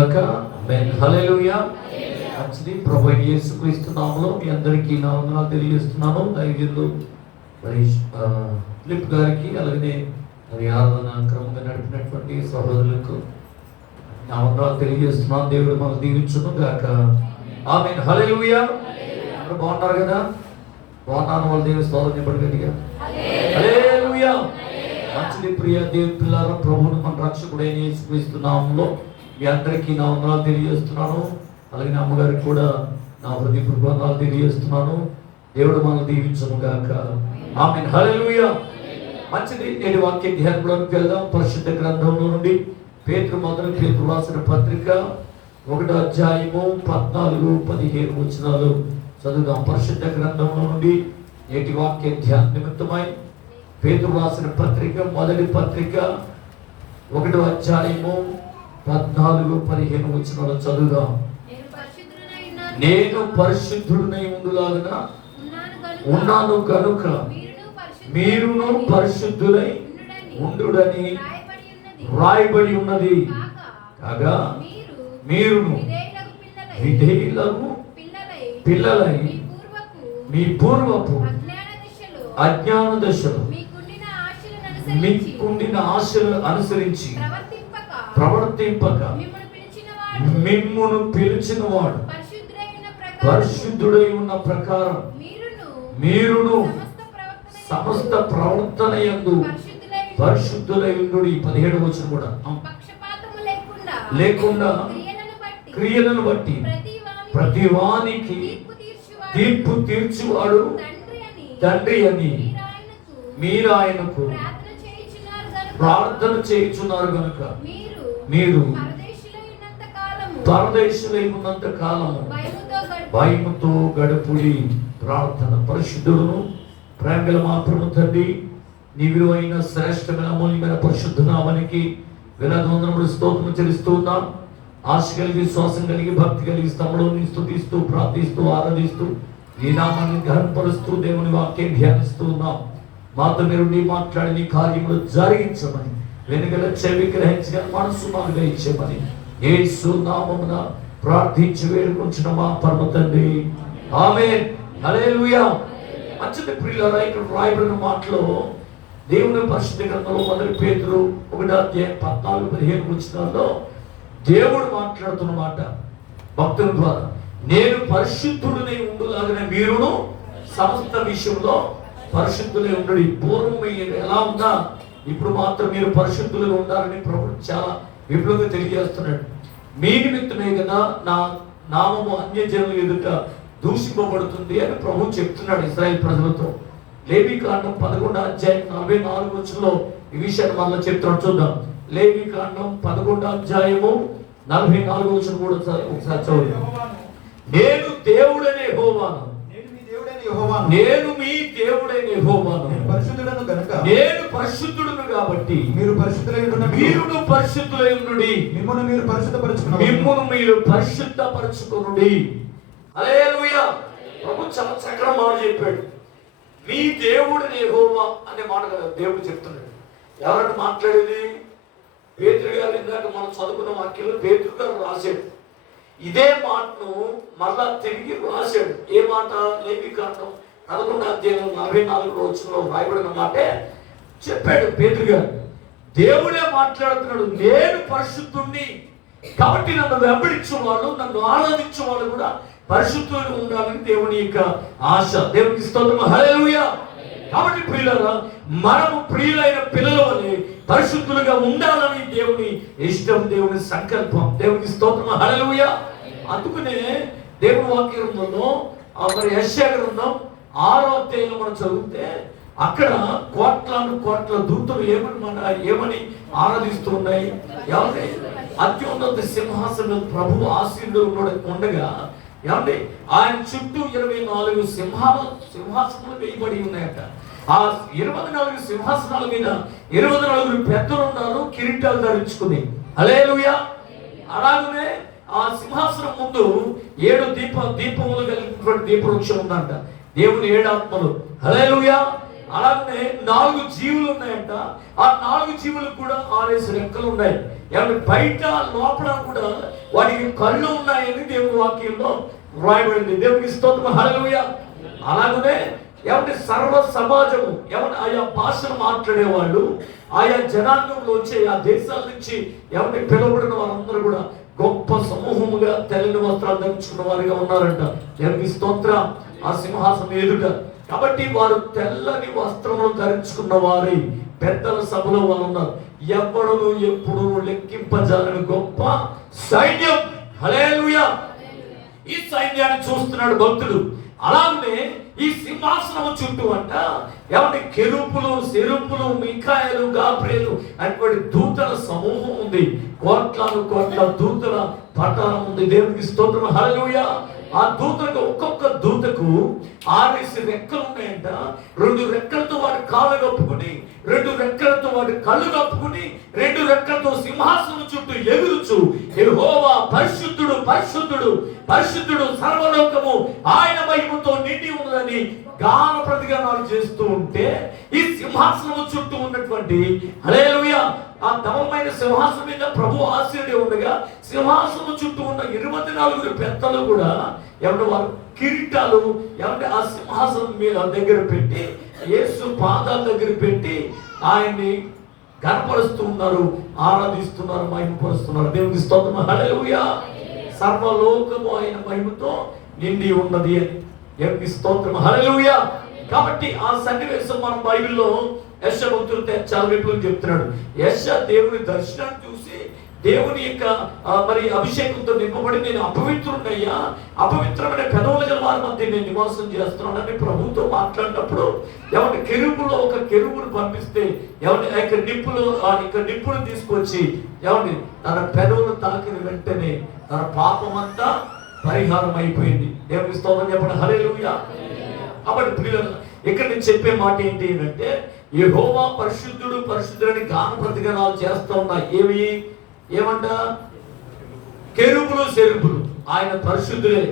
హల్లెలూయా. మంచిది. ప్రభు యేసుక్రీస్తు నామములో మీ అందరికీ నా వందనాలు తెలియజేస్తున్నాను. దైవజనులు మరి ఫిలిప్ గారికి, అలాగే మరి ఆరాధన క్రమంగా నడిపినటువంటి సహోదరులకు నా వందనాలు తెలియజేస్తున్నాను. దేవుడు మనల్ని దీవించును గాక. ఆమేన్. హల్లెలూయా. అందరూ బాగున్నారు కదా? బాగున్నాను. వాళ్ళు దేవుని స్తోత్రం చెప్పండి గట్టిగా. హల్లెలూయా. మంచిది. ప్రియ దేవుని పిల్లల ప్రభువును మన రక్షకుడైన యేసుక్రీస్తు నామములో మీ అందరికీ నా వందనాలు తెలియజేస్తున్నాను. అలాగే నా అమ్మగారికి కూడా నా హృదయపూర్వక వందనాలు తెలియజేస్తున్నాను. దేవుడు మనల్ని దీవించును గాక. ఆమేన్. హల్లెలూయా. మంచిది. నేటి వాక్య ధ్యానంలోకి వెళ్దాం. పరిశుద్ధ గ్రంథంలో నుండి పేతురు రాసిన పత్రిక 1వ అధ్యాయము 14-15 వచనాలు చదువుదాం. పరిశుద్ధ గ్రంథంలో నుండి నేటి వాక్య ధ్యాన నిమిత్తమై పేతురు రాసిన పత్రిక, మొదటి పత్రిక 1వ అధ్యాయము 14-15 వచనాలు చదువుదాం. నేను పరిశుద్ధుడనై ఉండులాగున ఉన్నాను గనుక మీరును పరిశుద్ధులై ఉండుడని రాయబడి ఉన్నది. కాగా మీరును విధేయులకు పిల్లలై మీ పూర్వపు అజ్ఞాన దశలో మీకుండిన ఆశలను అనుసరించి ప్రవర్తింపక మిమ్మును పిలిచిన వాడు పరిశుద్ధుడై ఉన్న ప్రకారం మీరును సమస్త ప్రవర్తన యందు పరిశుద్ధులై ఉండుడి. 17వ వచనం కూడా లేకుండా క్రియలను బట్టి ప్రతి వానికి తీర్పు తీర్చువాడు తండ్రి అని మీరు ఆయనకు ప్రార్థన చేయుచున్నారు కనుక మీరు పరదేశులై ఉన్నంత కాలము భయముతో గడుపుడి. ప్రార్థన. పరిశుద్ధుడును ప్రేమగల మా ప్రభువు తండ్రి, నీ విలువైన శ్రేష్టమైన అమూల్యమైన పరిశుద్ధ నామానికి వేలాది వందనములు స్తోత్రం చెల్లిస్తూ ఉన్నాం. ఆశ కలిగి, విశ్వాసం కలిగి, భక్తి కలిగి స్తములను స్తుతిస్తూ, ప్రార్థిస్తూ, ఆరాధిస్తూ, ఈ నామాన్ని గర్వపరుస్తూ దేవుని వాక్యం ధ్యానిస్తూ ఉన్నాం. మాతో మీరు నీ మాట్లాడి నీ కార్యములు జరిగించమని, వెనుకల చెవి గ్రహించగా మనసు మాకు దయచేయమని యేసు నామమున ప్రార్థించి వేడుకొంచున్న మా పరమ తండ్రి. ఆమేన్. హల్లెలూయా. మంచిది. ప్రియులారా, ఇక్కడ రాయబడిన మాటలో దేవుని పరిశుద్ధ గ్రంథంలో మొదటి పేతురు 1వ అధ్యాయం 14-15 వచనాల్లో దేవుడు మాట్లాడుతున్న మాట భక్తుల ద్వారా, నేను పరిశుద్ధుడిని ఉండులాగానే మీరును సమస్త విషయంలో పరిశుద్ధులై ఉండండి. పూర్వం మీరు ఎలా ఉన్నా ఇప్పుడు మాత్రం మీరు పరిశుద్ధులుగా ఉండాలని ప్రభువు చాలా విపులంగా తెలియజేస్తున్నాడు. మీ నిమిత్తమే కదా నా నామము అన్యజనుల ఎదుట దూషింపబడుతుంది అని ప్రభువు చెప్తున్నాడు ఇశ్రాయేల్ ప్రజలతో. లేవీకాండం 11వ అధ్యాయం 44 వచనంలో ఈ విషయాన్ని మళ్ళీ చెప్తున్నాడు. చూద్దాం. లేవీకాండం 11వ అధ్యాయము 44 వచనం కూడా ఒకసారి చదువు. నేను దేవుడనే యెహోవాను, నేను మీ దేవుడైన యెహోవాను, పరిశుద్ధుడను గనుక నేను పరిశుద్ధుడును కాబట్టి మీరు పరిశుద్ధులై ఉండుడి. మీరును పరిశుద్ధులై ఉండుడి. మిమ్మును మీరు పరిశుద్ధపరచుకొనుడి. మిమ్మును మీరు పరిశుద్ధపరచుకొనుడి. హల్లెలూయా. ప్రభు చాలా చక్కగా మాట చెప్పాడు. మీ దేవుడైన యెహోవా అనే మాట కదా దేవుడు చెప్తున్నాడు. ఎవరైనా మాట్లాడేది? పేతురు గారు. ఇందాక మనం చదువుకున్న వాక్యంలో పేతురు గారు రాశాడు. ఇదే మాటను మళ్ళా తిరిగి రాశాడు. ఏ మాట? లేవీకాండం 11వ అధ్యాయం 44 వచనంలో రాయబడిన మాటే చెప్పాడు పేతురు గారు. దేవుడే మాట్లాడుతున్నాడు. నేను పరిశుద్ధుణ్ణి కాబట్టి నన్ను వెంబడించే వాళ్ళు, నన్ను ఆరాధించే వాళ్ళు కూడా పరిశుద్ధులుగా ఉండాలని దేవుని యొక్క ఆశ. దేవునికి స్తోత్రం. హల్లెలూయా. కాబట్టి ప్రియులారా, మనము ప్రియులైన పిల్లల వలె పరిశుద్ధులుగా ఉండాలని దేవుని ఇష్టం, దేవుని సంకల్పం. దేవునికి స్తోత్రం. హల్లెలూయా. అందుకనే దేవుని వాక్య గ్రంథంలో మరి యెషయా గ్రంథం 6వ అధ్యాయంలో మనం చదివితే అక్కడ కోట్ల దూతలు ఏమని ఆరాధిస్తూ ఉన్నాయి? ఏమంటే అత్యున్నత సింహాసనం ప్రభువు ఆశీనుడు ఉండగా ఏమంటే ఆయన చుట్టూ 24 సింహాసనాలు వేయబడి ఉన్నాయట. ఆ 24 సింహాసనాల మీద 24 పెద్దలు ఉన్నారు, కిరీటాలు ధరించుకుని. హల్లెలూయా. అలాగనే ఆ సింహాసనం ముందు 7 దీపములు కలిగినటువంటి దీపవృక్షం ఉందంట. దేవుని 7 ఆత్మలు. హల్లెలూయా. అలాగనే 4 జీవులు ఉన్నాయంట. ఆ 4 జీవులకు కూడా 6 రెక్కలు ఉన్నాయి. ఏమంటే బయట లోపల కూడా వాటికి కళ్ళు ఉన్నాయని దేవుని వాక్యంలో రాయబడింది. దేవునికి స్తోత్రం, హల్లెలూయా. అలాగనే ఏమంటే సర్వ సమాజము ఏమంటే ఆయా భాషను మాట్లాడేవాళ్ళు, ఆయా జనాంగంలో వచ్చే ఆ దేశాల నుంచి ఏమంటే పిలువబడిన వారందరూ కూడా గొప్ప సమూహముగా తెల్లని వస్త్రాలు ధరించుకున్న వారిగా ఉన్నారంట. దేవునికి స్తోత్రం. ఆ సింహాసనం ఎదుట కాబట్టి వారు తెల్లని వస్త్రములు ధరించుకున్న వారి పెద్దల సభలో వాళ్ళు ఉన్నారు. ఎవ్వడను ఎప్పుడు లెక్కింపజాలని గొప్ప సైన్యం. హల్లెలూయా. ఈ సైన్యాన్ని చూస్తున్నాడు భక్తుడు. అలాగే ఈ సింహాసనము చుట్టూ అంట ఏమంటే కెరూబులు, సెరూబులు, మీకాయలు, గాబ్రియేలు అటువంటి దూతల సమూహం ఉంది. కోట్లాను కోట్ల దూతల పటాలం ఉంది. దేవునికి స్తోత్రం, హల్లెలూయా. ఆ దూతలకు ఒక్కొక్క దూతకు 6 రెక్కలు ఉన్నాయంట. 2 రెక్కలతో వాడి కాళ్ళు కప్పుకుని, 2 రెక్కలతో వాడి కళ్ళు కప్పుకుని, 2 రెక్కలతో సింహాసనం చుట్టూ ఎగురుచు యెహోవా పరిశుద్ధుడు, పరిశుద్ధుడు, పరిశుద్ధుడు, సర్వలోకము ఆయన మహిమతో నిండి ఉన్నదని గాన ప్రతిగానాలు చేస్తూ ఉంటే ఈ సింహాసనం చుట్టూ ఉన్నటువంటి హల్లెలూయా ఆ ధవమైన సింహాసనం మీద ప్రభు ఆశీనుడే ఉండగా సింహాసనం చుట్టూ ఉన్న 24 పెద్దలు కూడా ఏమంటే వారు కిరీటాలు ఏమంటే ఆ సింహాసనం మీద దగ్గర పెట్టి యేసు పాదాల దగ్గర పెట్టి ఆయన్ని గణపరుస్తూ ఉన్నారు, ఆరాధిస్తున్నారు, మహిమపరుస్తున్నారు. దేవునికి స్తోత్రం, హల్లెలూయా. సర్వలోకము ఆయన మహిమతో నిండి ఉన్నది అని. దేవునికి స్తోత్రం, హల్లెలూయా. కాబట్టి ఆ సన్నివేశం మనం బైబిల్లో యెషయా భక్తుడు చాలా వైపులు చెప్తున్నాడు. యెషయా దేవుని దర్శనాన్ని చూసి దేవుని యొక్క మరి అభిషేకంతో నింపబడి నేను అపవిత్రుడయ్యా, అపవిత్రమైన పెదవుల గల వారి మధ్య నేను నివాసం చేస్తున్నానని ప్రభుతో మాట్లాడినప్పుడు ఎవరి కెరూబులో ఒక కెరూబును పంపిస్తే ఎవరి ఆ యొక్క నిప్పును తీసుకొచ్చి ఎవరిని తన పెదవులు తాకిన వెంటనే తన పాపమంతా పరిహారం అయిపోయింది. దేవుని స్తోత్రం చెప్పండి, హల్లెలూయా. కాబట్టి ప్రియులారా ఇక్కడ నేను చెప్పే మాట ఏంటి అంటే యెహోవా పరిశుద్ధుడు, పరిశుద్ధుడని గాన ప్రతిగానాలు చేస్తూ ఉన్నాయి. ఏమంట కెరూబులు, సెరూబులు ఆయన పరిశుద్ధులే.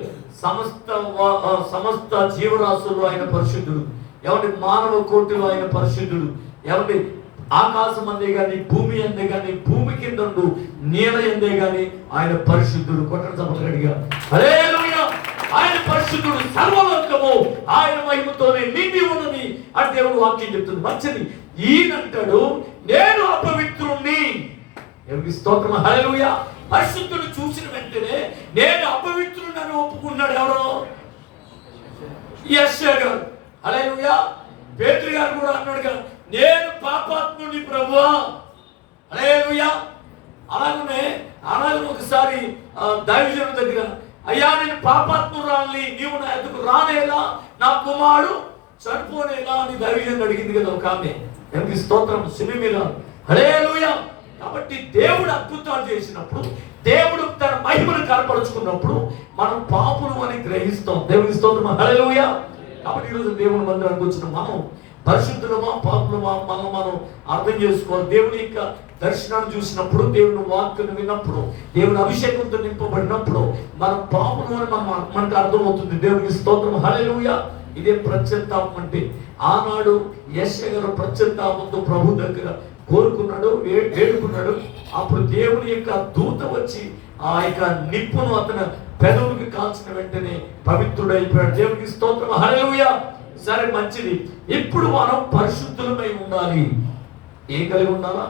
సమస్త జీవరాశులు ఆయన పరిశుద్ధుడు. ఎవరి మానవ కోటిలో ఆయన పరిశుద్ధుడు. ఎవరి ఆకాశం అందే గాని, భూమి అందే గాని, భూమి కింద నీల అందే గాని ఆయన పరిశుద్ధుడు. కొట్టడం సమగ్రడిగా హల్లెలూయా. ఆయన పరిశుద్ధుడు, సర్వలోకము ఆయన మహిమతోనే నిండి ఉన్నది అని దేవుడు వాక్యం చెప్తుంది. మంచిది. ఈయనంటాడు నేను అపవిత్రుణ్ణి. ఎవరికి స్తోత్రం, హల్లెలూయా. పరిశుద్ధుడు చూసిన వెంటనే నేను అపవిత్రుడని ఒప్పుకున్నాడు. ఎవరో యెషయా గారు, హల్లెలూయా. పేతురు గారు కూడా అన్నాడుగా నేను పాపాత్ముని ప్రభువా, హల్లెలూయా. అలాగనే ఒకసారి దైవజనుడి దగ్గర అయ్యా నేను పాపాత్మురాల్ని, నీవు నా ఎదుకు రానేలా, నా కుమారుడు చనిపోనేలా అని దైవజనుడు అడిగింది కదా ఒక ఆమె. ఎవరికి స్తోత్రం, సినిమీరా, హల్లెలూయా. కాబట్టి దేవుడు అద్భుతాలు చేసినప్పుడు, దేవుడు తన మహిమను కనపరుచుకున్నప్పుడు మనం పాపులు అని గ్రహిస్తాం. దేవుని స్తోత్రం, హల్లెలూయా. కాబట్టి ఈరోజు దేవుని మందిరానికి వచ్చిన మనం పరిశుద్ధులమా పాపులమా మనం అర్థం చేసుకోవాలి. దేవుని యొక్క దర్శనాన్ని చూసినప్పుడు, దేవుని వాక్యను విన్నప్పుడు, దేవుని అభిషేకంతో నింపబడినప్పుడు మనం పాపులు అని మనకు అర్థమవుతుంది. దేవునికి స్తోత్రం, హల్లెలూయా. ఇదే ప్రత్యర్థం అంటే. ఆనాడు యెషయా గారు ప్రత్యర్థంతో ప్రభు దగ్గర కోరుకున్నాడు, వేడుకున్నాడు. అప్పుడు దేవుని యొక్క దూత వచ్చి ఆ యొక్క నిప్పును అతను పెదవునికి కాల్చిన వెంటనే పవిత్రుడైపోయాడు. దేవునికి స్తోత్రం, హల్లెలూయా. సరే మంచిది. ఇప్పుడు మనం పరిశుద్ధులమై ఉండాలి. ఏం కలిగి ఉండాలా?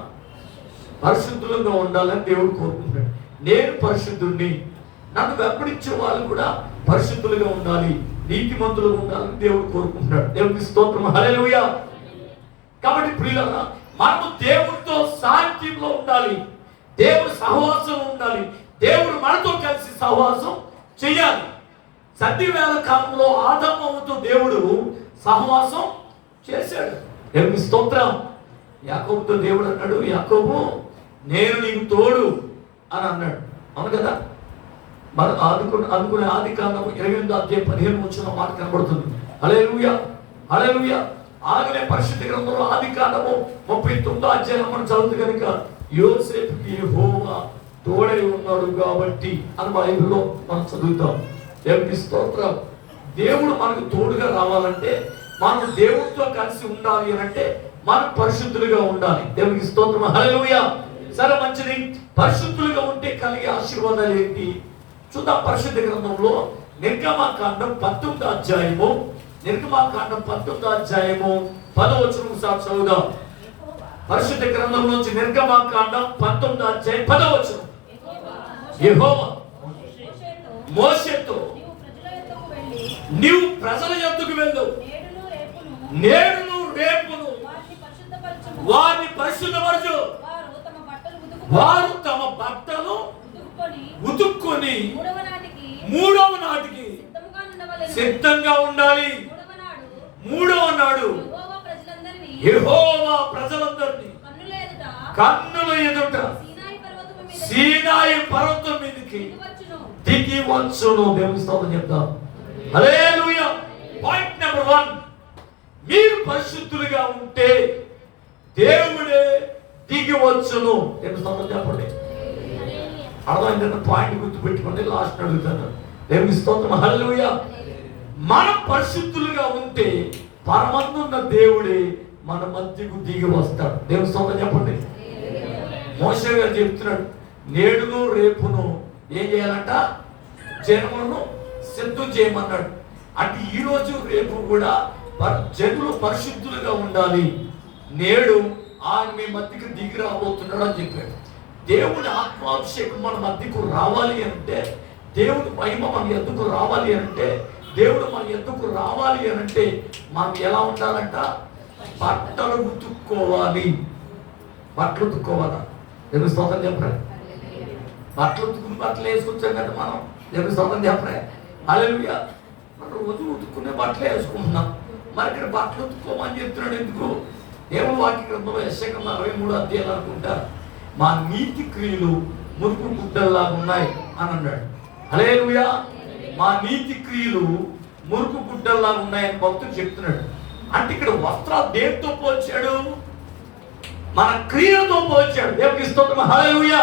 పరిశుద్ధులుగా ఉండాలని దేవుడు కోరుకుంటాడు. నేను పరిశుద్ధుడిని, నన్ను వెంబడించే వాళ్ళు కూడా పరిశుద్ధులుగా ఉండాలి, నీతిమంతులుగా ఉండాలని దేవుడు కోరుకుంటున్నాడు. దేవునికి స్తోత్రం, హల్లెలూయా. కాబట్టి ప్రియులారా మనము దేవుడితో సాంఖ్యంలో ఉండాలి, దేవుడు సహవాసం ఉండాలి, దేవుడు మనతో కలిసి సహవాసం చేయాలి. సన్నివేళ కాలంలో ఆదాముతో దేవుడు సహవాసం చేశాడు. దేవునికి స్తోత్రం. యాకోబుతో దేవుడు అన్నాడు, యాకోబు నేను నీకు తోడు అని అన్నాడు. అవును కదా? మన అనుకునే ఆది కాండం 28:15 మాట కనబడుతుంది. హల్లెలూయా, హల్లెలూయా. అలాగనే పరిశుద్ధ గ్రంథంలో ఆది కాండము 39 మనం చదువుతూ కనుక యోసేపుకి యెహోవా తోడై ఉన్నాడు కాబట్టి అని బైబిల్లో మనం చదువుతాం. దేవునికి స్తోత్రం. దేవుడు మనకు తోడుగా రావాలంటే, మనం దేవుడితో కలిసి ఉండాలి అని అంటే మనం పరిశుద్ధులుగా ఉండాలి. దేవునికి స్తోత్రం, హల్లెలూయా. సరే మంచిది. పరిశుద్ధులుగా ఉంటే కలిగే ఆశీర్వాదాలు ఏంటి చూద్దాం. పరిశుద్ధ గ్రంథంలో నిర్గమాకాండం 19వ అధ్యాయము, నిర్గమాకాండం 19వ అధ్యాయము 10వ వచనం సార్ చదువుదాం. పరిశుద్ధ గ్రంథం నుంచి నిర్గమాకాండం 19వ అధ్యాయం 10వ వచనం. యెహోవా మోషేతో నీవు ప్రజల యొద్దకు వెళ్ళు, నేడును రేపును వారిని పరిశుద్ధపరచు, వారు తమ బట్టలు ఉతుక్కొని మూడవ నాటికి సిద్ధంగా ఉండాలి. మూడవ నాడు యెహోవా ప్రజలందరినీ కన్నుల ఎదుట సీనాయి పర్వతం మీదకి దిగి వచ్చును. దేవుని స్తోత్రం చెప్తాం. హల్లెలూయా. పాయింట్ నెంబర్ 1, మీరు పరిశుద్ధులుగా ఉంటే దేవుడే దిగి వచ్చును. దేవుని స్తోత్రం చెప్పండి. అర్థమైందన్న పాయింట్ గుర్తు పెట్టుకోండి. లాస్ట్ అడుగుతాను. దేవుని స్తోత్రం. హల్లెలూయా. మనం పరిశుద్ధులుగా ఉంటే పరమందున్న దేవుడే మన మధ్యకు దిగి వస్తాడు. దేవుని స్తోత్రం చెప్పండి. మోషే గారు చెప్తున్నాడు, నేడును రేపును ఏం చేయాలంట? జనములను సిద్ధం చేయమన్నాడు. అంటే ఈ రోజు రేపు కూడా జనులు పరిశుద్ధులుగా ఉండాలి. నేడు ఆయన మీ మధ్యకు దిగి రాబోతున్నాడు అని చెప్పాడు. దేవుని ఆత్మాభిషేకం మన మధ్యకు రావాలి అంటే, దేవుని మహిమ మన ఎద్దుకు రావాలి అంటే, దేవుడు మన ఎద్దుకు రావాలి అంటే మనం ఎలా ఉండాలంట? బట్టలు ఉతుక్కోవాలి. బట్టలు ఉతుక్కోవాలా? దేవుని స్తోత్రం చెప్పరా? బట్టలు ఉతుక్కుని బట్టలు వేసుకొచ్చాం కదా మనం. దేవుని స్తోత్రం చెప్పరా? హల్లెలూయా. మనం రోజు ఉతుక్కునే బట్టలు వేసుకుంటున్నాం. మరి ఇక్కడ బట్టలు ఉతుక్కోమని చెప్తున్నాడు ఎందుకు? దేవుని వాక్య గ్రంథంలో యెషయా 63వ అధ్యాయం అనుకుంటా, మా నీతి క్రియలు మురుకు గుడ్డల్లాగా ఉన్నాయి అని అన్నాడు. హల్లెలూయా. మా నీతి క్రియలు మురుకు గుడ్డల్లాగా ఉన్నాయని భక్తుడు చెప్తున్నాడు. అంటే ఇక్కడ వస్త్రాలు దేనితో పోల్చాడు? మన క్రియలతో పోల్చాడు. దేవునికి స్తోత్రం. హల్లెలూయా.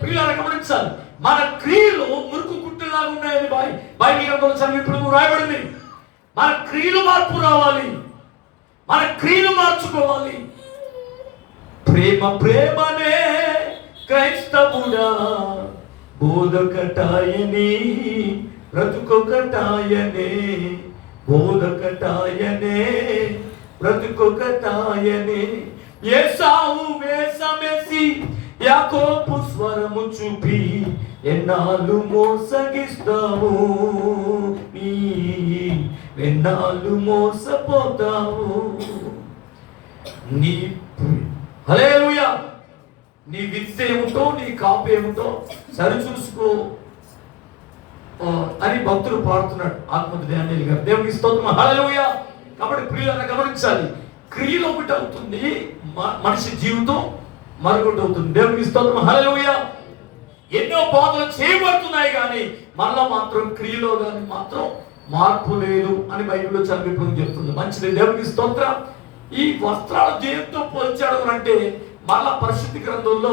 ప్రియులారా గమనించాలి, మన క్రియలు మురుకు గుడ్డల్లాగా ఉన్నాయని బైబిల్ గ్రంథంలో చదివినప్పుడు రాయబడింది. మన క్రియలు మార్పు రావాలి, మన క్రియలు మార్చుకోవాలి. ప్రేమ ప్రేమనే క్రైస్తవుడా బోధకటాయని, బ్రతుకొకటాయనే బోధకటాయనే బ్రతుకొకటాయనే. ఏసావు వేషమేసి యాకోబు స్వరము చూపి ఎన్నాళ్ళు మోసగిస్తావు, ఎన్నాళ్ళు మోసపోతావు. నీ హల్లెలూయా. నీ విత్త ఏమిటో నీ కాపు ఏమిటో సరి చూసుకో అని భక్తులు పాడుతున్నాడు ఆత్మహత్య ధ్యానేలు గారు. దేవునికి స్తోత్రం. హల్లెలూయా. కాబట్టి ప్రియులను గమనించాలి, క్రియలు ఒకటి అవుతుంది, మనిషి జీవితం మరొకటి అవుతుంది. దేవునికి స్తోత్రం. హల్లెలూయా. ఎన్నో బోధలు చేయబడుతున్నాయి కానీ మళ్ళా మాత్రం క్రియలో కానీ మాత్రం మార్పు లేదు అని బైబిల్లో చదివింపుడు చెప్తుంది. మంచిది. దేవునికి స్తోత్రం. ఈ వస్త్రాలు దేంతో పోల్చాడు అంటే మళ్ళా పరిశుద్ధ గ్రంథంలో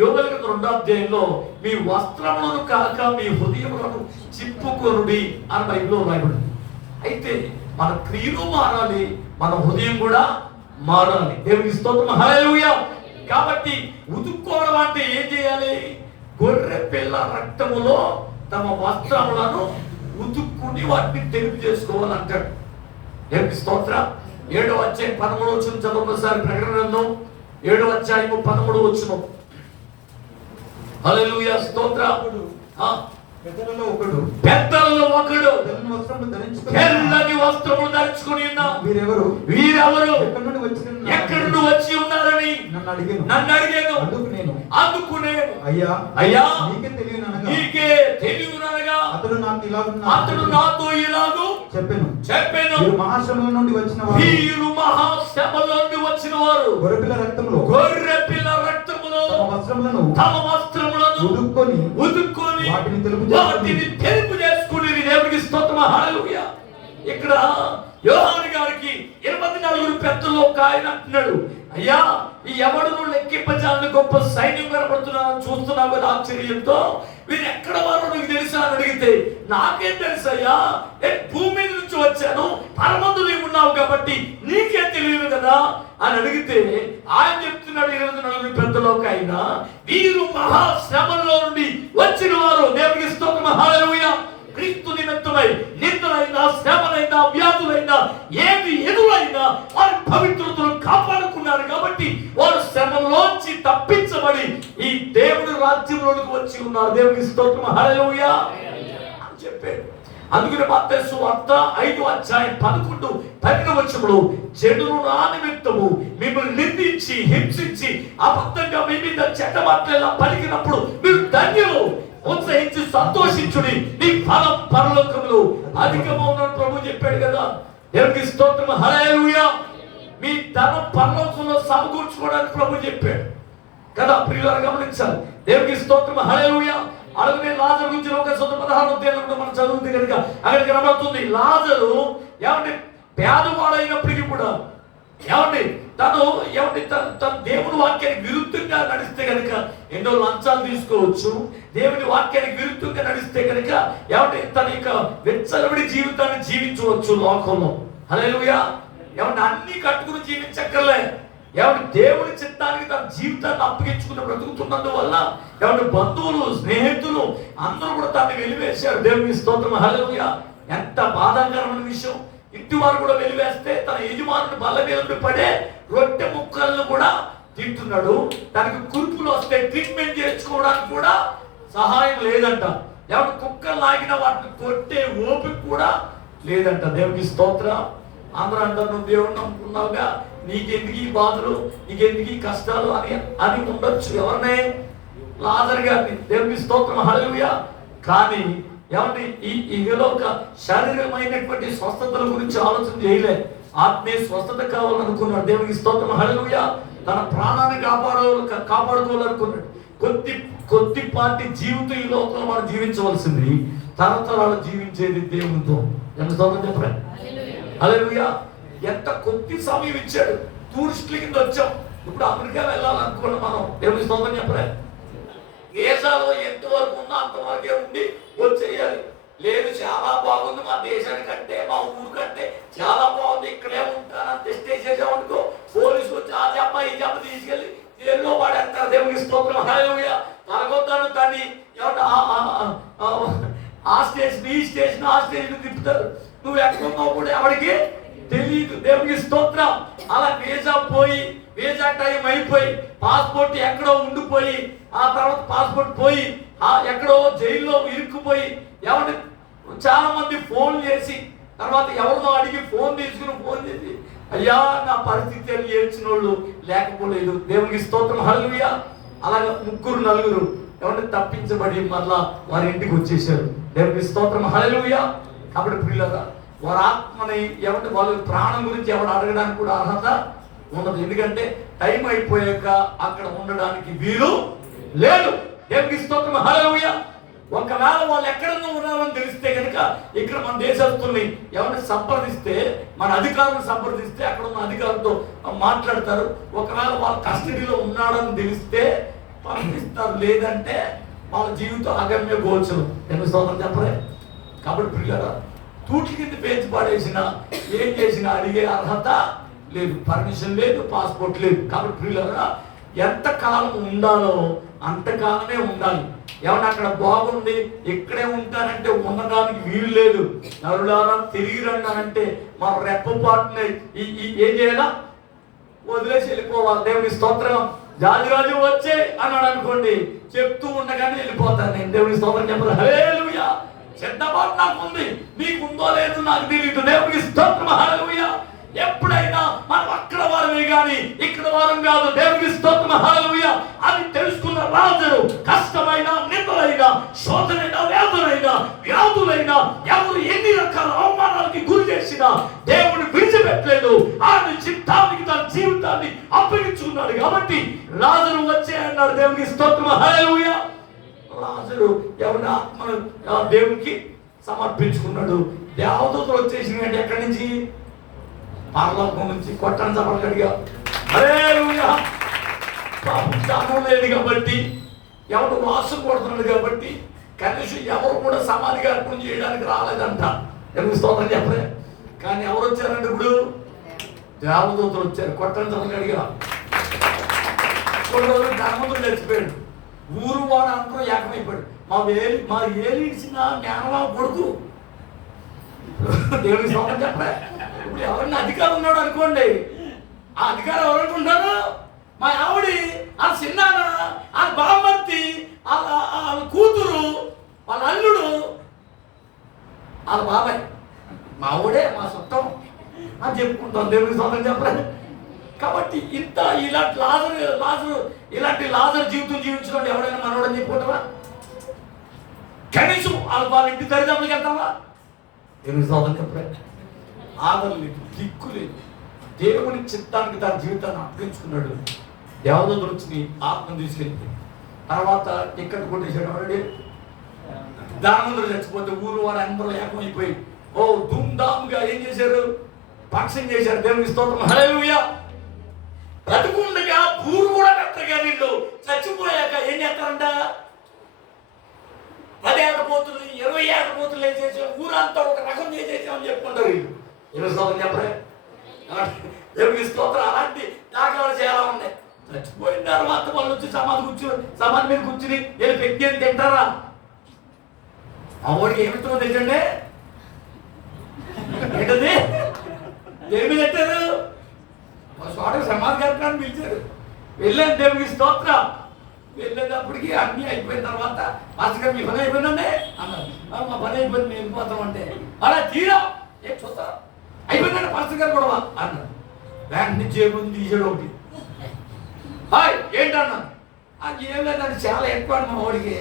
యోవేలు గ్రంథం 2వ అధ్యాయంలో మీ వస్త్రములను కాక మీ హృదయములను చింపుకొనుడి అని బైబిల్లో రాయబడింది. అయితే మన క్రియలు మారాలి, మన హృదయం కూడా మారాలి. దేవునికి స్తోత్రం. హల్లెలూయా. కాబట్టి ఉతుక్కోవడం అంటే ఏం చేయాలి? గొర్రె పిల్ల రక్తములో తమ వస్త్రములను ఉతుక్కుని వాటిని తెలుపు చేసుకోవాలంటాడు. దేవునికి స్తోత్రం. 7వ అధ్యాయం 13వ వచనం చదవసారి. ప్రకటన గ్రంథం 7వ అధ్యాయము 13వ వచనం. హల్లెలూయా. స్తోత్రం. పెద్దలలో ఒకడు తెల్లని వస్త్రములు ధరించుకుని ఉన్నా వీరెవరు ఎక్కడి నుండి వచ్చి ఉన్నారని నన్ను అడిగాను. అందుకు నేను అయ్యా నీకే తెలియనగా అతడు నాతో ఇలాగూ చెప్పాను. మహాశ్రమల నుండి వచ్చిన వీరు మహాశ్రమల నుండి వచ్చిన వారు గొర్రెపిల్ల రక్తములో తమ వస్త్రములను ఉదుక్కొని వాటిని తెలుపు చేసుకుని. దేవునికి స్తోత్రం. హల్లెలూయా. ఇక్కడ యోహాను గారికి 24 పెద్దలు ఒక ఆయన అంటున్నాడు, అయ్యా ఈ ఎవడును లెక్కింపజాలని గొప్ప సైన్యం కనబడుతున్నారని చూస్తున్నావు కదా ఆశ్చర్యంతో. వీరు ఎక్కడ వారో నీకు తెలుసా అని అడిగితే నాకేం తెలుసయ్యా, నేను భూమి మీద నుంచి వచ్చాను, పరమందు నీవు ఉన్నావు కాబట్టి నీకే తెలియదు కదా అని అడిగితే ఆయన చెప్తున్నాడు 24 పెద్దలోకి అయినా వీరు మహాశ్రమంలో నుండి వచ్చిన వారు. దేవునికి స్తోత్రం, హల్లెలూయా. క్రీస్తు నిమిత్తమై నిందలైనా శ్రమలైనా వ్యాధులైనా ఏది ఎదురైనా వారి పవిత్రతను కాపాడుకున్నారు కాబట్టి వారు శ్రమలోంచి తప్పించబడి ఈ దేవుడి రాజ్యంలోనికి వచ్చి ఉన్నారు. దేవునికి స్తోత్రం, హల్లెలూయా అని చెప్పాడు. అందుకని మత్తయి సువార్త 5:11-12 వచనంలో చెడును నా నిమిత్తము మిమ్మల్ని నిందించి హింసించి అబద్ధంగా మీ మీద చెడ్డ మాటలు పలికినప్పుడు మీరు ధన్యులు, ఉత్సహించి సంతోషించుడి, మీ ఫలం పరలోకములో అధికమవునని ప్రభు చెప్పాడు కదా. దేవునికి స్తోత్రం, హల్లెలూయా. మీ ధనం పరలోకంలో సమకూర్చుకోవడానికి ప్రభు చెప్పాడు కదా. ప్రియులారా గమనించాలి. దేవునికి స్తోత్రం, హల్లెలూయా. అలాగే లాజరు గురించి ఒక 16వ అధ్యాయంలో మనం చదువుతుంది కనుక అక్కడికి కనబడుతుంది. లాజరు ఏమంటే పేదవాడైనప్పటికీ కూడా ఏమండి తన దేవుని వాక్యానికి విరుద్ధంగా నడిస్తే కనుక ఎన్నో లంచాలు తీసుకోవచ్చు. దేవుని వాక్యానికి విరుద్ధంగా నడిస్తే కనుక ఏమంటే తన యొక్క వెచ్చలవిడి జీవితాన్ని జీవించవచ్చు లోకంలో. హల్లెలూయా. ఏమంటే అన్ని కట్టుకుని జీవించక్కర్లే. ఏమంటే దేవుని చిత్తానికి తన జీవితాన్ని అప్పగించుకుని బ్రతుకుతున్నందువల్ల ఏమంటే బంధువులు స్నేహితులు అందరూ కూడా తనని వెలివేశారు. దేవుని స్తోత్రం, హల్లెలూయా. ఎంత బాధాకరమైన విషయం. ఇంటి వారు కూడా వెలివేస్తే తన యజమానుని బల్ల మీద పడే రొట్టె ముక్కలను కూడా తింటున్నాడు. తనకి కురుపులు వస్తే ట్రీట్మెంట్ చేయించుకోవడానికి కూడా సహాయం లేదంట. ఏమంటే కుక్కలు లాగిన వాటిని కొట్టే ఓపిక కూడా లేదంట. దేవునికి స్తోత్రం. అందరూ అంటారు నువ్వు దేవుడిని నమ్ముకున్నావుగా, నీకెందుకు ఈ బాధలు, నీకెందుకు ఈ కష్టాలు అని ఉండొచ్చు. ఎవరినే? లాజరు గారిని. దేవునికి స్తోత్రం, హల్లెలూయా. కానీ ఏమంటే ఈ ఇహలోక శారీరమైనటువంటి స్వస్థతల గురించి ఆలోచన చేయలే. ఆత్మీయ స్వస్థత కావాలనుకున్నాడు. దేవునికి స్తోత్రం, హల్లెలూయా. తన ప్రాణాన్ని కాపాడుకోవాలనుకున్నాడు. కొద్దిపాటి జీవితం ఈ లోకంలో మనం జీవించవలసింది, తరతరాలు జీవించేది దేవునితో. ఎంత స్తోత్రం చెప్పరా, హల్లెలూయా. ఎంత కొద్ది సమయం ఇచ్చాడు. టూరిస్టుల కింద వచ్చాం. ఇప్పుడు అమెరికా వెళ్ళాలనుకున్నాం మనం. దేవుని స్తోత్రం చెప్పరా. దేశాల్లో ఎంతవరకు ఉందో అంతవరకే ఉండి వచ్చేయాలి. లేదు చాలా బాగుంది మా దేశానికంటే మా ఊరు కంటే చాలా బాగుంది, ఇక్కడే ఉంటానని టెస్ట్ చేసామనుకో పోలీసు వచ్చి ఆ జబ్బ ఈ జబ్బ తీసుకెళ్ళి జైల్లో పడేస్తారు. దేవునికి స్తోత్రం, హల్లెలూయా. తనకొద్దాను దాన్ని ఏమంటే ఆ స్టేషన్ ఈ స్టేషన్ ఆ స్టేషన్ తిప్పుతారు. నువ్వు ఎక్కడున్నావు కూడా ఎవరికి తెలియదు. దేవునికి స్తోత్రం. అలా వీసా టైం అయిపోయి పాస్పోర్ట్ ఎక్కడో ఉండిపోయి ఆ తర్వాత పాస్పోర్ట్ పోయి ఎక్కడో జైల్లో ఇరుక్కుపోయి ఎవరి చాలా మంది ఫోన్ చేసి తర్వాత ఎవరినో అడిగి ఫోన్ చేసి అయ్యా నా పరిస్థితి అని ఏడ్చిన వాళ్ళు లేకపోలేదు. దేవునికి స్తోత్రం, హల్లెలూయా. అలాగే 3-4 ఎవరిని తప్పించబడి మళ్ళా వారి ఇంటికి వచ్చేసారు. దేవునికి స్తోత్రం, హల్లెలూయా. కాబట్టి ప్రియులారా వారి ఆత్మని ఏమంటే వాళ్ళ ప్రాణం గురించి ఎవరు అడగడానికి కూడా అర్హత ఉండదు. ఎందుకంటే టైం అయిపోయాక అక్కడ ఉండడానికి వీలు లేదు. దేవునికి స్తోత్రం, హల్లెలూయా. ఒకవేళ వాళ్ళు ఎక్కడన్నా ఉన్నారని తెలిస్తే కనుక ఇక్కడ మన దేశస్తుల్ని ఎవరిని సంప్రదిస్తే, మన అధికారులను సంప్రదిస్తే అక్కడ ఉన్న అధికారులతో మాట్లాడతారు. ఒకవేళ వాళ్ళ కస్టడీలో ఉన్నాడని తెలిస్తే పంపిస్తారు. లేదంటే వాళ్ళ జీవితం అగమ్య గోచరం. ఎందుకు స్తోత్రం చెప్పలే. కాబట్టి ప్రియులారా తూటి కింద పేర్చి పడేసినా ఏం చేసినా అడిగే అర్హత లేదు, పర్మిషన్ లేదు, పాస్పోర్ట్ లేదు. కాబట్టి ప్రియులారా ఎంతకాలం ఉండాలో అంతకాలమే ఉండాలి. ఏమన్నా అక్కడ బాగుంది ఇక్కడే ఉంటానంటే ఉండడానికి వీలు లేదు. నరులారా తిరిగి రండి మన రెప్పపాటుని ఏం చేయాలా వదిలేసి వెళ్ళిపోవాలి. దేవుని స్తోత్రం. జాజిరాజు వచ్చే అన్నాడు అనుకోండి, చెప్తూ ఉండగానే వెళ్ళిపోతాను నేను. దేవుని స్తోత్రం చెప్పాలి, హల్లెలూయా. సిద్ధపాటు నాకు ఉంది, నీకుందో లేదు నాకు తెలియదు. దేవునికి స్తోత్రం, హల్లెలూయా. ఎప్పుడైనా మనం అక్కడ వారమే కానీ ఇక్కడ వారం కాదు. దేవునికి స్తోత్రం, హల్లెలూయా. అని తెలుసుకున్న లాజరు కష్టమైన నిందలైనా శోధనైనా వేదనైనా వ్యాధులైనా ఎవరు ఎన్ని రకాల అవమానాలకి గురి చేసినా దేవుడు విడిచిపెట్టలేదు. ఆయన చిత్తానికి తన జీవితాన్ని అప్పగించుకున్నాడు. కాబట్టి లాజరు వచ్చే అన్నాడు. దేవునికి స్తోత్రం, హల్లెలూయా. లాజరు ఎవరి ఆత్మను దేవునికి సమర్పించుకున్నాడు. దేవదూతలు వచ్చేసినాయంటే ఎక్కడి నుంచి? పరలోకం నుంచి. కొట్టని చప్పట్లు గట్టిగా హల్లెలూయా. పాపం స్థానం లేదు కాబట్టి, ఎవరు వాసం కొడుతున్నాడు కాబట్టి కనీసం ఎవరు కూడా సమాధిగా అర్పణ చేయడానికి రాలేదంట. ఎందుకు స్తోత్రం చెప్పలే. కానీ ఎవరు వచ్చారంటే ఇప్పుడు దేవదూతలు వచ్చారు, కొట్టని తనకి అడిగా. కొన్ని రోజులు ధనవంతుడు చచ్చిపోయాడు. ఊరు వాడు అందరూ ఏకమైపోయాడు. మా ఏలి ఇచ్చిన జ్ఞానమా కొడుకు. దేవుడికి సొంతం చెప్పలే. ఇప్పుడు ఎవరిని అధికారం ఉన్నాడు అనుకోండి, ఆ అధికారం ఎవరనుకుంటారు? మా ఆవిడి, ఆ చిన్నాన, ఆ బామ్మర్తి, వాళ్ళ కూతురు, వాళ్ళ అల్లుడు, వాళ్ళ బాబాయ్. మా ఆవిడే మా సొంతం అని చెప్పుకుంటాం. దేవుడికి సొంతం చెప్పలేదు. కాబట్టి ఇలాంటి లాజరు జీవితం జీవించడం ఎవరైనా మనోడని చెప్పుకుంటావా? కనీసం వాళ్ళ ఇంటి దరిదాపులకి వెళ్తావా? దేవుని సోదం చెప్పలేదు. ఆదరణ లేదు, దిక్కు లేదు. దేవుని చిత్తానికి తన జీవితాన్ని అప్పగించుకున్నాడు. దేవదూతలు వచ్చి ఆత్మను తీసుకెళ్ళి తర్వాత టికెట్ కొట్టేసాడు. వాడు దానందరూ చచ్చిపోతే ఊరు వారు అందరూ ఏకమైపోయి ధూమ్ధామ్గా ఏం చేశారు? పక్షం చేశారు. దేవుని స్తోత్రం, హల్లెలూయా. బ్రతుకుండగా పూరు కూడా పెట్టగా వీళ్ళు చచ్చిపోయాక ఏం చేస్తారంట? 10 ఏకపోతులు 20 ఏకపోతులు ఏం చేసాం, ఊరంతా ఒక రకం చేసేసామని చెప్పుకుంటారు వీళ్ళు. దేవుని స్తోత్రం చెప్పలే. దేవుని స్తోత్రం. అలాంటి దాఖలు చాలా ఉన్నాయి. చచ్చిపోయిన తర్వాత వాళ్ళు వచ్చి సమాధి మీద కూర్చుని వీళ్ళు పెట్టి అని తింటారా? ఆ ఓడికి ఏమిటో తెచ్చండి, ఏంటది? దేని మీద పెట్టారు? చోటకి సమాధి కట్టడానికి పిలిచారు. వెళ్ళాను. దేవునికి స్తోత్రం. వెళ్ళేటప్పటికి అన్నీ అయిపోయిన తర్వాత మాస్టర్ గారు మీ పని అయిపోయిందండి అన్నారు. మా పని అయిపోయింది, మేము వెళ్ళిపోతాం అంటే అలా తీరా ఏం చూస్తాం అయిపోయిందండి మాస్టర్ గారు కూడా అన్నారు. బ్యాంక్ నుంచి జేబుని తీసాడు ఒకటి. హాయ్ ఏంటన్నా? అది ఏం లేదండి, చాలా ఎక్కువ మా వాడికి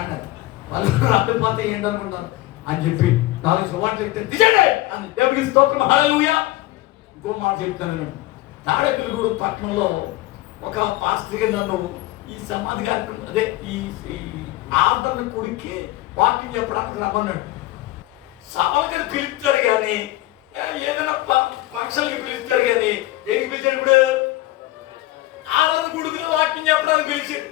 అన్నారు. వాళ్ళు రాకపోతే ఏంటనుకున్నారు అని చెప్పి 4 సువార్తలు ఎత్తే తీసేయండి అని. దేవునికి స్తోత్రం, హల్లెలూయా. ఇంకో మాట చెప్తాను. తాడేపల్లిగూడు పట్టణంలో ఒక పాస్టర్ నన్ను ఈ సమాధి కార్యక్రమం అదే ఈ ఆదరణ కొడుక్కి వాకింగ్ చెప్పడానికి రమ్మన్నాడు. సభలకు పిలుస్తారు కానీ ఏదైనా ఫంక్షన్కి పిలుస్తారు కానీ దేనికి పిలిచాడు? ఇప్పుడు ఆదరణ కొడుకుని వాకింగ్ చెప్పడానికి పిలిచాడు.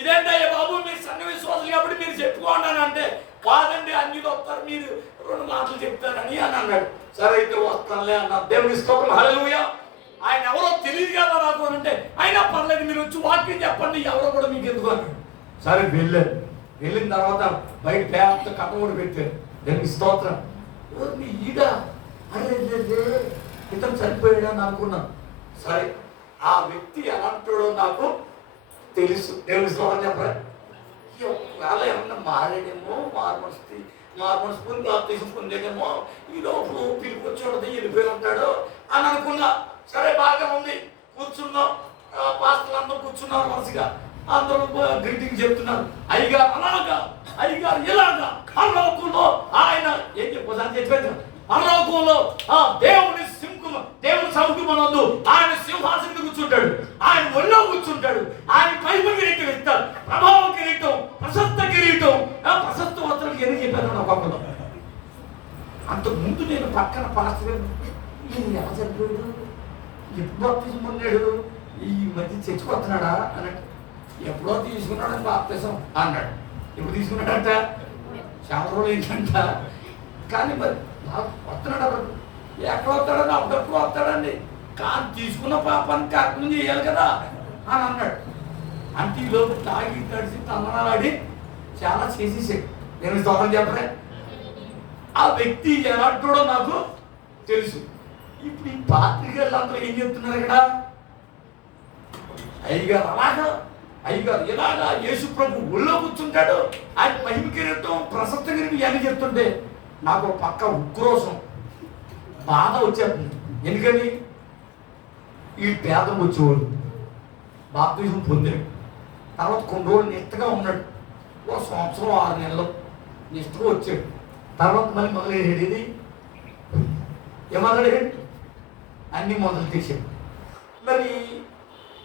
ఇదేంటయ్యా బాబు, మీరు సన్న విశ్వాసులు కాబట్టి మీరు చెప్పుకోండి అంటే, కాదండి అన్ని వస్తారు, మీరు 2 మాటలు చెప్తారని అని అన్నాడు. సరే అయితే వస్తానులే అన్నారు. దేవుని స్తోత్రం, హల్లెలూయా. ఆయన ఎవరో తెలియదు కదా నాకు అంటే, అయినా పర్లేదు మీరు వచ్చి వాక్యం చెప్పండి, ఎవరో కూడా మీకు ఎందుకు అన్నాడు. సరే వెళ్ళాను. వెళ్ళిన తర్వాత బయట పేద కథ కూడా పెట్టారు. దేవుని స్తోత్రం. ఈడ అరే ఇతను చనిపోయాడు అని అనుకున్నాను. సరే ఆ వ్యక్తి ఎలాంటాడో నాకు తెలుసు. దేవుని స్తోత్రం చెప్పరా. ఒకవేళ ఏమన్నా మారాడేమో, మార్మనస్పుని బాప్తిసం పొందేదేమో, ఈ లోపు పిలిపొచ్చాడు వెళ్ళిపోయి ఉంటాడు అని అనుకున్నా. సరే బాగా ఉంది. కూర్చున్నాం. పాస్టర్లు అందరూ కూర్చున్నారు వరుసగా. అందరూ గ్రీటింగ్ చెప్తున్నారు. అయ్యగారు అలాగా, అయ్యగారు ఇలాగా, పరలోకంలో ఆయన ఏం చెప్పాను చెప్పాను. పరలోకంలో దేవుని సౌఖ్యమనందు ఆయన సింహాసనం కూర్చుంటాడు. ఆయన ఒళ్ళో కూర్చుంటాడు. ఆయన పైపు కిరీటం ఇస్తాడు, ప్రభావ కిరీటం, ప్రశస్త కిరీటం, ప్రశస్త వస్త్రం ఎన్ని చెప్పాను ఒక్కొక్కరు. అంతకుముందు నేను పక్కన పాస్టర్ ఎలా చనిపోయాడు, ఎప్పుడు బాప్తిజం పొందాడు, ఈ మధ్య చచ్చిపోతున్నాడా అన్నట్టు. ఎప్పుడో తీసుకున్నాడని బాప్తిజం అన్నాడు. ఎప్పుడు తీసుకున్నాడంట? చాలా రోజులు ఏంటంట. కానీ మరి వస్తున్నాడు, ఎక్కడ వస్తాడని అప్పుడప్పుడు వస్తాడండి. కానీ తీసుకున్న పాపాన్ని కర్మం చేయాలి కదా అని అన్నాడు. అంటే ఈలోపు తాగి తడిసి తమ్మనాలాడి చాలా చేసేసాడు. నేను స్తోత్రం చెప్పలే. ఆ వ్యక్తి ఎలాంటోడో నాకు తెలుసు. ఇప్పుడు ఈ పాత్రికలు అందరూ ఏం చెప్తున్నారు ఇక్కడ? అయ్యగారు అలాగా, అయ్యగారు ఇలాగా, యేసు ప్రభు ఒళ్ళో కూర్చుంటాడు, ఆయన మహిమ కిరీటం, ప్రశస్త కిరీటం ఇవన్నీ చెప్తుంటే నాకు పక్క ఉక్రోషం, బాధ వచ్చేస్తుంది. ఎందుకని ఈ పేదం వచ్చేవాడు బాప్తిజం పొందాడు. తర్వాత కొన్ని రోజులు నిష్టగా ఉన్నాడు. 1 సంవత్సరం 6 నెలలు నిష్టగా వచ్చాడు. తర్వాత మళ్ళీ మొదలయ్యేది ఇది ఏమన్నాడు? అన్నీ మొదలు తీసాడు. మరి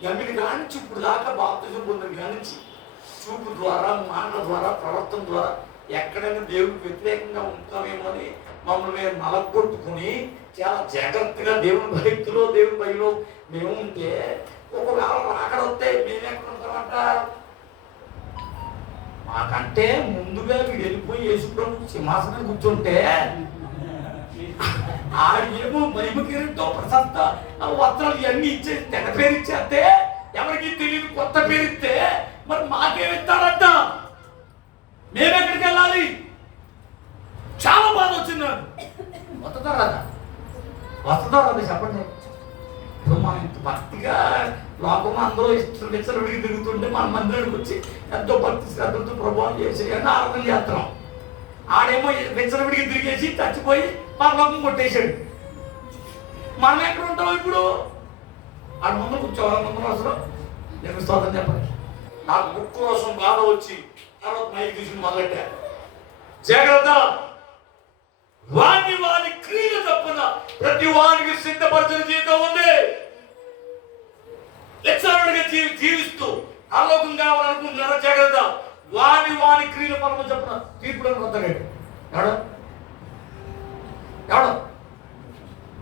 ఎమ్మిది కానించి ఇప్పుడు దాకా బాప్తిజం పొందిన కానించి చూపు ద్వారా, మాట ద్వారా, ప్రవర్తన ద్వారా ఎక్కడైనా దేవుడికి వ్యతిరేకంగా ఉంటామేమో అని మమ్మల్ని మేము నలగొట్టుకుని చాలా జాగ్రత్తగా దేవుని భక్తిలో, దేవుని భయంలో మేము ఉంటే ఒకవేళ రాకడ వస్తే మేము ఎక్కడ ఉంటామంట? మాకంటే ముందుగా వీడు వెళ్ళిపోయి యేసు ప్రభు సింహాసనం కూర్చుంటే ఆడేమో మహిమకిరీటో ప్రశస్త వస్త్రాలు ఇవన్నీ ఇచ్చే తెగ పేరు ఇచ్చేస్తే ఎవరికి తెలియదు కొత్త పేరు ఇస్తే మరి మాకేమిస్తారంట? మేమెక్కడికి వెళ్ళాలి? చాలా బాధ వచ్చింది నాకు. వస్తుందా రాదా? వస్తుందా రాదా చెప్పండి. ఇప్పుడు మనం ఇంత భక్తిగా లోకం అందరూ ఇష్టం విడిగి తిరుగుతుంటే మన మందిరానికి వచ్చి ఎంతో భక్తి శ్రద్ధలతో ప్రభావం చేసి ఆరాధన చేస్తున్నాం. ఆడేమో విడిగి తిరిగేసి చచ్చిపోయి పరలోకం కొట్టేశాడు. మనం ఎక్కడ ఉంటాం ఇప్పుడు? ఆడ ముందు కూర్చోవాలి. ముందు అసలు నేను స్తోత్రం చెప్పండి. నాకు ముక్కు కోసం బాధ వచ్చి తర్వాత మైకి తీసుకుని మొదలెట్టా. జాగ్రత్త, వాని క్రియలు తప్పున ప్రతి వానికి సిద్ధపరిచిన జీవితం ఉంది. లక్షణుడిగా జీవిస్తూ ఆలోకం కావాలనుకుంటున్నారా? జాగ్రత్త, వాని క్రియల పరమ చెప్పిన తీర్పులో కొత్తగాడు ఎవడో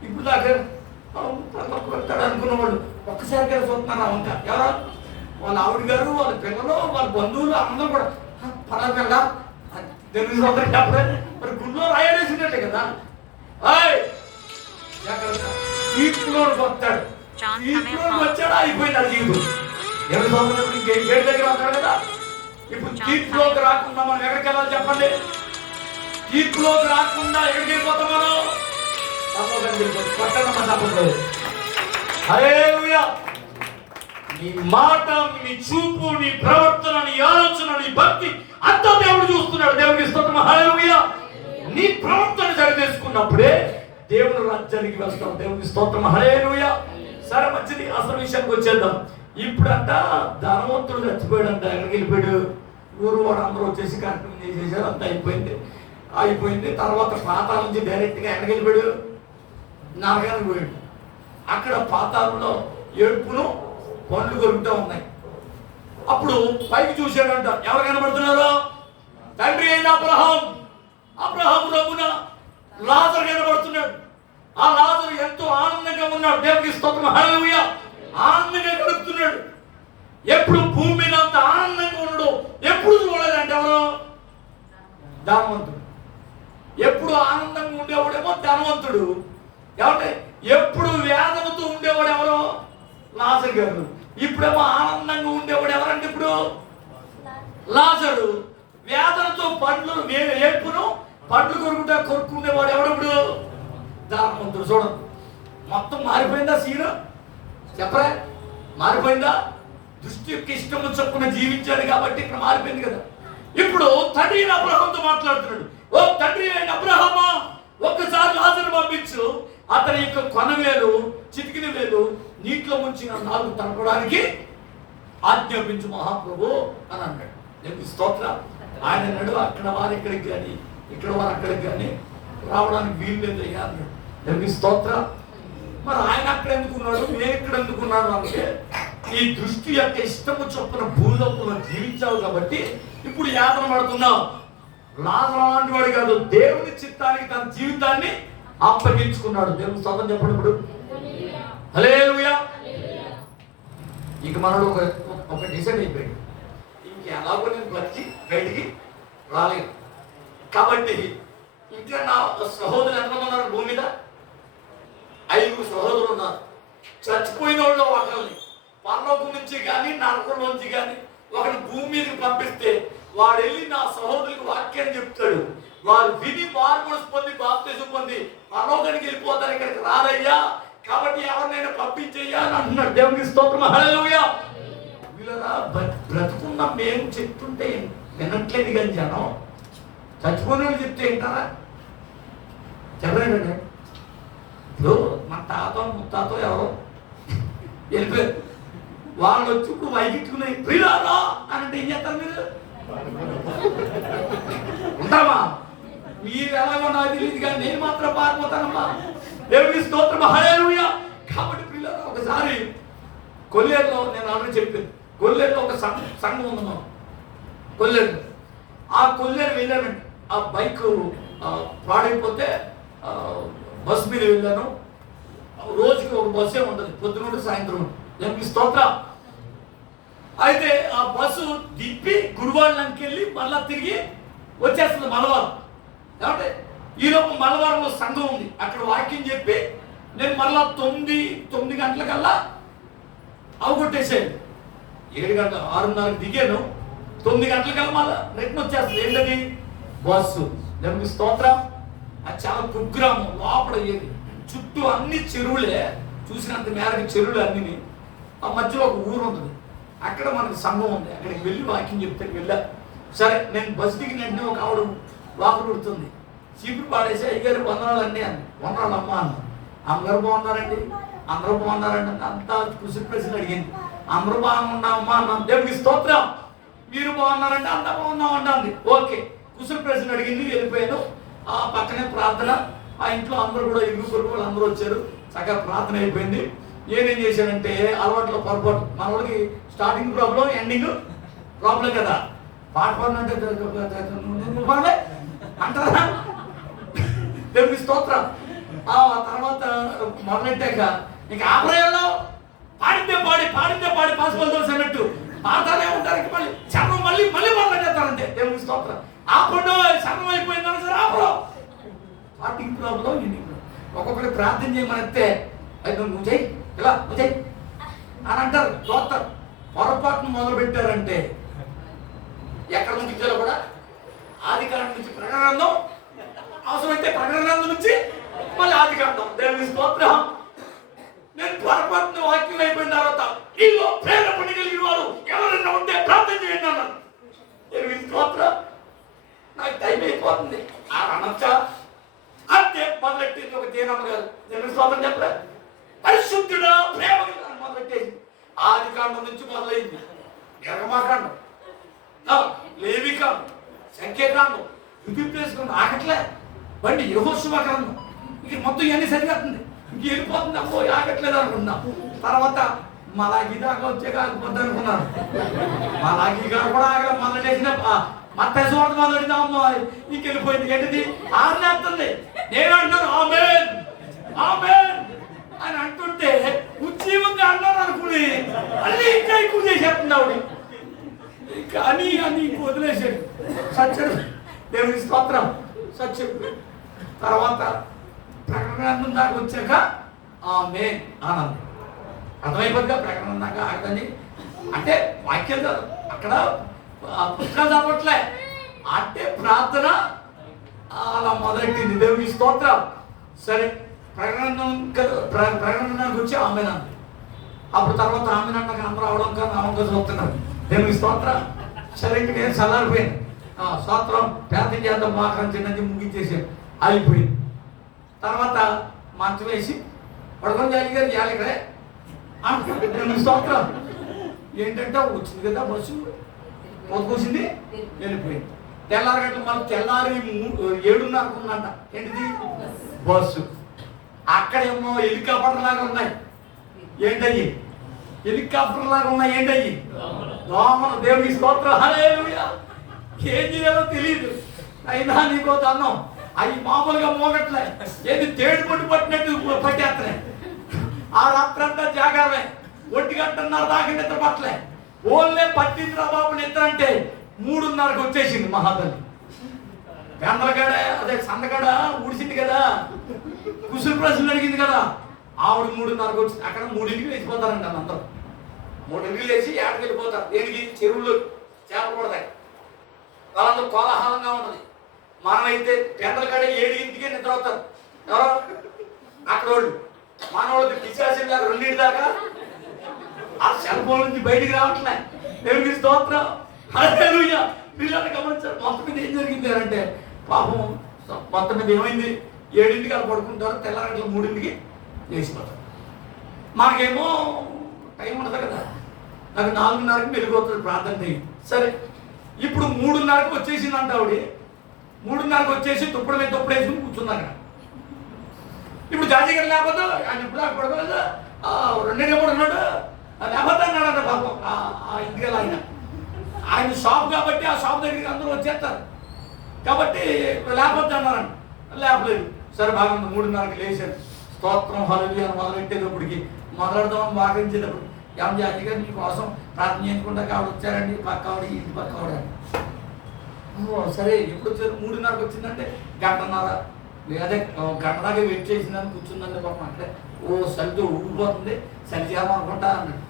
ఇప్పుడు దాకా పెడతాడు అనుకున్నవాడు ఒక్కసారి కదా చూస్తున్నాను. అవంక ఎవరో వాళ్ళ ఆవిడ గారు, వాళ్ళ పిల్లలు, వాళ్ళ బంధువులు అందరూ కూడా పలా పిల్ల తెలుగు సోదరు చెప్పడే మరి గుళ్ళో రాయడేసినట్టే కదా. తీర్పులోకి వస్తాడు. తీర్పులోకి వచ్చాడా అయిపోయింది ఆ జీవితం. ఎవరి సోదరు గేట్ దగ్గర ఉంటాడు కదా. ఇప్పుడు తీర్పులోకి రాకుండా మనం ఎక్కడికి వెళ్ళాలి చెప్పండి? తీర్పులోకి రాకుండా ఎక్కడికి వెళ్ళిపోతాం మనం? హల్లెలూయా. నీ మాట, నీ చూపు, నీ ప్రవర్తన, నీ ఆలోచన, నీ భక్తి అంతా దేవుడు చూస్తున్నాడు. దేవుడికి స్తోత్రం. హల్లెలూయా. నీ ప్రవర్తన సరిచేసుకున్నప్పుడే దేవుడు రాజ్యానికి వెళ్తాం. దేవుడికి స్తోత్రం. హల్లెలూయా. సరే మంచిది, అసలు విషయానికి వచ్చేద్దాం. ఇప్పుడంట ధనవంతుడు చచ్చిపోయాడంట. ఎక్కడికి వెళ్ళిపోయాడు? ఊరు వాడు అందరూ వచ్చేసి కార్యక్రమం చేసేసారు. అంతా అయిపోయింది. తర్వాత పాతాళం నుంచి డైరెక్ట్గా ఎక్కడికి వెళ్ళిపోయాడు? నరకానికి పోయాడు. అక్కడ పాతాళంలో ఏడుపును పండ్లు కొరుకుతూ ఉన్నాయి. అప్పుడు పైకి చూశాడంట. ఎవరు కనబడుతున్నారు? తండ్రి అయిన అబ్రహాము రొమ్మున లాజరు కనబడుతున్నాడు. ఆ లాజరు ఎంతో ఆనందంగా ఉన్నాడు. దేవునికి స్తోత్రం. హల్లెలూయా. ఆనందంగా గడుపుతున్నాడు. ఎప్పుడు భూమి మీద అంత ఆనందంగా ఉండడు ఎప్పుడు చూడలేదంటే ఎవరు? ధనవంతుడు. ఎప్పుడు ఆనందంగా ఉండేవాడేమో ధనవంతుడు. ఏమంటే ఎప్పుడు వేదనతో ఉండేవాడు ఎవరో? లాజరు గారు. ఇప్పుడేమో ఆనందంగా ఉండేవాడు ఎవరంటే ఇప్పుడు లాజరు. వేదనతో ఏడుపును పండ్లు కొరుకునేవాడు ఎవడప్పుడు? ధనవంతుడు. చూడండి, మొత్తం మారిపోయిందా సీను? చెప్పరా? మారిపోయిందా? దృష్టి యొక్క ఇష్టము చొప్పున జీవించాడు కాబట్టి ఇక్కడ మారిపోయింది కదా. ఇప్పుడు తండ్రి అయిన అబ్రహాముతో మాట్లాడుతున్నాడు. ఓ తండ్రి అయిన అబ్రహామా, ఒక్కసారి లాజరు పంపించు. అతని యొక్క కొనవేలు, చిటికిన వేలు నీటిలో ముంచిన నాలుగు తనపడానికి ఆజ్ఞాపించు మహాప్రభు అని అన్నాడు. ఎందుకు స్తోత్రం. ఆయన అన్నాడు, అక్కడ వారు ఇక్కడికి కానీ ఇక్కడ వారు అక్కడికి కానీ రావడానికి వీలు లేదయ్యా అన్నాడు. ఎందుకు స్తోత్రం. మరి ఆయన అక్కడ ఎందుకున్నాడు, నేను ఇక్కడ ఎందుకున్నాడు అంటే ఈ దృష్టి యొక్క ఇష్టము చొప్పున భూలోకంలో జీవించావు కాబట్టి ఇప్పుడు యాతన పడుతున్నావు. లాజరు అలాంటి వాడు కాదు. దేవుని చిత్తానికి తన జీవితాన్ని అప్పగించుకున్నాడు. దేవుని స్తోత్రం చెప్పండి. ఇప్పుడు హల్లెలూయా. ఇక మనలో ఒక డిసైడ్ అయిపోయాడు. ఇంకెలాగో నేను బతికి బయటికి రాలేదు కాబట్టి ఇంకా నా సహోదరులు ఎంతమంది ఉన్నారు భూమి మీద? 5 సహోదరులు ఉన్నారు. చచ్చిపోయిన వాళ్ళు ఒకరిని పరలోకం నుంచి కానీ నరకం నుంచి కానీ ఒకరిని భూమి మీదకి పంపిస్తే వాడు వెళ్ళి నా సహోదరులకు వాక్యాన్ని చెప్తాడు. వారు విని మార్పులు పొంది బాప్తిజం పొంది పరలోకానికి వెళ్ళిపోతారు. ఇక్కడికి రారయ్యా కాబట్టి ఎవరినైనా పంపించయ్యా అని అంటున్నాడు. దేవునికి స్తోత్రం. హల్లెలూయా. వీళ్ళరా బ్రతుకున్న మేము చెప్తుంటే వినట్లేదు కానీ జనం చచ్చిపోయిన వాళ్ళు చెప్తే ఏంటారా? చెప్పలేదండి. ఇప్పుడు మా తాతో ముత్తాతో ఎవరో వెళ్ళిపోయారు. వాళ్ళు వచ్చి ఇప్పుడు వైకిట్టుకుని ప్రియులారా అని అంటే ఏం చేస్తారు మీరు? ఉంటామా? మీరు ఎలాగో నాకు తెలియదు కానీ నేను మాత్రం పారిపోతానమ్మా. దేవునికి స్తోత్రం. హల్లెలూయా. కాబట్టి ప్రియులారా, ఒకసారి కొల్లేరులో నేను ఆల్రెడీ చెప్పాను. కొల్లేరులో ఒక సంఘం ఉందమ్మా. కొల్లేరు. ఆ కొల్లేరు వెళ్ళానండి. ఆ బైక్ పాడైపోతే బస్సు మీద వెళ్ళాను. రోజుకి ఒక బస్సే ఉంటుంది, పొద్దున సాయంత్రం. దేవునికి స్తోత్రం. అయితే ఆ బస్సు దిప్పి గుడివాళ్ళకి వెళ్ళి మళ్ళా తిరిగి వచ్చేస్తుంది మనవారు. కాబట్టి ఈలోపు మలవరంలో సంఘం ఉంది, అక్కడ వాక్యం చెప్పి నేను మళ్ళా 9 గంటలకల్లా అవగొట్టేసాను. 7 గంటల 6:30 దిగాను, 9 గంటలకల్లా మళ్ళా రిటర్న్ వచ్చేస్తుంది. ఏంటది? బస్సు. దేవునికి స్తోత్రం. అది చాలా కుగ్రామం లోపల ఏది, చుట్టూ అన్ని చెరువులే, చూసినంత మేరకు చెరువులు అన్ని. ఆ మధ్యలో ఒక ఊరు ఉంటుంది, అక్కడ మనకి సంఘం ఉంది, అక్కడికి వెళ్ళి వాక్యం చెప్తే వెళ్ళా. సరే నేను బస్సు దిగిన వెంటనే ఒక ఆవిడ వాకులు ఉడుతుంది, చీపురు పాడేసి అయ్యారు వందనాలు అండి అని. వందనాలు అమ్మ అన్న. అందరూ బాగున్నారండి, అందరూ బాగున్నారండి అని అంతా కుసి ప్రశ్న అడిగింది. అందరూ బాగున్నామమ్మా అన్నాం. దేవునికి స్తోత్రం. మీరు బాగున్నారంటే అంతా బాగున్నామండి అంది. ఓకే, కుశల ప్రశ్న అడిగింది, వెళ్ళిపోయాను. ఆ పక్కనే ప్రార్థన, ఆ ఇంట్లో అందరూ కూడా ఇరుగు పొరుగు వాళ్ళు అందరూ వచ్చారు, చక్కగా ప్రార్థన అయిపోయింది. నేనేం చేశానంటే అలవాట్లో పొరపాటు, మన వాళ్ళకి స్టార్టింగ్ ప్రాబ్లం ఎండింగ్ ప్రాబ్లం కదా. పాట పాడినంటే పాడే అంటారా? దేవునికి స్తోత్రం. ఆ తర్వాత మొదలెట్టాక ఇంక ఆపరేయాల్లో పాడిందే పాడి పాసిబుల్ దోశ అన్నట్టు పాడతానే ఉంటారు. మళ్ళీ శరణం మళ్ళీ మొదలెట్టేస్తారంటే దేవునికి స్తోత్రం. ఆపండు శరణం అయిపోయిందని సరే ఆపడం. Starting problem ending problem. ఒక్కొక్కటి ప్రార్థన చేయమనిస్తే అయితే నువ్వు చేయి, ఇలా నువ్వు చేయి అని అంటారు, చూస్తారు. పొరపాటును మొదలు పెట్టారంటే ఎక్కడ నుంచి ఇచ్చారో కూడా ఆదికాండం నుంచి ప్రకటన గ్రంథం, అవసరమైతే ప్రకటన గ్రంథం నుంచి మళ్ళీ ఆదికాండం. దేవుని స్తోత్రం. నేను పొరపాటును వాక్యం అయిపోయిన తర్వాత వీళ్ళు ప్రేరేపణ కలిగిన వారు ఎవరైనా ఉంటే ప్రార్థన చేయండి అన్నాను. దేవుని స్తోత్రం. నాకు టైం అయిపోతుంది అనొచ్చా అంతే మొదలెట్టింది ఒక దీనమ్మ గారు. దేవుని స్తోత్రం చెప్పలేదు. పరిశుద్ధుడా ప్రేమ మొదలెట్టేసి ఆదికాండం నుంచి మొదలైంది. నిర్గమాకాండం, లేవికాండం, సంఖ్యాకాండం, యుధిప్రేసుకుని ఆగట్లే. బండి యెహోషువ గ్రంథం, ఇంక మొత్తం ఇవన్నీ సరిగేస్తుంది. ఇంక వెళ్ళిపోతుంది, అమ్మో ఆగట్లేదు అనుకున్నాం. తర్వాత మలాగి దాకా వచ్చే కాకపోద్ది అనుకున్నాను. మలాగి గారు కూడా ఆగల మొదలెట్టిన మత్తయి సువార్త మొదలెడినా అమ్మో ఇంక వెళ్ళిపోయింది. ఏంటిది? ఆజ్ఞేస్తుంది. నేను అంటాను ఆమేన్ ఆమేన్ అని అంటుంటే ఉజ్జీవంగా అన్నారు అనుకుని మళ్ళీ ఇంకా ఎక్కువ చేసేస్తుంది ఆవిడ. కానీ అని వదిలేసాడు. సత్యం. దేవుని స్తోత్రం. సత్యం. తర్వాత ప్రకటన దాకా వచ్చాక ఆమేన్ ఆనందం అర్థమైపోద్దిగా. ప్రకటన దాకా ఆగదని అంటే వాక్యం అక్కడ పుస్తకాలు చదవట్లే, అంటే ప్రార్థన అలా మొదలెట్టింది. దేవుని స్తోత్రం. సరే ప్రకటనకు వచ్చి ఆమెన్ అంది. అప్పుడు తర్వాత ఆమెన్ అన్నాక అందరూ అవడం కానీ అవంగా చూస్తున్నారు. దేవుని స్తోత్రం. సరే ఇంక నేను చల్లారిపోయాను. స్తోత్రం ప్రార్థన చేద్దాం మాకని చిన్నది ముగించేసాను, అయిపోయింది. తర్వాత మంచం వేసి పడుకొని జాలిగారు జాలిగరే దేవుని స్తోత్రం. ఏంటంటే వచ్చింది కదా బస్సు, పొద్దుకొచ్చింది, వెళ్ళిపోయింది. తెల్లారి గంటలు మళ్ళీ తెల్లారి 7:30 ఉందంట. ఏంటిది? బస్సు. అక్కడేమో హెలికాప్టర్ లాగా ఉన్నాయి. ఏంటయ్యి? హెలికాప్టర్ లాగా ఉన్నాయి. ఏంటయ్యి? దోమలు. దేవుని స్తోత్రం. హల్లెలూయా. ఏం చేయాలో తెలియదు, అయినా నీకో దన్నం. అవి మామూలుగా మోగట్లే, ఏది తేడు పట్టు పట్టినట్టు పట్టేస్తున్నాయి. ఆ రాత్రంతా జాగారమే, 1:30 దాకా నిద్ర పట్టలే. ఓన్లే పట్టిందిరా బాబు నిద్ర అంటే 3:30కి వచ్చేసింది మహాతల్లి. గంటలకాడ అదే సందకాడ ఊడిసింది కదా, కుశల ప్రశ్నలు అడిగింది కదా, ఆవిడ 3:30కి వచ్చింది. అక్కడ 3ంటికి లేచిపోతారంట అందరూ. 3ంటికి లేచి ఏడకి వెళ్ళిపోతారు. దేనికి? చెరువులు చేపలు పడతాయి. వాళ్ళందరూ కోలాహలంగా ఉంటుంది. మనమైతే పెందల కాడ 7ంటికే నిద్ర అవుతారు. ఎవరో అక్కడ వాళ్ళు మనవాళ్ళకి పిశాచిం దాకా 2 దాకా ఆ సెల్ ఫోన్ నుంచి బయటికి రావట్లే. దేవుని స్తోత్రం. హల్లెలూయా. వీళ్ళని గమనించారు. మొత్తం మీద ఏం జరిగింది అంటే పాపం మొత్తం మీద ఏమైంది? 7ంటికి అలా పడుకుంటారు, తెల్లారి 3ంటికి లేచిపోతారు. మనకేమో టైం ఉండదు కదా. నాకు 4:30కి వెళ్ళిపోతుంది ప్రార్థన టైం. సరే ఇప్పుడు 3:30కి వచ్చేసిందంట ఆవిడ. 3:30కి వచ్చేసి తుప్పుడు మీద తుప్పుడు వేసుకుని కూర్చున్నాక ఇప్పుడు జాజీగారు లేకపోతే ఆయన ఇప్పుడు దాకా పడుకోలేదు. 2 ఉన్నాడు లేకపోతే అన్నాడంట పాపం ఆ ఇంటికి ఆయన షాప్ కాబట్టి ఆ షాప్ దగ్గరికి అందరూ వచ్చేస్తారు కాబట్టి లేకపోతే అన్నారంట. లేపలేదు. సరే బాగా 3:30కి లేచారు. స్తోత్రం హల్లెలూయా మొదలెట్టేటప్పటికి మొదలెడదామని వాకించేటప్పుడు ఏం జాజీగారు మీకోసం ప్రార్థన చేసుకుంటా ఆవిడ వచ్చారండి, పక్క ఆవిడ ఇంటి పక్క ఆవిడ. సరే ఎప్పుడు వచ్చారు? 3:30కి వచ్చిందంటే 1:30 అదే గంట దాకా వెయిట్ చేసిందని కూర్చుందండి పాపం. అంటే ఓ చలితో ఊగిపోతుంది, చలి చేయాలనుకుంటా అన్నాడు.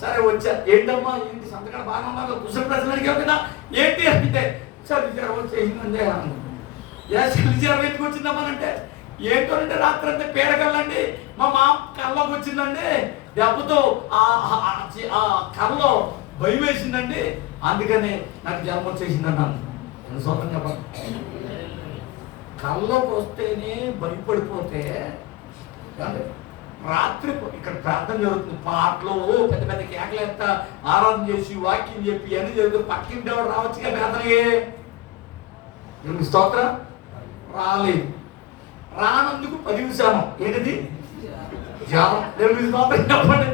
సరే వచ్చా. ఏంటమ్మా ఏంటి సంతకాలు బాగా ఉన్నా కుశల ప్రశ్నలు అడిగావు కదా ఏంటి అంటే చలి జ్వరం వచ్చేసిందండి అన్నాడు. చలి జ్వరం ఎందుకు వచ్చిందమ్మా అంటే ఏంటోనంటే రాత్రి అంతా పీడకల్లండి మా కళ్ళలోకి వచ్చిందండి, దెబ్బతో ఆ కళ్ళలో భయం వేసిందండి, అందుకని నాకు జ్వరం వచ్చేసింది అన్నాను. సొంతం చెప్పండి, కళ్ళలోకి వస్తేనే భయపడిపోతే రాత్రి ఇక్కడ ప్రార్థన జరుగుతుంది, పాటలు పెద్ద పెద్ద కేకలేస్తా ఆరాధన చేసి వాక్యం చెప్పి అన్ని జరుగుతుంది, పక్కింటి ఎవరు రావచ్చుగా ప్రార్థనకి. స్తోత్రం రాలేదు. రానందుకు 10 నిమిషాలు ఏంటిది చెప్పండి.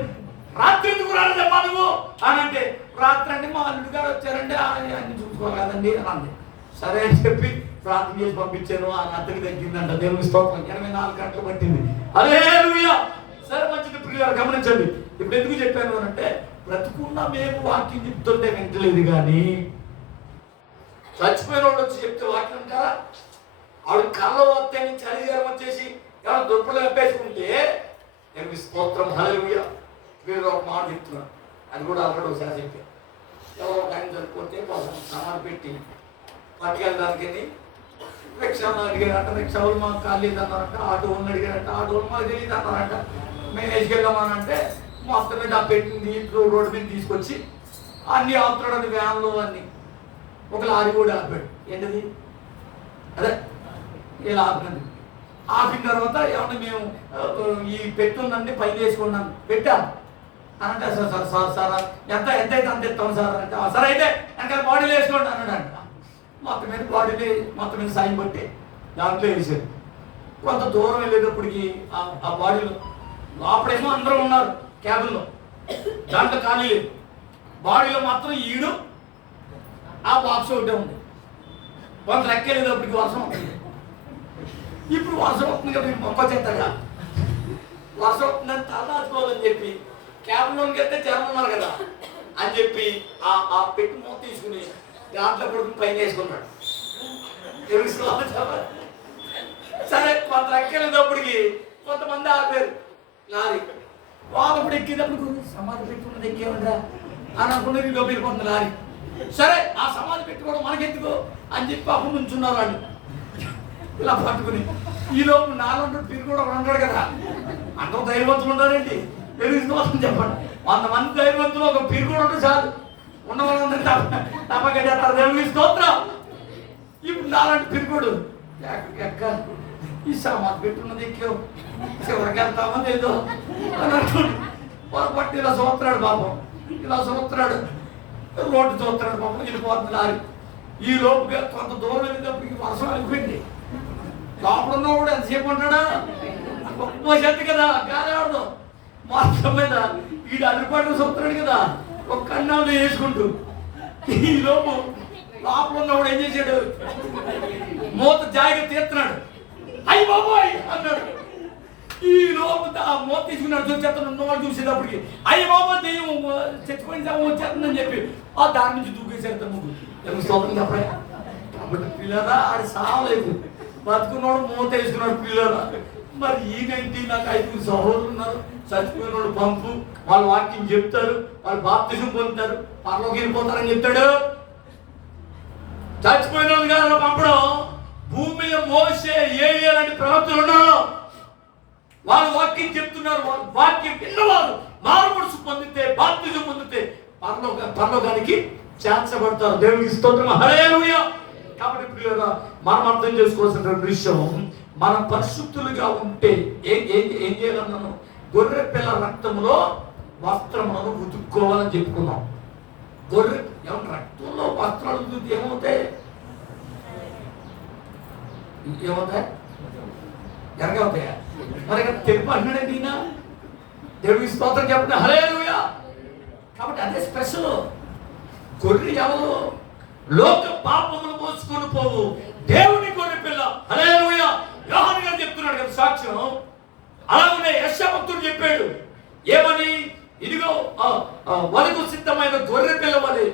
రాత్రి ఎందుకు రాలేదమ్మా నువ్వు అని అంటే, రాత్రి అంటే మా అల్లుడు గారు వచ్చారండి అన్ని చూసుకోగలదండి అని అంది. సరే అని చెప్పి ప్రార్థన చేసి పంపించాను. ఆ అత్తకి తగ్గిందంట. దేవుని స్తోత్రం. 24 గంటలు పట్టింది. హల్లెలూయా. సరే మంచిది ప్రియులారా, గమనించండి. ఇప్పుడు ఎందుకు చెప్పాను అని అంటే, బ్రతుకున్నా మేము వాక్యం చెప్తుంటే వింటలేదు, కానీ చచ్చిపోయిన వాళ్ళు వచ్చి చెప్తే వాక్యం కదా. ఆవిడ కళ్ళ వస్తే నుంచి చలిగారం వచ్చేసి ఎవరైనా దుర్పలు కప్పేసుకుంటే నేను స్తోత్రం. హల్లెలూయా. మీరు ఒక మాట చెప్తున్నాను, అది కూడా అక్కడ ఒకసారి చెప్పాను. ఎవరో ఒక ఆయన చనిపోతే సమాధి పెట్టి పట్టుకెళ్ళడానికి రిక్షాను అడిగారంట. రిక్షా వాళ్ళు మాకు కాలేదు అన్నారంట. ఆటో వాళ్ళని అడిగారంట. ఆటో వాళ్ళు మాకు తెలియదు అన్నారంట. మేము వేసుకెళ్ళామనంటే మొత్తం మీద ఆ పెట్టింది రోడ్డు మీద తీసుకొచ్చి అన్ని ఆపుతాడు, వ్యాన్లు అన్నీ. ఒక లారీ కూడా ఆపాడు. ఏంటది అదే ఇలా ఆపినండి. ఆపిన తర్వాత ఏమన్నా మేము ఈ పెట్టుందండి పైన వేసుకున్నాను పెట్టాను అని అంటే, సార్ ఎంత అయితే అంత ఇస్తాం సార్ అంటే, సరే అయితే వెనకాల బాడీలో వేసుకోండి అన్నాడంట. మొత్తం మీద బాడీలో మొత్తం మీద సాయం పట్టి దాంట్లో వేసాడు. కొంత దూరం వెళ్ళేటప్పటికి ఆ బాడీలో లోపడేమో అందరూ ఉన్నారు క్యాబిన్లో, దాంట్లో ఖాళీ లేదు. బాడీలో మాత్రం ఈడు ఆ బాక్స్ ఒకటే ఉంది. కొంత లెక్కెళ్ళేటప్పటికి వర్షం వస్తుంది. ఇప్పుడు వర్షం వస్తుంది కదా, మొక్క చేస్తాగా వర్షం వస్తుందని తలదాచుకోవాలని చెప్పి క్యాబ్లోకి వెళ్తే జనం ఉన్నారు కదా అని చెప్పి ఆ పెట్టి మూత తీసుకుని దాంట్లో కొడుకుని పైన వేసుకున్నాడు. సరే కొంత లెక్కెళ్ళేటప్పటికి కొంతమంది ఆపారు లారీ. వాళ్ళప్పుడు ఎక్కేటప్పుడు సమాధి పెట్టుకున్నది ఎక్కేమంటా అని అనుకున్నది. ఇంకో మీరు కొంత లారీ. సరే ఆ సమాధి పెట్టుకోవడం మనకెందుకు అని చెప్పి అప్పుడు నుంచున్నారు వాళ్ళు ఇలా పట్టుకుని. ఈలోపు నాలుగు తిరిగి కూడా ఉంటాడు కదా, అందరూ ధైర్యవంతులు ఉంటారండి. తెలుసుకోవాలని చెప్పండి. 100 మంది ధైర్యవంతులు ఒక పీరు కూడా ఉంటే చాలు, ఉన్న వాళ్ళందరూ తప్పకెట్టారు. దేవుని స్తోత్రం. ఇప్పుడు నాలాంటి పిరుకోడు ఎక్క ఈ సమాధి పెట్టున్నది ఎక్కావు, చివరికి వెళ్తామని ఏదో అని అంటుండు. పొరపట్టి ఇలా చూస్తున్నాడు పాపం, ఇలా చూస్తున్నాడు, రోడ్డు చూస్తున్నాడు పాపం, వెళ్ళిపోతుంది లారీ. ఈ లోపుగా కొంత దూరం వెళ్ళేటప్పటికి వర్షం వెళ్ళిపోయింది. లోపల ఉన్న కూడా ఎంతసేపు ఉంటాడా, గొప్ప చెత్త కదా, గాలి ఆడదు మొత్తం మీద. వీడు అల్లుపాటు చూస్తున్నాడు కదా, ఒక కన్నాలు వేసుకుంటూ. ఈ లోపు లోపల ఉన్నవాడు ఏం చేశాడు, మూత జాగ్రత్త తీస్తున్నాడు. అయ్యి బాబోయ్ అన్నాడు. ఈ లోపు ఆ మూత తీసుకున్నాడు. చూసేస్తున్నాడు. ఉన్నవాడు చూసేటప్పటికి అయ్యి బాబోయ్ దెయ్యం చచ్చిపోయిన శవం వచ్చేస్తుందని చెప్పి ఆ దాని నుంచి దూకేసేస్తాం. ముందు స్తోత్రం చెప్పలే. కాబట్టి పిల్లరా ఆడు సావలేదు, బతుకున్నాడు మూత వేసుకున్నాడు పిల్లరా. మరి ఈయనంటే నాకు 5 సహోదరులు ఉన్నారు, చచ్చిపోయిన వాడు పంపు, వాళ్ళు వాక్యం చెప్తారు, వాళ్ళు బాప్తిజం పొందుతారు, పరలోకి వెళ్ళిపోతారని చెప్తాడు. చచ్చిపోయిన వాళ్ళు కాదు పంపడం. భూమి మీద మోసే ఏలియా ప్రవక్తలు ఉన్నారు, వాళ్ళు వాక్యం చెప్తున్నారు. వాళ్ళు వాక్యం విన్నవారు మారుమనసు పొందితే, బాప్తిజం పొందితే పరలోకానికి చేర్చబడతారు. దేవునికి స్తోత్రం. హల్లెలూయా. కాబట్టి ప్రియులారా, మనం అర్థం చేసుకోవాల్సిన విషయం, మనం పరిశుద్ధులుగా ఉంటే ఏం చేయాలన్నాను, గొర్రె పిల్ల రక్తంలో వస్త్రములను ఉతుక్కోవాలని చెప్పుకున్నాం. గొర్రె ఏమన్నా రక్తంలో వస్త్రాలు ఉతికితే ఏమవుతాయి, ఏమవుతాయి, ఎరగవుతాయా? మరి తెలుపు అన్నాడండి ఈయన. దేవునికి స్తోత్రం చెప్పండి. హల్లెలూయా. కాబట్టి అదే స్పెషల్. గొర్రె ఎవరు, లోక పాపములు మోసుకొని పోవు దేవుని గొర్రె పిల్ల. హల్లెలూయా. యోహాను గారు చెప్తున్నాడు కదా సాక్ష్యం. అలాగే యెషయా భక్తుడు చెప్పాడు ఏమని, ఇదిగో వరకు సిద్ధమైన గొర్రె పిల్ల వలె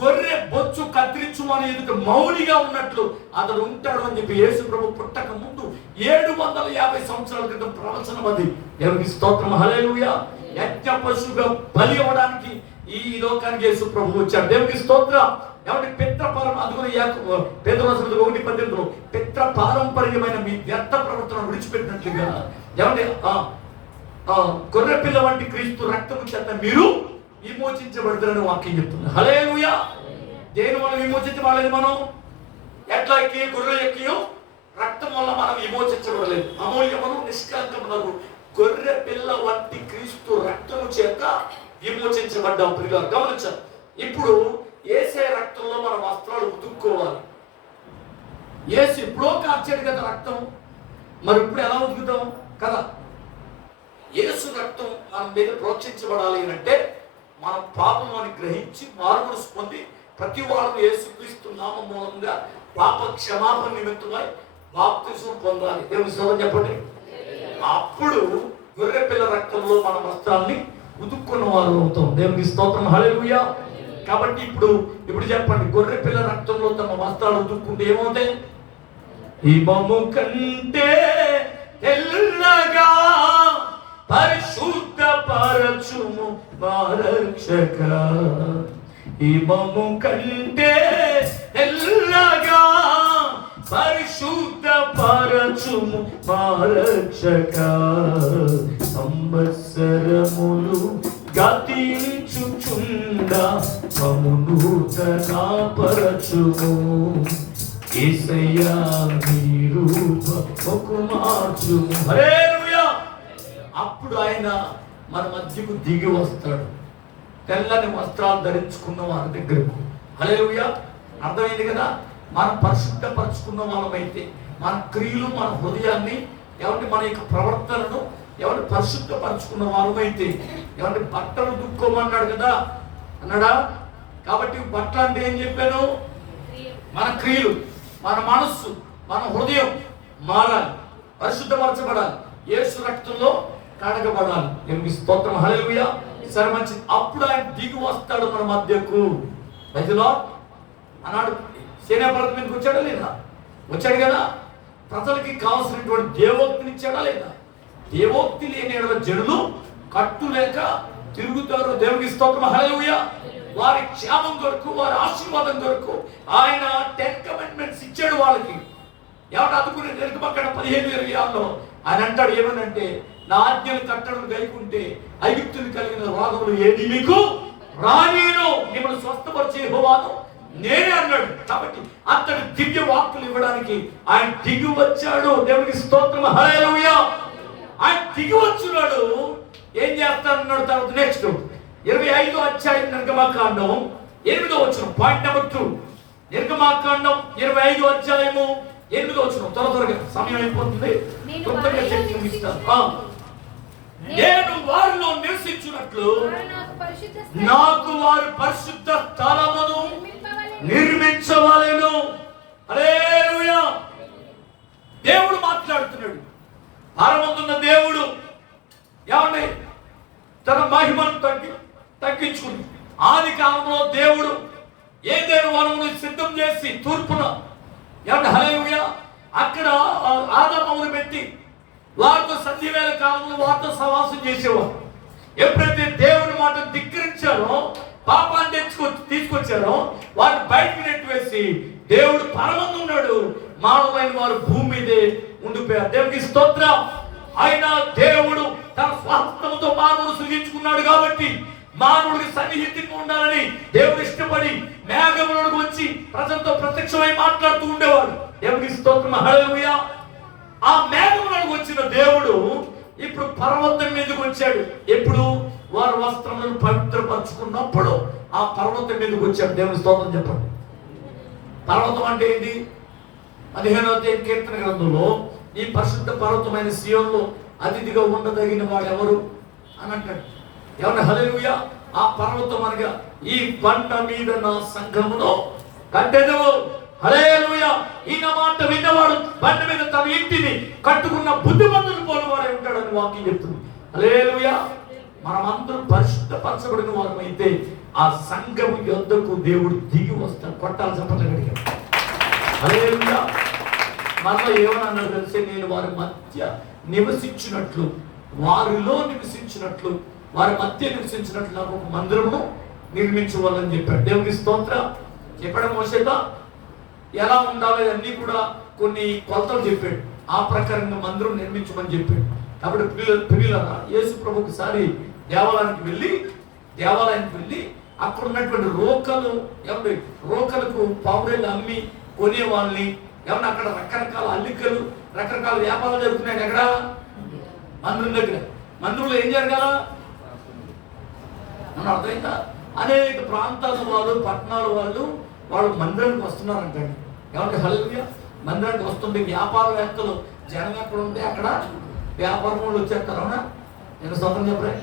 గొర్రె బొచ్చు కత్తిరించుమని ఎదుట మౌనిగా ఉన్నట్లు అతడు ఉంటాడు అని చెప్పి యేసు ప్రభు పుట్టక ముందు 750 సంవత్సరాల క్రితం ప్రవచనం అది. దేవునికి స్తోత్రం, హల్లెలూయా. యజ్ఞ పశువుగా బలి అవ్వడానికి ఈ లోకానికి యేసు ప్రభు వచ్చాడు. దేవునికి స్తోత్రం. ఏమంటే పిత్రపరం అందుకని పేదవాసులు 1:18 పిత్ర పారంపర్యమైన మీ వ్యర్థ ప్రవర్తన విడిచిపెట్టినట్లుగా ఏమంటే గొర్రెపిల్ల వంటి క్రీస్తు రక్తము చేత మీరు విమోచించబడతారని వాక్యం చెప్తుంది. హల్లెలూయా. దేని వల్ల విమోచించబడలేదు? మనం ఎట్లా ఎక్కి గొర్రె ఎక్కియో రక్తం వల్ల మనం విమోచించబడలేదు. అమూల్యమును నిష్కలంకమునకు గొర్రె పిల్ల వంటి క్రీస్తు రక్తము చేత విమోచించబడ్డాం. ప్రియులారా గమనించాలి. ఇప్పుడు యేసే రక్తంలో మన వస్త్రాలు ఉతుక్కోవాలి. యేసు ఎప్పుడో కార్చాడు కదా రక్తం, మరి ఇప్పుడు ఎలా ఉతుకుతాం కదా? యేసు రక్తం మన మీద ప్రోక్షించబడాలి అంటే మనం పాపంలోని గ్రహించి మారుమనసు పొంది ప్రతి వారు యేసుక్రీస్తు నామం మూలంగా పాప క్షమాపణ నిమిత్తమై బాప్తిసం పొందాలి. దేవుని స్తోత్రం చెప్పండి. అప్పుడు గొర్రె పిల్ల రక్తంలో మన వస్త్రాల్ని ఉతుక్కున్న వారు అవుతాం. దేవునికి స్తోత్రం, హల్లెలూయా. కాబట్టి ఇప్పుడు చెప్పండి, గొర్రె పిల్ల రక్తంలో తమ వస్త్రాలు ఉతుక్కుంటే ఏమవుతాయి? హిమము కంటే తెల్లగా పరిశుద్ధ పరచుము మా రక్షక. హిమము కంటే తెల్లగా పరిశుద్ధ పరచుము మా రక్షక. సంవత్సరములు గతించుచుండా మము నూతన పరచుము. యేసయ్యా నీ రూపముకు మార్చుము. హల్లెలూయా. అప్పుడు ఆయన మన మధ్యకు దిగి వస్తాడు, తెల్లని వస్త్రాలు ధరించుకున్న వారి దగ్గరకు. హల్లెలూయా. అర్థమైంది కదా? మనం పరిశుద్ధపరచుకున్న వాళ్ళమైతే మన క్రియలు మన హృదయాన్ని ఏమంటే మన యొక్క ప్రవర్తనను ఎవరు పరిశుద్ధపరచుకున్న వారమైతే ఏమంటే బట్టలు దుక్కోమన్నాడు కదా అన్నాడా? కాబట్టి బట్టలు అంటే ఏం చెప్పాను? మన క్రియలు, మన మనస్సు, మన హృదయం మారాలి, పరిశుద్ధపరచబడాలి, యేసు రక్తంలో కడగబడాలి. దేవునికి స్తోత్రం, హల్లెలూయా. సరే మంచిది. అప్పుడు ఆయన దిగి వస్తాడు మన మధ్యకు. ప్రజలో అన్నాడు సేనాపతి మీదకి వచ్చాడా లేదా? వచ్చాడు కదా. ప్రజలకి కావాల్సినటువంటి దేవోక్తిని ఇచ్చాడా లేదా? దేవోక్తి లేని జనులు కట్టు లేక తిరుగుతారు. దేవునికి స్తోత్రం, హల్లెలూయా. వారి క్షేమం కొరకు, వారి ఆశీర్వాదం కొరకు ఆయన 10 కమాండ్మెంట్స్ ఇచ్చాడు వాళ్ళకి. ఎవరు అందుకునే నిర్గమకాండ 15:26 ఆయన అంటాడు ఏమనంటే, నా ఆజ్ఞలు కట్టడలు గైకుంటే ఐగుప్తులు కలిగిన రోగములు ఏది మీకు రానేను, మిమ్మల్ని స్వస్థపరిచే యెహోవాను నేనే అన్నాడు. కాబట్టి అతడు దివ్య వాక్కులు ఇవ్వడానికి ఆయన దిగి వచ్చాడు. దేవునికి స్తోత్రం, హల్లెలూయా. ఆయన దిగి వచ్చున్నాడు. ఏం చేస్తానన్నాడు తర్వాత నెక్స్ట్ 25వ అధ్యాయం నిర్గమకాండం 8వ వచనం. పాయింట్ నెంబర్ 2 నిర్గమకాండం 25వ అధ్యాయము 8వ వచనం. త్వరగా సమయం అయిపోతుంది. తొందరగా చెప్పి ముగిస్తాను. నేను వారిలో నివసించున్నట్లు నాకు వారు పరిశుద్ధ స్థలమును నిర్మించవలెను. హల్లెలూయా. దేవుడు మాట్లాడుతున్నాడు. పరమందున్న దేవుడు ఏమండి తన మహిమను తగ్గించుకుంది. ఆది కాలంలో దేవుడు ఏదైనా వనమును సిద్ధం చేసి తూర్పున ఏమంటే హల్లెలూయా అక్కడ ఆదామును పెట్టి వారితో సంధివేళ కాలంలో వారితో సహవాసం చేసేవారు. ఎప్పుడైతే దేవుని మాట ధిక్కరించారో, పాపాన్ని తీసుకొచ్చారో వారిని బయటకు నెట్టివేసి దేవుడు పరమందు ఉన్నాడు, మానవులైన వారు భూమి మీదే ఉండిపోయారు. దేవునికి స్తోత్రం. ఆయన దేవుడు తన స్వాస్థ్యంతో మానవుడు సృజించుకున్నాడు కాబట్టి మానవుడికి సన్నిహితంగా ఉండాలని దేవుడు ఇష్టపడి మేఘములకు వచ్చి ప్రజలతో ప్రత్యక్షమై మాట్లాడుతూ ఉండేవాడు. దేవునికి స్తోత్రం, హల్లెలూయా. ఆ మేఘములకు వచ్చిన దేవుడు ఇప్పుడు పర్వతం మీదకి వచ్చాడు. ఎప్పుడు వారి వస్త్రములను పవిత్రపరచుకున్నప్పుడు ఆ పర్వతం మీదకి వచ్చాడు. దేవుని స్తోత్రం చెప్పండి. పర్వతం అంటే ఏంటి? 15వ అధ్యాయం కీర్తన గ్రంథంలో ఈ పరిశుద్ధ పర్వతమైన సియోనులో అతిథిగా ఉండదగిన వాడు ఎవరు అని అంటాడు. ఎవరు? హల్లెలూయా. ఆ పర్వతం అనగా ఈ బండ మీద నా సంఘమును కట్టెదవు. హల్లెలూయా. ఈ నా మాట విన్నవాడు బండ మీద తన ఇంటిని కట్టుకున్న బుద్ధిమంతుడు పోలవాడే ఉంటాడని వాక్యం చెప్తుంది. హల్లెలూయా. మనమందరం పరిశుద్ధపరచబడిన వారమైతే ఆ సంఘము యొద్దకు దేవుడు దిగి వస్తాడు. కొట్టాలి చెప్పండి. హల్లెలూయా. మనలో ఏమన్నా తెలిసి నేను వారి మధ్య నివసించినట్లు, వారిలో నివసించినట్లు, వారి మధ్య నివసించినట్లు నాకు ఒక మందిరము నిర్మించవాలని చెప్పాడు. దేవుని స్తోత్రం. చెప్పడం మోసేత ఎలా ఉండాలి అన్నీ కూడా కొన్ని కొలతలు చెప్పాడు. ఆ ప్రకారంగా మందిరం నిర్మించమని చెప్పాడు. కాబట్టి పిల్లల యేసు ప్రభు ఒకసారి దేవాలయానికి వెళ్ళి అక్కడ ఉన్నటువంటి రోకలకు పావురేళ్ళు అమ్మి కొనే వాళ్ళని ఏమన్నా అక్కడ రకరకాల అల్లికలు రకరకాల వ్యాపారాలు జరుగుతున్నాయి. ఎక్కడ? మందిరం దగ్గర. మందిరంలో ఏం జరగాల మనం అర్థమైందా? అనేక ప్రాంతాల వాళ్ళు, పట్టణాల వాళ్ళు మందిరానికి వస్తున్నారంటండి. ఏమంటే హల్లెలూయా. మందిరానికి వస్తుంటే వ్యాపారవేత్తలు జనం ఎక్కడ ఉంటే అక్కడ వ్యాపారం వాళ్ళు వచ్చేస్తారు. అవునా? నేను సొంతం చెప్పలే.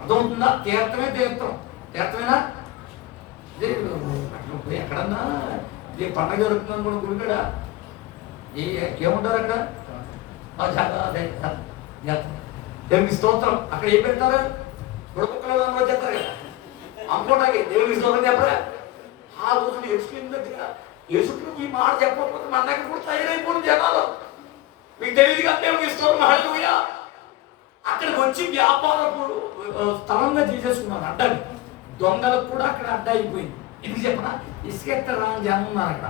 అర్థమవుతుందా? తీర్థమేనా? ఎక్కడన్నా ఏ పండగ జరుగుతుందని కూడా గుడికాడ ఏముంటారు అక్కడ? దేవునికి స్తోత్రం. అక్కడ ఏం పెడతారు? గుడపక్కల చేస్తారు కదా అమ్మకోటాకి. దేవునికి స్తోత్రం చెప్పరా? ఆ రోజున యేసుక్రీస్తు దగ్గర యేసుక్రీస్తు ఈ మాట చెప్పకపోతే మన దగ్గర కూడా తయారైపోయింది జనాలు. మీకు తెలియదు కదా. దేవునికి స్తోత్రం. హల్లెలూయా. అక్కడికి వచ్చి వ్యాపారపు స్థలంగా తీసేసుకున్నారు. అడ్డాలు దొంగలకు కూడా అక్కడ అడ్డా అయిపోయింది. ఇది చెప్పనా? ఇసుకెత్తరా అని జనం ఉన్నారు అక్కడ.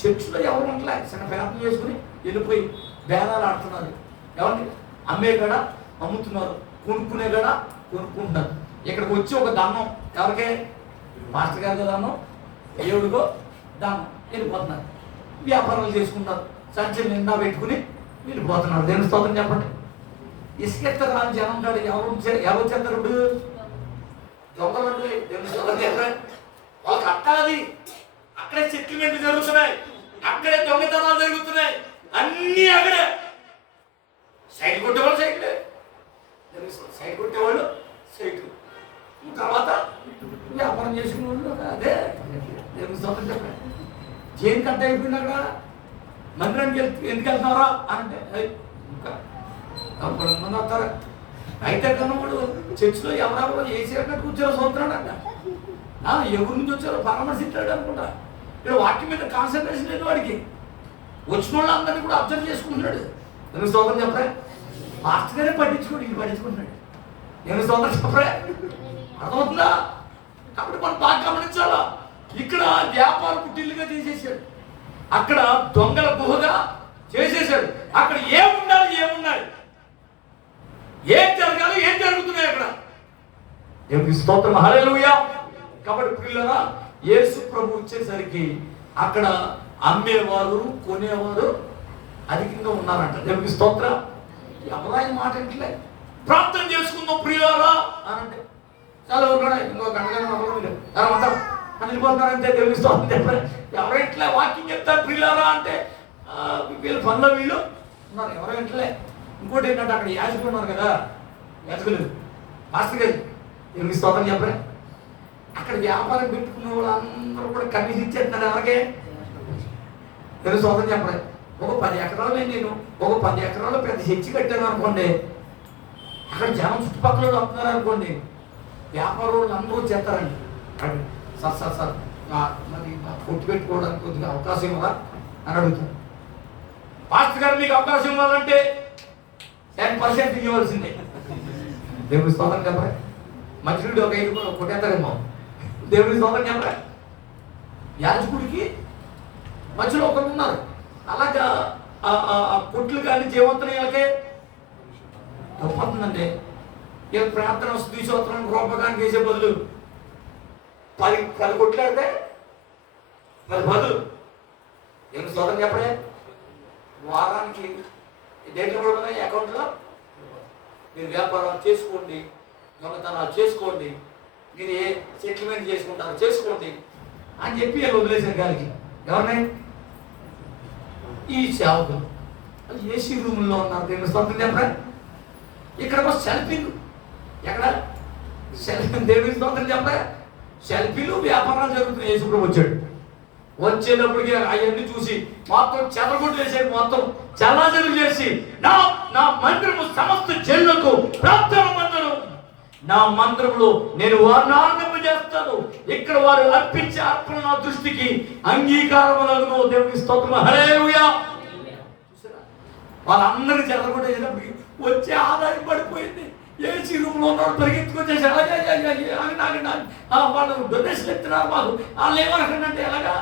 చర్చిలో ఎవరు ఉంటలే, చిన్న పేపర్ చేసుకుని వెళ్ళిపోయి బేరాలు ఆడుతున్నారు. ఎవరిని? అమ్మే కాడ అమ్ముతున్నారు, కొనుక్కునే కాడ కొనుక్కుంటున్నారు. ఇక్కడికి వచ్చి ఒక దానం ఎవరికే? మాస్టర్ గారి దానం, దేవుడికో దానం వెళ్ళిపోతున్నారు. వ్యాపారాలు చేసుకుంటారు. సంచి నిండా పెట్టుకుని వెళ్ళిపోతున్నారు. దేని స్తోత్రం చెప్పండి. ఇసుకెత్తరా అని జనం కాడ ఎవరు వచ్చేస్తారు? ఇప్పుడు దొంగలు అంటే దేని స్తోత్రం చెప్పండి. వాళ్ళకి అట్టాది అక్కడే సెటిల్మెంట్ జరుగుతున్నాయి, అక్కడే దొంగతనాలు జరుగుతున్నాయి, అన్నీ అక్కడే. సైడ్ కొట్టేవాళ్ళు సైడ్లే, సైడ్ కొట్టేవాళ్ళు సైడ్, తర్వాత వ్యాపారం చేసుకునే వాళ్ళు అదే. దేవుని స్తోత్రం చెప్పండి. జైలు కట్ట అయిపోయింది అక్కడ. మందిరానికి ఎందుకు వెళ్తున్నారా అంటే ఇంకా మంది వస్తారా? అయితే కన్నా వాడు చర్చిలో ఎవరెవరో ఏసీ కూర్చొని చూస్తున్నాడు అంట. ఎవరి నుంచి వచ్చారో పరామర్శించాడు అనుకుంటా. ఇక్కడ వాక్యం మీద కాన్సన్ట్రేషన్ లేదు వాడికి. వచ్చిన వాళ్ళందరినీ కూడా అబ్జర్వ్ చేసుకుంటున్నాడు. నేను స్తోత్రం చెప్పరే? మాస్టర్ గానే పట్టించుకోండి, ఇది పట్టించుకుంటున్నాడు. నేను స్తోత్రం చెప్పరే? అర్థమవుతుందా? కాబట్టి మనం బాగా గమనించాలా. ఇక్కడ వ్యాపార పుట్టిల్లుగా చేసేసాడు, అక్కడ దొంగల గుహగా చేసేసాడు. అక్కడ ఏముండాలి, ఏం జరగాలి, ఏం జరుగుతున్నాయి అక్కడ. దేవునికి స్తోత్రం. హల్లెలూయా. కాబట్టి పిల్లరా, యేసు ప్రభు వచ్చేసరికి అక్కడ అమ్మేవారు కొనేవారు అధికంగా ఉన్నారంట. దేవునికి స్తోత్రం. ఎవరైనా మాట ఇంటలే. ప్రార్థన చేసుకుందాం ప్రియులారా అని అంటే చాలా ఊరుకోడా ఇంకో గంటగా అని వెళ్ళిపోతున్నారంటే దేవునికి స్తోత్రం చెప్పారు. ఎవరైట్లే వాకింగ్ చెప్తారు ప్రియులారా అంటే వీళ్ళు పనులు వీళ్ళు ఉన్నారు. ఎవరైట్లే. ఇంకోటి ఏంటంటే అక్కడ యాజకులు ఉన్నారు కదా, యాజకులు మాస్టర్ గారు దేవునికి స్తోత్రం చెప్పరే? అక్కడ వ్యాపారం పెట్టుకున్న వాళ్ళందరూ కూడా కమిషన్ ఇచ్చేస్తున్నారు. ఎవరికే? తెలుసు స్తోత్రం చెప్పరే? ఒక 10 ఎకరాలు నేను ఒక 10 ఎకరాలు పెద్ద చర్చి కట్టాను అనుకోండి, అక్కడ జనం చుట్టుపక్కల వస్తున్నారు అనుకోండి, వ్యాపార వాళ్ళు అందరూ చేస్తారండి. అక్కడ సార్ మరి కొట్టు పెట్టుకోవడానికి కొద్దిగా అవకాశం ఇవ్వదా అని అడుగుతారు. పాస్టర్ గారు మీకు అవకాశం ఇవ్వాలంటే 10% ఇవ్వాల్సిందే. దేవుడి స్తోత్రం చెప్పరా? మంచినీడు ఒక 5 కొట్టేస్తారేమో. దేవుడి స్తోత్రం చెప్పరా? యాజకుడికి మధ్యలో ఒకరు ఉన్నారు. అలాగా కొట్లు కానీ జీవంతనీయాలకే తప్పవుతుందండి. ఇక ప్రార్థన స్తోత్రం రూపకానికి వేసే బదులు 10 కొట్లాడితే మరి బదులు దేవుని స్తోత్రం చెప్పడే? వారానికి డేట్లు కూడా ఉన్నాయి అకౌంట్లో. మీరు వ్యాపారాలు చేసుకోండి, దొంగతనాలు చేసుకోండి, మీరు ఏ సెటిల్మెంట్ చేసుకుంటారో చేసుకోండి అని చెప్పి వీళ్ళు వదిలేశారు గాలికి. ఎవరిని? ఈ సేవకులు. ఏసీ రూముల్లో ఉన్నారు. దేవుని స్తోత్రం చెప్పరా? ఇక్కడ సెల్ఫీలు. ఎక్కడ సెల్ఫీ? దేవుని స్తోత్రం చెప్పరా? సెల్ఫీలు వ్యాపారాలు జరుగుతున్నాయి. యేసు ప్రభు వచ్చేటప్పటికి అవన్నీ చూసి మొత్తం చెదరగొట్టు వేసేది, మొత్తం చల్లాచెదురు చేసి నా మందిరము సమస్త జనులకు ప్రార్థన మందిరం, నా మందిరంలో నేను వారిని ఆనందింపజేస్తాను. ఇక్కడ వారు అర్పించే అర్పణ నా దృష్టికి అంగీకారములను. దేవునికి స్తోత్రం. హల్లెలూయా. వాళ్ళందరినీ చెదరగొట్టేసి వచ్చే ఆదాయం పడిపోయింది. ఏసీ రూమ్లో ఉన్నవాడు పరిగెత్తుకొచ్చేసి వాళ్ళు డొనేషన్ ఎత్తున్నారు మాకు. వాళ్ళు ఏమనుకుంటే ఎలాగా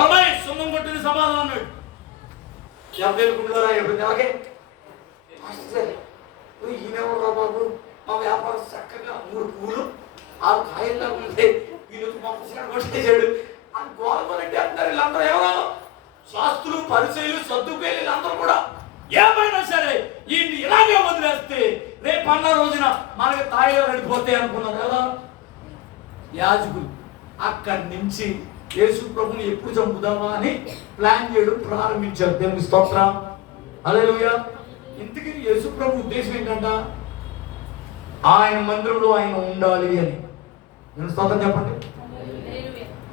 అమ్మాయి సుమ్మం కొట్టింది సమాధానం అన్నాడు. ఎవరుకుంటారా ఎప్పుడు అలాగే ఈయనెవరు బాబు, మా వ్యాపారం చక్కగా 3 పూలు 6 కాయల్లా ఉంటే ఈరోజు మా పుస్తకం కొట్టేసాడు అని గోల్గొలంటే అంటారు. వీళ్ళందరూ ఎవరో శాస్త్రులు, పరిచయులు, సర్దుకేలు వీళ్ళందరూ కూడా ఏమైనా సరే ఈయన్ని ఇలాగే వదిలేస్తే రేపు అన్న రోజున మనకి తాయిలో నడిపోతే అనుకున్నారు కదా యాజకులు. అక్కడి నుంచి యేసు ప్రభుని ఎప్పుడు చంపుదామా అని ప్లాన్ చేయడం ప్రారంభించారు. దేవుని స్తోత్రం. హల్లెలూయా. ఇంతకీ యేసు ప్రభు ఉద్దేశం ఏంటంట? ఆయన మందిరంలో ఆయన ఉండాలి అని. నేను స్తోత్రం చెప్పండి.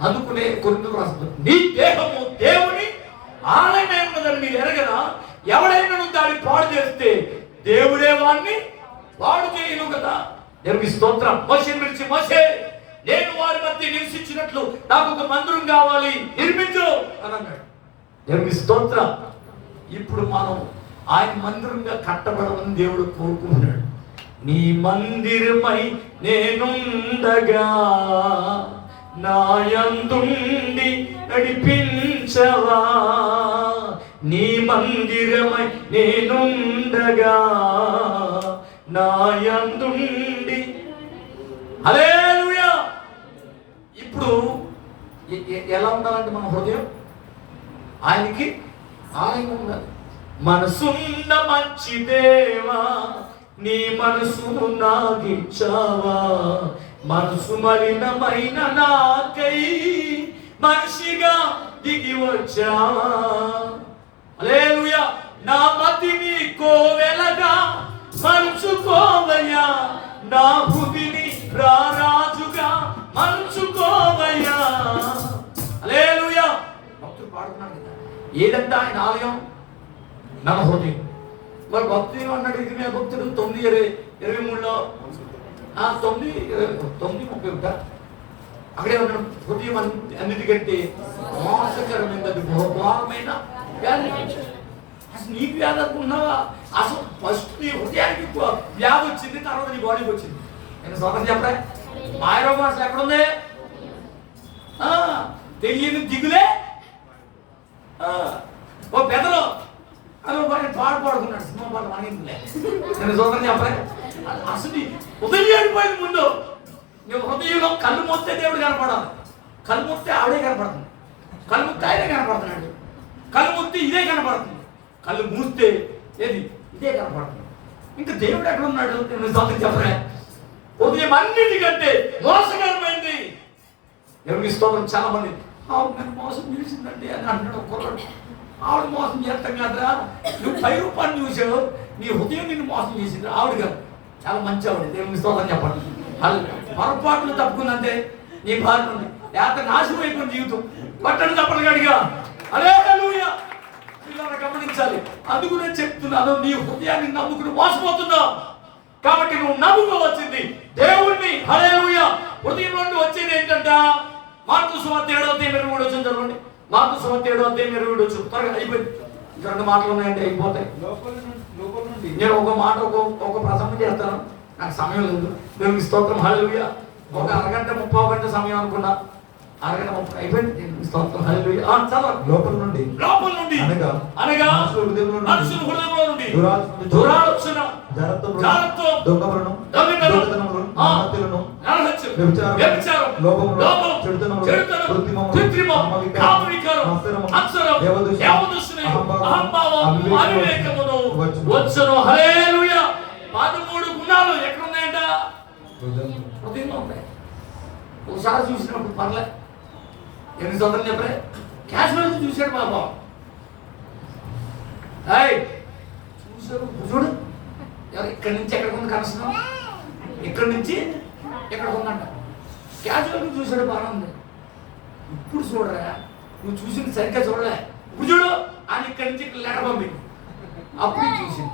అందుకునే కొరింథీయులకు రాసిన నీ దేహము దేవుని ఆలయమై ఉన్నదని మీరు ఎరగరా? ఎవడైనా దాన్ని పాడు చేస్తే దేవుడే వాడిని పాడు చేయను కదా. దేవునికి స్తోత్రం. మోషేని పిలిచి, మోషే నేను వారి మధ్య నివసించినట్లు నాకు ఒక మందిరం కావాలి, నిర్మించు అని అన్నాడు. దేవునికి స్తోత్రం. ఇప్పుడు మనం ఆయన మందిరంగా కట్టబడమని దేవుడు కోరుకుంటున్నాడు. నీ మందిరమై నేనుండగా నా యందుండి నడిపించవా. నీ మందిరమై నేనుండగా నా యందుండి. హల్లెలూయా. ఇప్పుడు ఎలా ఉండాలంటే మన హృదయం ఆయనకి ఆలయం ఉండాలి. మనసున్న మంచి దేవా నీ మనసు నాకిచ్చావా. మనసు మలినమైన నాకై మనిషిగా దిగి వచ్చావా. హల్లెలూయా. నా మతిని కోవెలగా మలుచుకోవయ్యా. నా హృదిని రారాజుగా మలుచుకోవయ్యా. హల్లెలూయా. భక్తులు పాడుతున్నారు కదా, ఏదంటే ఆయన ఆలయం నా హృదయం. మరి భక్తులు ఏమన్నాడు? ఇది మీ భక్తుడు 9:23లో 9:30 అక్కడే ఉన్నాడు. హృదయం అన్నిటికంటే మోసకరమైనది, బహుభారమైన వ్యాధి. అసలు నీకు వ్యాధి అనుకున్నావా? అసలు ఫస్ట్ నీ హృదయానికి వ్యాధి వచ్చింది, తర్వాత నీ బాడీకి వచ్చింది. నేను స్వతం చెప్పరా? మాయరోగం అసలు ఎక్కడుంది? తెలియని దిగులే ఓ పెదలో అది పాడుకున్నాడు. సినిమా పాట మనకిలే. నేను స్వతం చెప్పరా? అసలు హృదయం ఏడిపోయింది. ముందు నువ్వు హృదయంలో కళ్ళు మొత్తే దేవుడు కనపడాలి. కళ్ళు మొత్తే ఆవిడే కనపడుతుంది. కళ్ళు మొత్తే ఆయనే కనపడుతున్నాడు. కళ్ళు మొత్తే ఇదే కనపడుతుంది. కళ్ళు మూస్తే ఏది ఇదే కనపడుతుంది. ఇంకా దేవుడు ఎక్కడ ఉన్నాడు? నేను స్వతం చెప్పరా? ఉదయం అన్నిటికంటే మోసకరమైంది. దేవునికి స్తోత్రం. చాలా మంది ఆవిడ నన్ను మోసం చేసిందండి అని అంటాడు ఒక్కరు. ఆవిడ మోసం చేస్తాం కదరా, నువ్వు 10 రూపాయలు చూసావు, నీ హృదయం నిన్ను మోసం చేసింది. ఆవిడ కాదు, చాలా మంచి ఆవిడ. దేవునికి స్తోత్రం చెప్పండి. పొరపాట్లు తప్పుకుందంటే నీ భార్య నుండి లేకపోతే నాశనం అయిపోయిన జీవితం. పట్టణ తప్పని గడిగా హల్లెలూయా. ఇలా గమనించాలి. అందుకు నేను చెప్తున్నాను, నీ హృదయాన్ని నమ్ముకుని మోసపోతున్నావు కాబట్టి నువ్వు నమ్ముకోవచ్చింది దేవుణ్ణి. హల్లెలూయా. హృదయం నుండి వచ్చేది ఏంటంట? మార్కు సువార్త 7:23 వచ్చింది చదవండి. మార్కు సువార్త 7:23 వచ్చి త్వరగా అయిపోయింది. 2 మాటలు ఉన్నాయండి, అయిపోతాయి. నేను ఒక మాట ఒక ప్రసంగం చేస్తాను, నాకు సమయం లేదు. దేవునికి స్తోత్రం. హల్లెలూయా. ఒక అరగంట 30 గంట సమయం అనుకున్నా, అరగంట 30 అయిపోయింది. దేవునికి స్తోత్రం. హల్లెలూయా. లోపల నుండి అనగా మనుషుల హృదయంలో నుండి దురాలోచన, జారత్వం, దొంగతనములు, వ్యభిచారం, లోభం, చెడుతనం, కృత్రిమం, కామవికారం, అక్షరం, దేవదూషణ, అహంభావం, అవివేకమును వచ్చును. హల్లెలూయా. 13 గుణాలు ఎక్కడ ఉన్నాయంట? హృదయంలో ఉన్నాయి. ఒకసారి చూసినప్పుడు పర్లే, ఎన్ని సొంతం చెప్పలే, క్యాషువల్గా చూశాడు బాబా. చూసాడు, చూడు ఇక్కడి నుంచి ఎక్కడికి ఉంది కనెక్షన్, ఇక్కడి నుంచి ఎక్కడికి ఉందంట. క్యాజువల్గా చూసాడు, బాగా ఉంది. ఇప్పుడు చూడరా, నువ్వు చూసింది సరిగ్గా చూడలే, ఇప్పుడు చూడు అని ఇక్కడి నుంచి ఇక్కడ లెటర్ పంపింది. అప్పుడు చూసింది.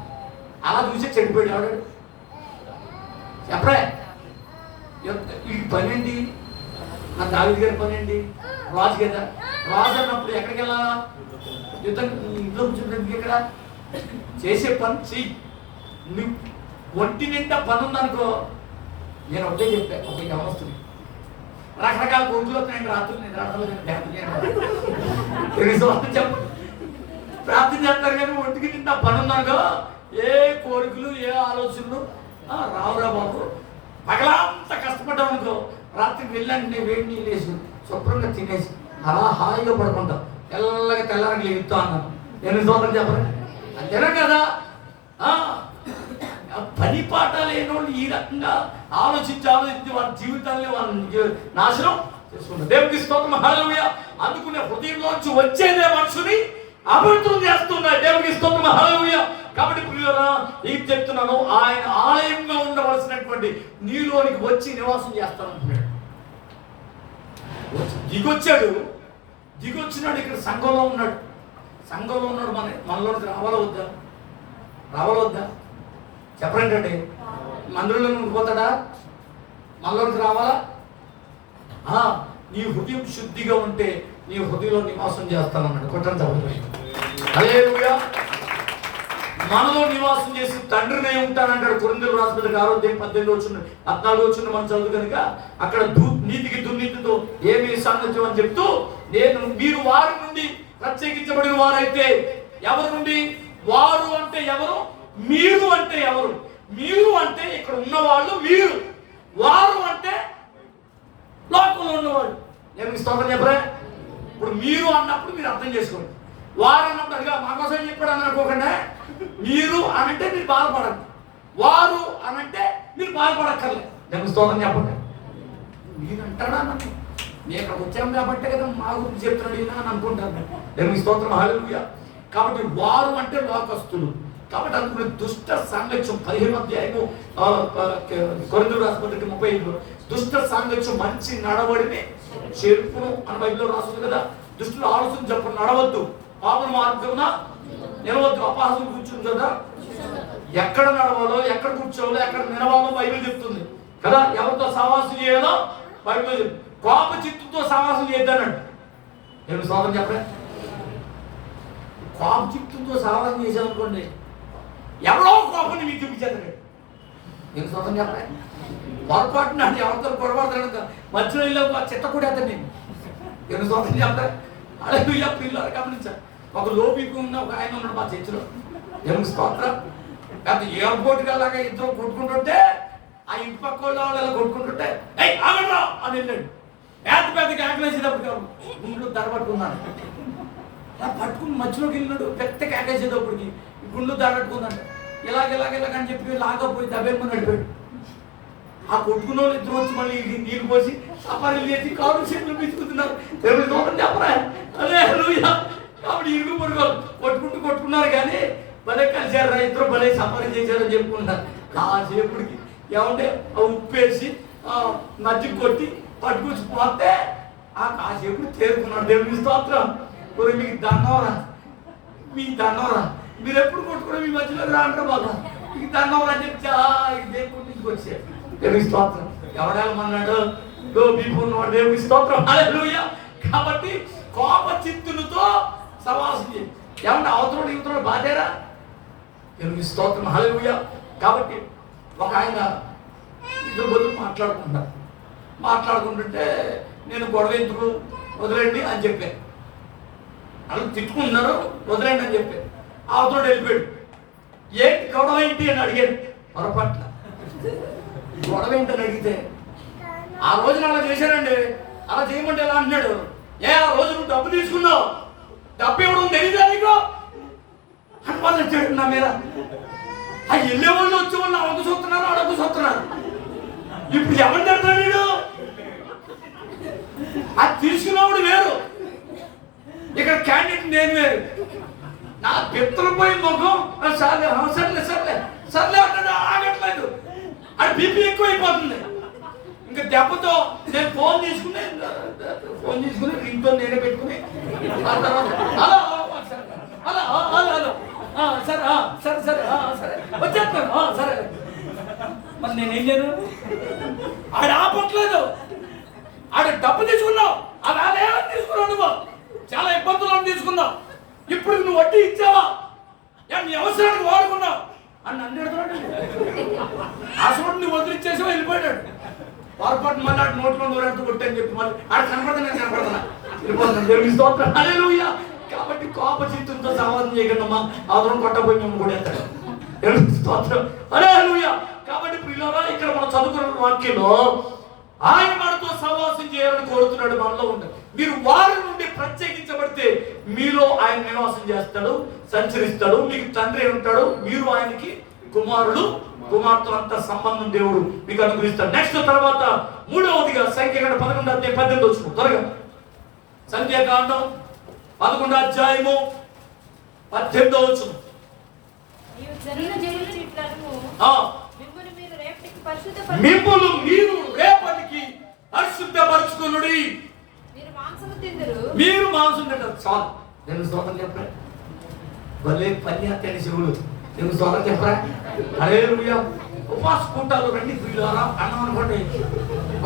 అలా చూసి చెడిపోయాడు. ఆవిడ చెప్పరే ఈ పని ఏంటి? నా దావీదు గారి పని ఏంటి? రాజు కదా, రాజు అన్నప్పుడు ఎక్కడికి వెళ్ళాలా? యుద్ధం ఇంట్లో కూర్చుంటుంది. ఇక్కడ చేసే పని చెయ్యి. నువ్వు ఒంటి నిండా పని ఉందనుకో, నేను ఒకటే చెప్పాను, ఒక వ్యవస్థని రకరకాల కోరికలు వస్తున్నాయండి. రాత్రులు చెప్ప ప్రార్థన చేస్తారు కానీ ఒంటికి నిండా పని ఉందనుకో, ఏ కోరికలు ఏ ఆలోచనలు రావురా బాబు. పగలంతా కష్టపడ్డాం అనుకో, రాత్రికి వెళ్ళండి వేడి నీళ్ళు వేసి శుభ్రంగా తినేసి అలా హాయిగా పడుకుంటాం. తెల్లగా తెల్లారకి లేగుతా అన్నాను. ఎన్ని సోదరులు చెప్పరా? అంతేనా కదా? పని పాట లేని వాళ్ళు ఈ రకంగా ఆలోచించి వాళ్ళ జీవితాన్ని వాళ్ళని నాశనం చేసుకుంటారు. దేవుడికి స్తోత్రం, హల్లెలూయా. అందుకునే హృదయంలోంచి వచ్చేదే మనుషుని అభివృద్ధి చేస్తున్నాయి. దేవుడికి స్తోత్రం, హల్లెలూయా. కాబట్టి ప్రియులారా, ఏం చెప్తున్నాను, ఆయన ఆలయంగా ఉండవలసినటువంటి నీలోనికి వచ్చి నివాసం చేస్తానంటున్నాడు. దిగొచ్చినాడు. ఇక్కడ సంఘంలో ఉన్నాడు. మనలోకి రావాలా వద్దా? చెప్పండి. మందిరంలో ఉండిపోతాడా? మనలోకి రావాలా? నీ హృదయం శుద్ధిగా ఉంటే నీ హృదయంలో నివాసం చేస్తానన్నాడు. కొట్టండి హల్లెలూయా. మనలో నివాసం చేసి తండ్రినే ఉంటానంటాడు. కొరింథీయులకు రాసిన పత్రిక 6:18-14 మనం చదువు కనుక అక్కడ నీతికి దుర్నీతితో ఏమి సాంగత్యం అని చెప్తూ, మీరు వారి నుండి ప్రత్యేకించబడిన వారైతే, ఎవరి నుండి? వారు అంటే ఎవరు? మీరు అంటే ఎవరు? మీరు అంటే ఇక్కడ ఉన్నవాళ్ళు మీరు, వారు అంటే లోకంలో ఉన్నవాళ్ళు. నేను స్తోత్రం చెప్పరా? ఇప్పుడు మీరు అన్నప్పుడు మీరు అర్థం చేసుకోండి. వారు అన్నప్పుడు అదిగా మా కోసం చెప్పాడు అని అనుకోకుండా, మీరు అనంటే మీరు బాధపడండి, వారు అనంటే మీరు బాధపడక్కర్లేదు. నేను స్తోత్రం చెప్పండి. మీరు అంటాడా? నన్ను నేను ఇక్కడికి వచ్చాము కాబట్టి కదా మా గురించి చెప్తున్నాడు ఈయన అని అనుకుంటాను. నేను స్తోత్రం, హల్లెలూయా. కాబట్టి వారు అంటే లోకస్తులు. కాబట్టి అందుకునే దుష్ట సాంగత్యం 15వ అధ్యాయము కొరింథీయులకు రాసిన పత్రిక 35 దుష్ట సాంగత్యం మంచి నడవడిని చెరుపును అని బైబిల్లో రాస్తుంది కదా. దుష్టుల ఆలోచన చెప్పు నడవద్దు, పాపల మార్గమున నిలవద్దు, అపహాసం కూర్చుంది కదా. ఎక్కడ నడవాలో, ఎక్కడ కూర్చోవాలో, ఎక్కడ నిలవాలో బైబిల్ చెప్తుంది కదా. ఎవరితో సహవాసం చేయాలో బైబిల్ చెప్తుంది. కోప చిత్తుతో సహవాసం చేద్దానండి. నేను సోదరం చెప్పలే. కోప చిత్తుతో సహవాసం చేశానుకోండి, ఎవరో కోపాన్ని మీకు చూపించేస్తాడు. నేను సొంతం చెప్పలే. పొరపాటు నాడు ఎవరితో గొడవడతాడు మధ్యలో వెళ్ళి చెత్త కూడా అతను నేను సొంతం చెప్తా. హల్లెలూయా. పిల్లలు గమనించారు. ఒక లోబీకు ఉన్న ఒక ఆయన ఉన్నాడు మా చర్చిలో. నేను స్తోత్రం. పెద్ద ఎయిర్పోర్ట్కి అలాగా ఇద్దరు కొట్టుకుంటుంటే, ఆ ఇంటి పక్క వాళ్ళు కొట్టుకుంటుంటే ఆగండ్రా అని వెళ్ళాడు. పెద్ద కేకలేసేటప్పుడు గుండెలు దడబట్టుకున్నాను. అలా పట్టుకుని మధ్యలోకి వెళ్ళినాడు. పెద్ద కేకేసేటప్పటికి గుండెలు దడబట్టుకున్నాడు. ఇలాగని చెప్పి లాగపోయి దబేమని నడిపాడు. ఆ కొట్టుకున్న వాళ్ళు ఇద్దరు వచ్చి మళ్ళీ నీళ్ళు పోసి సఫారీలు చేసి కాళ్ళు చేతులు పిచ్చుకుంటున్నారు. దేవుడి దూరం చెప్పరా? హల్లెలూయా. కాబట్టి ఇరుగు పొరుగు కొట్టుకున్నారు కానీ భలే కలిసారా ఇద్దరు, భలే సఫారీ చేశారని చెప్పుకుంటున్నారు. కాసేపుడికి ఏమంటే ఉప్పేసి మజ్జిగ కొట్టి పట్టుకొచ్చి పోతే ఆ కాసేపుడు చేరుకున్నాడు. దేవుడి స్తోత్రం. మీకు దండవరా, మీరు ఎప్పుడు కొట్టుకుని మీ మధ్యలో రాంటారు బాగా, మీకు దండం అని చెప్తే దేవుడి నుంచి వచ్చాడు. దేవుడి స్తోత్రం. ఎవడేమన్నాడు? లోబీపున్నవాడు. దేవుడి స్తోత్రం, హల్లెలూయా. కాబట్టి కోప చిత్తులతో సవాసం చేయి. ఏమంటే అవతరుడు ఇవతరుడు బాధేరా? దేవుడి స్తోత్రం, హల్లెలూయా. కాబట్టి ఒక ఆయన ఇద్దరు బదులు మాట్లాడుకుంటుంటే నేను గొడవ ఎందుకు వదిలేండి అని చెప్పాను. వాళ్ళు తిట్టుకుంటున్నారు, వదిలేండి అని చెప్పాను. అవతరుడు వెళ్ళిపోయాడు. ఏంటి గొడవ ఏంటి అని అడిగాడు. పొరపాట్ల గొడవ ఏంటని అడిగితే, ఆ రోజున అలా చేశానండి, అలా చేయమంటే ఎలా అంటున్నాడు. ఆ రోజు నువ్వు డబ్బు తీసుకున్నావు, డబ్బు ఇవ్వడం తెలియదా నీకు అని వాళ్ళు వచ్చాడు నా మీద. ఆ వెళ్ళే వాళ్ళు వచ్చేవాళ్ళు అడగ చూస్తున్నారు. ఇప్పుడు ఎవరు తిడతాడు వీడు? అది తీసుకున్నవాడు వేరు, ఇక్కడ క్యాండిడేట్ నేను వేరు. నా పిత్తలపోయి ముఖం సర్లే అంటాడు. ఆగట్లేదు. అది బీపీ ఎక్కువైపోతుంది. ఇంకా దెబ్బతో నేను ఫోన్ తీసుకుని రింగ్తో నేనే పెట్టుకుని సరే వచ్చేస్తాను. సరే మరి మరి నేనేం చేయను? ఆడ ఆపట్లేదు, ఆడ డబ్బు తీసుకున్నావు, అది అదేమని తీసుకున్నావు, నువ్వు చాలా ఇబ్బందులను తీసుకున్నావు, ఇప్పుడు నువ్వు వడ్డీ ఇచ్చావా, నీ అవసరానికి వాడుకున్నావు అని నన్ను ఎడుతున్నాడు. ఆ చోటు నువ్వు వదిలిచ్చేసి వెళ్ళిపోయాడు. పొరపాటు మళ్ళీ ఆడు నోట్లో నోరెడుతూ కొట్టని చెప్పి మళ్ళీ ఆడ కనపడతా, నేను కనపడతా వెళ్ళిపోతున్నాను. దేవుని స్తోత్రం, హల్లెలూయా. కాబట్టి కోపచిత్తంతో సమాధానం చేయకుండా మా ఆదరణ కొట్టబోయి మేము కూడా వెళ్తాడు. దేవుని స్తోత్రం, హల్లెలూయా. కాబట్టి ప్రియులారా, ఇక్కడ మనం చదువుకున్న వాక్యంలో ఆయన మనతో సహవాసం చేయాలని కోరుతున్నాడు. మనలో ఉంటాడు. మీరు వారి నుండి ప్రత్యేకించబడితే మీలో ఆయన నివాసం చేస్తాడు, సంచరిస్తాడు. మీకు తండ్రి ఉంటాడు, మీరు ఆయనకి కుమారుడు, కుమార్తె. అంత సంబంధం దేవుడు మీకు అనుగ్రహిస్తాడు. నెక్స్ట్ తర్వాత మూడవదిగా సంఖ్యాకాండం 11:18 త్వరగా. సంఖ్యాకాండం 11 18. మిమ్ములు మీరు రేపటికి పరిశుద్ధపరచుకొనుడి. మీరు మాంసం తింటారు చాలు. నేను స్తోత్రం చెప్పరా, భలే పని అత్తని శివుడు. నేను స్తోత్రం చెప్పరా, హల్లెలూయా. ఉపవాస కూటాలు రండి ప్రియులారా, అన్నం అనుకోండి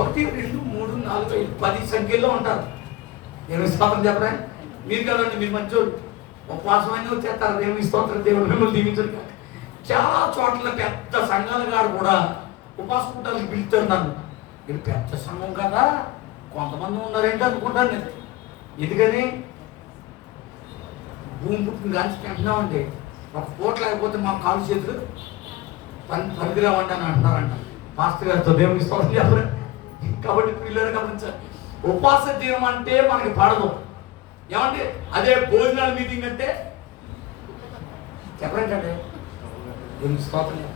1 2 3 4 5 10 సంఖ్యలో ఉంటారు. నేను స్తోత్రం చెప్పరా, మీరు కదండి, మీరు మంచోడు. ఉపవాసం అయినా వచ్చేస్తారు. దేవుని స్తోత్రం, దేవుడు మిమ్మల్ని దీవించరు. చాలా చోట్ల పెద్ద సంఘాల గారు కూడా ఉపవాస కూటాలకు పిలుస్తారు నన్ను. ఇది పెద్ద సంఘం కదా, కొంతమంది ఉన్నారేంటి అనుకుంటాను నేను. ఎందుకని భూమి పుట్టిన గాంచి తింటున్నామంటే ఒక పూట లేకపోతే మా కాలు చేతులు పనికిరావండి అని అంటున్నారంట మాస్టర్ గారితో. దేవుని స్తోత్రం చెప్పరు. కాబట్టి పిల్లలు గమనించాలి, ఉపవాస దినం అంటే మనకి పడదు. ఏమంటే అదే భోజనాల మీటింగ్ అంటే చెప్పరేంటండి. దేవుని స్తోత్రం.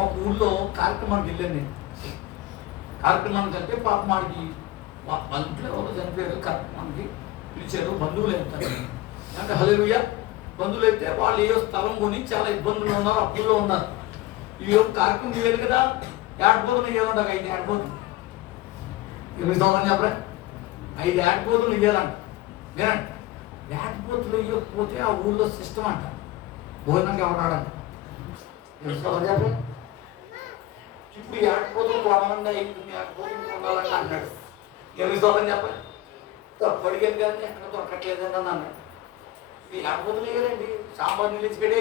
ఒక ఊళ్ళో కార్యక్రమానికి వెళ్ళాను నేను. కార్యక్రమానికి అంటే పాప మనకి వాళ్ళ ఇంట్లో ఎవరో చనిపోయారు, కార్యక్రమానికి పిలిచారు. బంధువులు వెళ్తారు అంటే హల్లెలూయా. బంధువులు అయితే వాళ్ళు ఏ స్థలం కొని చాలా ఇబ్బందులు ఉన్నారు, అప్పుల్లో ఉన్నారు. ఈ కార్యక్రమం చేయాలి కదా, ఏడపోతులు ఇవ్వాలంట. 5 ఏడపోతులు. ఎవరి స్తోత్రం చెప్పరా, 5 ఏడపోతులు ఇవ్వాలంట. వినండి, ఏడపోతులు ఇవ్వకపోతే ఆ ఊళ్ళో సిస్టమ్ అంట, భోజనానికి ఎవరు రాడంట. ఎవరి స్తోత్రం చెప్పరా. ఇప్పుడు ఏడపోతులు కొనాలన్నా ఏడపోతులు కొనాలన్నా అన్నాడు. ఎవరి స్తోత్రం చెప్పరా. తప్పు అడిగాను కానీ ఎక్కడ దొరకట్లేదని అన్నాడు. ఈ ఏడపోతులు కదండి, సాంబార్ నిలిచిపెట్టే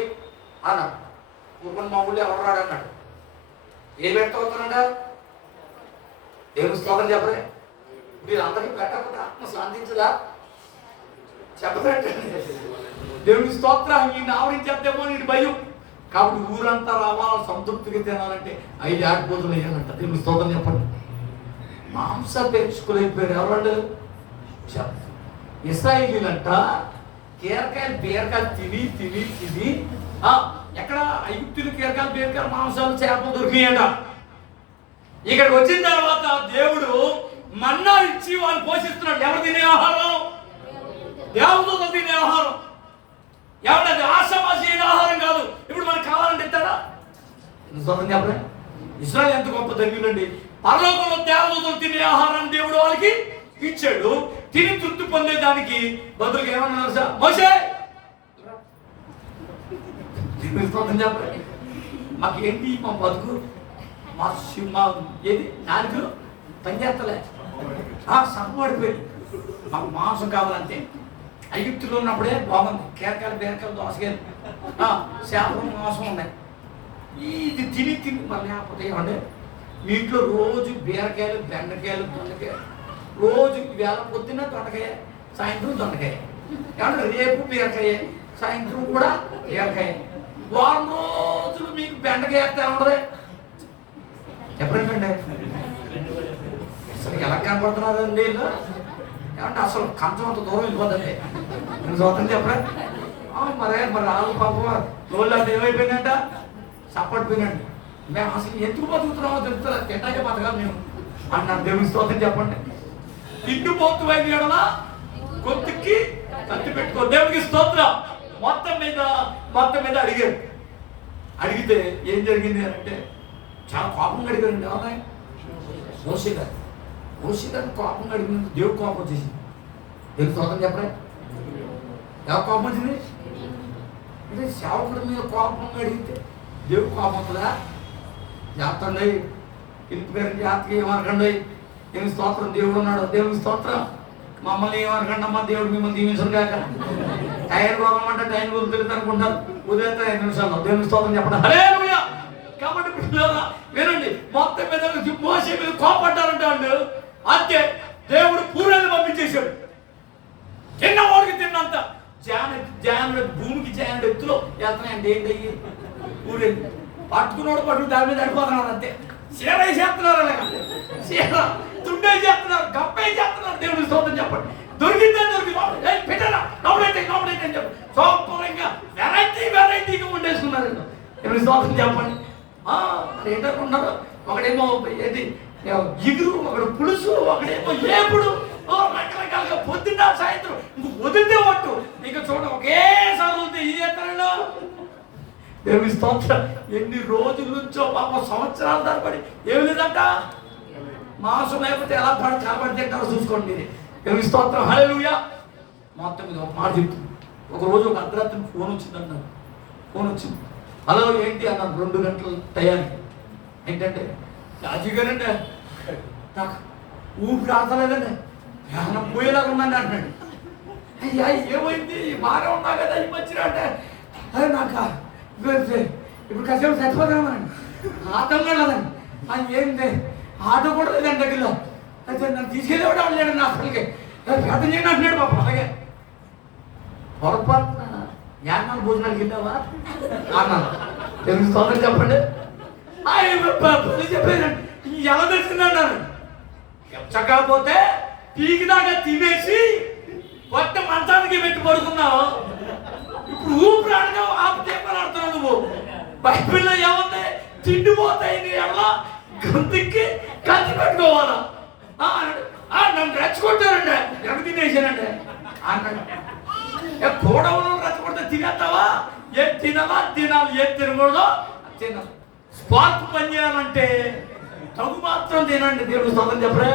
అన్నాడు. ఊరుకొని మా ఊళ్ళో ఎవరు రాడన్నాడు. ఏం పెట్టవుతానంట. దేవుని స్తోత్రం చెప్పరే. మీరు అందరికీ పెట్టకపోతే ఆత్మ శాంతించదా చెప్పదంటే. దేవుని స్తోత్రం, ఈయన ఆవరించేద్దేమో నీకు భయం. కాబట్టి ఊరంతా రావాలి, సంతృప్తిగా తినాలంటే 5 ఏడపోతులు వేయాలంట. దేవుని స్తోత్రం చెప్పండి. మాంసం పెంచుకోలేకపోయారు ఎవరు. ఇశ్రాయేలీలంట కీరకాయలు బీరకాయలు తిని తిని తిని ఎక్కడ ఐగుప్తులు కీరకాయలు బీరకాయలు మాంసాలు చేపలు దొరికినాయట. ఇక్కడికి వచ్చిన తర్వాత దేవుడు మన్నా ఇచ్చి వాళ్ళు పోషిస్తున్నాడు. ఎవరు తినే ఆహారం? దేవదూతలు తినే ఆహారం. ఎవరది ఆశావాసి అయిన ఆహారం కాదు. ఇప్పుడు మనకు కావాలంటే ఇస్తాడా? చెప్పలే. ఇశ్రాయేలు ఎంత గొప్ప ధన్యులండి. పరలోకంలో దేవదూతలు తినే ఆహారాన్ని దేవుడు వాళ్ళకి ఇచ్చాడు. తిని తృప్తి పొందేదానికి బదులుగా ఏమన్నారు సార్, మోసే చెప్పలే. మాకేంటి మా బతుకు, మా ఏది నాలుగులు పనిచేస్తలే, సంపడిపోయి మాకు మాంసం కావాలంటే. ఐగుప్తులో ఉన్నప్పుడే బాగుంది, కీరకాయలు బీరకాయలు దోసకాయలు చేపలు మాంసం ఉన్నాయి. ఇది తిని తిని మళ్ళీ లేకపోతే ఏమంటే మీ ఇంట్లో రోజు బీరకాయలు బెండకాయలు దొండకాయలు, రోజు వేళ పొద్దున్న దొండకాయ, సాయంత్రం దొండకాయ, ఏమంటే రేపు బీరకాయ, సాయంత్రం కూడా బీరకాయ. వారం రోజులు మీకు బెండకాయ వేస్తే ఉండదు. చెప్పండి అసలు ఎలా కనపడుతున్నారండి వీళ్ళు. ఏమంటే అసలు కంచం అంత దూరం వెళ్ళిపోతుంది. నేను చూద్దాం చెప్పరా. మరి వాళ్ళు పాపం రోజులు అంటే ఏమైపోయిందంట, సప్పడిపోయినండి. మేము అసలు ఎందుకు బతుకుతున్నామో తెలుస్తుంది, తింటాకే బతకాలి మేము అన్నారు. దేవుని స్తోత్రం చెప్పండి. తిండిపోతు వైపు ఎడలా గొంతుకి కత్తి పెట్టుకో. దేవునికి స్తోత్రం. మొత్తం మీద అడిగారు. అడిగితే ఏం జరిగింది అంటే చాలా కోపంగా అడిగారండి. అవునాయి మోషే గారు కోపంగా అడిగినందుకు దేవుడు కోపం వచ్చేసింది. దేవుని స్తోత్రం చెప్పరా. ఎవరు కోపం వచ్చింది అంటే సేవకుడి మీద కోపంగా అడిగితే దేవుడు కోపం అవుతుందా? చేస్తండి పిలుపు గారి జాతికి ఏమనకండి, దేవుని స్తోత్రం, దేవుడు ఉన్నాడు, దేవుని స్తోత్రం. మమ్మల్ని ఏమనకండి అమ్మా, దేవుడు మిమ్మల్ని దీవించరు కాక. టైర్ పోగమంటే టైం వదిలేదు అనుకుంటారు, వదిలేస్తే 5 నిమిషాల్లో దేవుని స్తోత్రం చెప్పండి. హల్లెలూయా. కాబట్టి పిల్లరా వినండి, మొత్తం మీద మోసే మీద కోపడ్డారంట వాళ్ళు. అంతే, దేవుడు పూర్ణాన్ని పంపించేశాడు. తిన్నవాడికి తిన్నంత జానుడు భూమికి జానుడు ఎత్తులో వెళ్తున్నాయండి. ఏంటయ్యి ఊరేది పట్టుకున్నోడు పట్టుకు దాని మీద అడిపోతున్నారు. అంతే, చీర చేస్తున్నారు, అలాగా చీర తుండే చేస్తున్నారు, గప్పే చేస్తున్నారు. దేవుడి స్తోత్రం చెప్పండి. దొరికిందే దొరికి పెట్టరా లోపలైతే అని చెప్పి సూపరంగా వెరైటీగా ఉండేసుకున్నారు. దేవుడి స్తోత్రం చెప్పండి. ఏంటనుకున్నారు, ఒకడేమో ఏది ఇగురు, ఒకడు పులుసు, ఒకడేమో ఏపుడు, రకరకాలుగా పొద్దున్న సాయంత్రం ఇంక వదిలితే ఒట్టు. ఇక చూడండి ఒకేసారి ఉంది ఈ ఎత్తనంలో. దేవుని స్తోత్రం. ఎన్ని రోజుల నుంచో పాప సంవత్సరాల తరబడి ఏమి లేదంట, మాంసం లేకపోతే ఎలా కనబడి తింటారో చూసుకోండి మీరే. దేవుని స్తోత్రం. హల్లెలూయా. మొత్తం మీద ఒక మాట చెప్తుంది. ఒకరోజు ఒక అర్ధరాత్రి ఫోన్ వచ్చిందన్నారు. ఫోన్ వచ్చింది. హలో ఏంటి అన్నాను, 2 గంటల టయానికి. ఏంటంటే రాజుగారండి నాకు ఊపిరి ఆడతలేదండి, జ్ఞానం పోయేలాగా ఉందండి అంటున్నాడు. అయ్యా ఏమైంది, బాగా ఉన్నా కదా ఈ మధ్యన అంటే, అదే నాకు ఇప్పుడు కష్టం చచ్చిపోతామని ఆటో లేదండి. అది ఏంటి ఆటో కూడా లేదండి దగ్గరలో. అయితే నన్ను తీసుకెళ్ళేవాడు వాళ్ళు లేడండి హాస్పిటల్కి. అర్థం చేయండి అంటున్నాడు పాప. అలాగే పొరపాటున యాన్నాలు భోజనానికి వెళ్ళావా అన్నాను. తెలుగు స్తోత్రం చెప్పండి. చెప్పలేదండి, ఎలా తెలిసిందన్నాను. చక్కపోతే పీకి దాకా తినేసి కొత్త మంచానికి పెట్టి పడుకున్నావు. ఇప్పుడు ఊపిరాడగా ఆపితే ఆడుతున్నావు నువ్వు. బైబిల్లో ఏముంది, తిండిపోతాయి నీ ఎలా గంతుకి కత్తి పెట్టుకోవాలా. నన్ను రెచ్చగొట్టారండి, ఎక్కడ తినేసానండి అన్నాడు. కూడవలో రెచ్చగొడితే తినేస్తావా? ఏం తినాలా తినాలి, ఏం తినకూడదో తినాలి. స్పార్క్ పని చేయాలంటే తగు మాత్రం తినండి. దేవుడు స్తోత్రం చెప్పరే.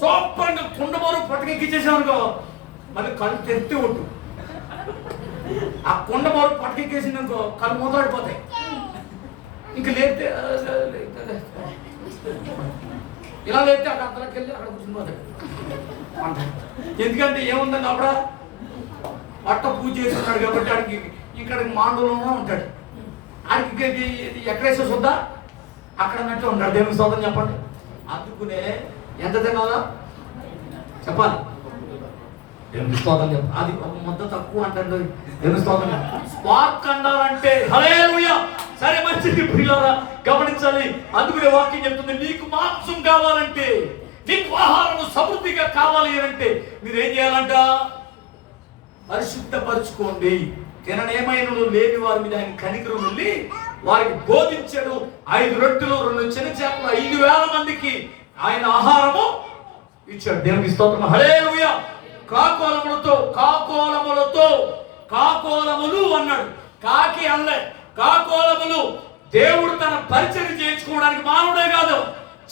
సూపర్గా కుండమోరు పట్టుకెక్కిచ్చేసామనుకో మళ్ళీ కళ్ళు తెరిచి ఉంటు. ఆ కుండమోరు పట్టుకెక్కేసింది అనుకో కళ్ళు మొదలడిపోతాయి. ఇంక లేతే ఇలా లేతే అక్కడ అంతలోకి వెళ్ళి అక్కడ కూర్చునిపోతాడు. ఎందుకంటే ఏముందండి అక్కడ పట్ట పూజ చేస్తున్నాడు కాబట్టి ఆడికి ఇక్కడ మాండూలోనే ఉంటాడు. ఆడికి ఎక్కడేసే చూద్దా అక్కడ అన్నట్టు ఉంటాడు. దేవుని స్తోత్రం చెప్పండి. అందుకునే ఎంత తినాలా చెప్పాలి. దేవుని స్తోత్రం చెప్పండి. అది ఒక ముద్ద తక్కువ అంటాడు. దేవుని స్తోత్రం. స్పార్క్ అన్నారంటే హల్లెలూయా. సరే మంచిది ప్రియులారా, గమనించాలి. అందుకునే వాక్యం చెప్తుంది, నీకు మాంసం కావాలంటే, నీకు ఆహారం సమృద్ధిగా కావాలి అంటే మీరేం చేయాలంట, పరిశుద్ధపరచుకోండి. తిననేమైన లేని వారి మీద ఆయన కనికరం నుండి వారికి బోధించాడు. 5 రొట్టెలు 2 చిన్న చేపలు 5,000 మందికి ఆయన ఆహారము ఇచ్చాడు. దేవునికి స్తోత్రం. హల్లెలూయా. కాకోలములు అన్నాడు. కాకి అనలే, కాకోలములు. దేవుడు తన పరిచయం చేయించుకోవడానికి మానవుడే కాదు,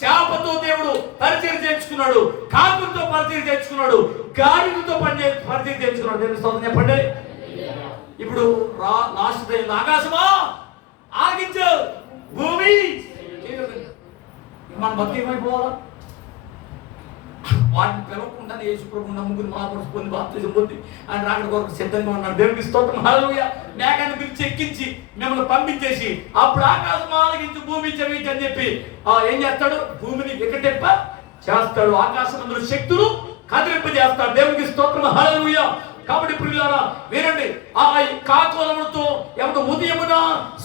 చేపతో దేవుడు పరిచయం చేయించుకున్నాడు, కాకులతో పరిచయం చేయించుకున్నాడు, గాడిదతో పరిచయం చేయించుకున్నాడు. దేవుని స్తోత్రం చెప్పండి. ఇప్పుడు లాస్ట్ టైం ఆకాశమా ఆగించు, భూమి మన భక్తి ఏమైపోవాలా? వాటిని పిలవకుండా యేసు ప్రభువు నమ్ముకుని మాపరుసు పొంది బాప్తిజం పొంది ఆయన రాకడ కొరకు సిద్ధంగా ఉన్నాడు. దేవునికి స్తోత్రం. హల్లెలూయా. మేఘాన్ని పిలిచి ఎక్కించి మిమ్మల్ని పంపించేసి అప్పుడు ఆకాశం ఆలగించి భూమి చెవించి అని చెప్పి ఏం చేస్తాడు, భూమిని వికటింప చేస్తాడు, ఆకాశమందుల శక్తులు కదిలింప చేస్తాడు. దేవునికి స్తోత్రం. హల్లెలూయా. కాబట్టి ప్రియులారా వినండి, ఆ కాకోలములతో ఎవరు ఉదయమున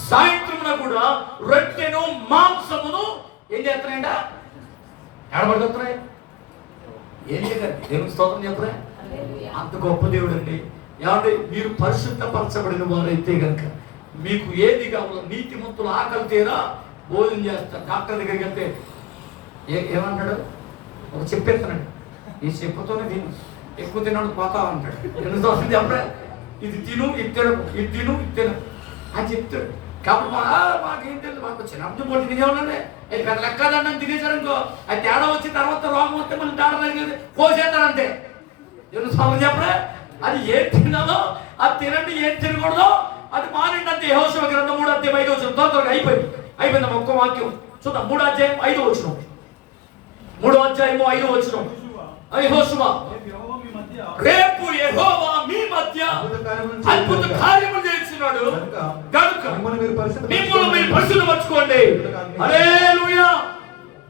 సాయంత్రమున కూడా రొట్టెను మాంసమును ఏం చేస్తున్నాయంట, ఎడబడుతున్నాయి. ఏం చేయగలరు? దేవుని స్తోత్రం చెప్పరా. అంత గొప్ప దేవుడు అండి. ఏమంటే మీరు పరిశుద్ధపరచబడిన వారైతే కనుక మీకు ఏది కావాలో నీతిమంతులు ఆకలి తీరా భోజనం చేస్తారు. డాక్టర్ దగ్గరికి వెళ్తే ఏమంటాడు, ఒక చెప్పేస్తున్నాడు, ఈ చెప్పుతోనే తిను, ఎక్కువ తిన్నాడు పోతా అంటాడు. ఎందుకు వస్తుంది చెప్పరా, ఇది తిను ఇది తిను, ఇది తిను ఇది తిను అని చెప్తాడు. కాబట్టి మాకేంటంటే మాకు చిన్నప్పుడు పోటీ తినేవాళ్ళండి, అది పెద్ద లెక్కదండి తినేసారనుకో, అది తేడా వచ్చిన తర్వాత రోగం వస్తే మనం తేడా తగ్గింది కోసేస్తారంటే. ఎందుకు సమయం చెప్పరా, అది ఏం తినాలో అది తినండి, ఏం తినకూడదో అది మానండి అంతే. యెహోషువ గ్రంథం 3 అధ్యాయం 5 వచనం త్వరగా అయిపోయింది. ఒక్క వాక్యం చూద్దాం 3వ అధ్యాయం 5వ వచనం. 3వ అధ్యాయము 5వ వచనం. యెహోషువ, రేపు యెహోవా మీ మధ్య అద్భుత కార్యములు చేస్తున్నాడు కనుక మిమ్మల్ని మీరు పరిశుద్ధపరచుకోండి. హల్లెలూయా.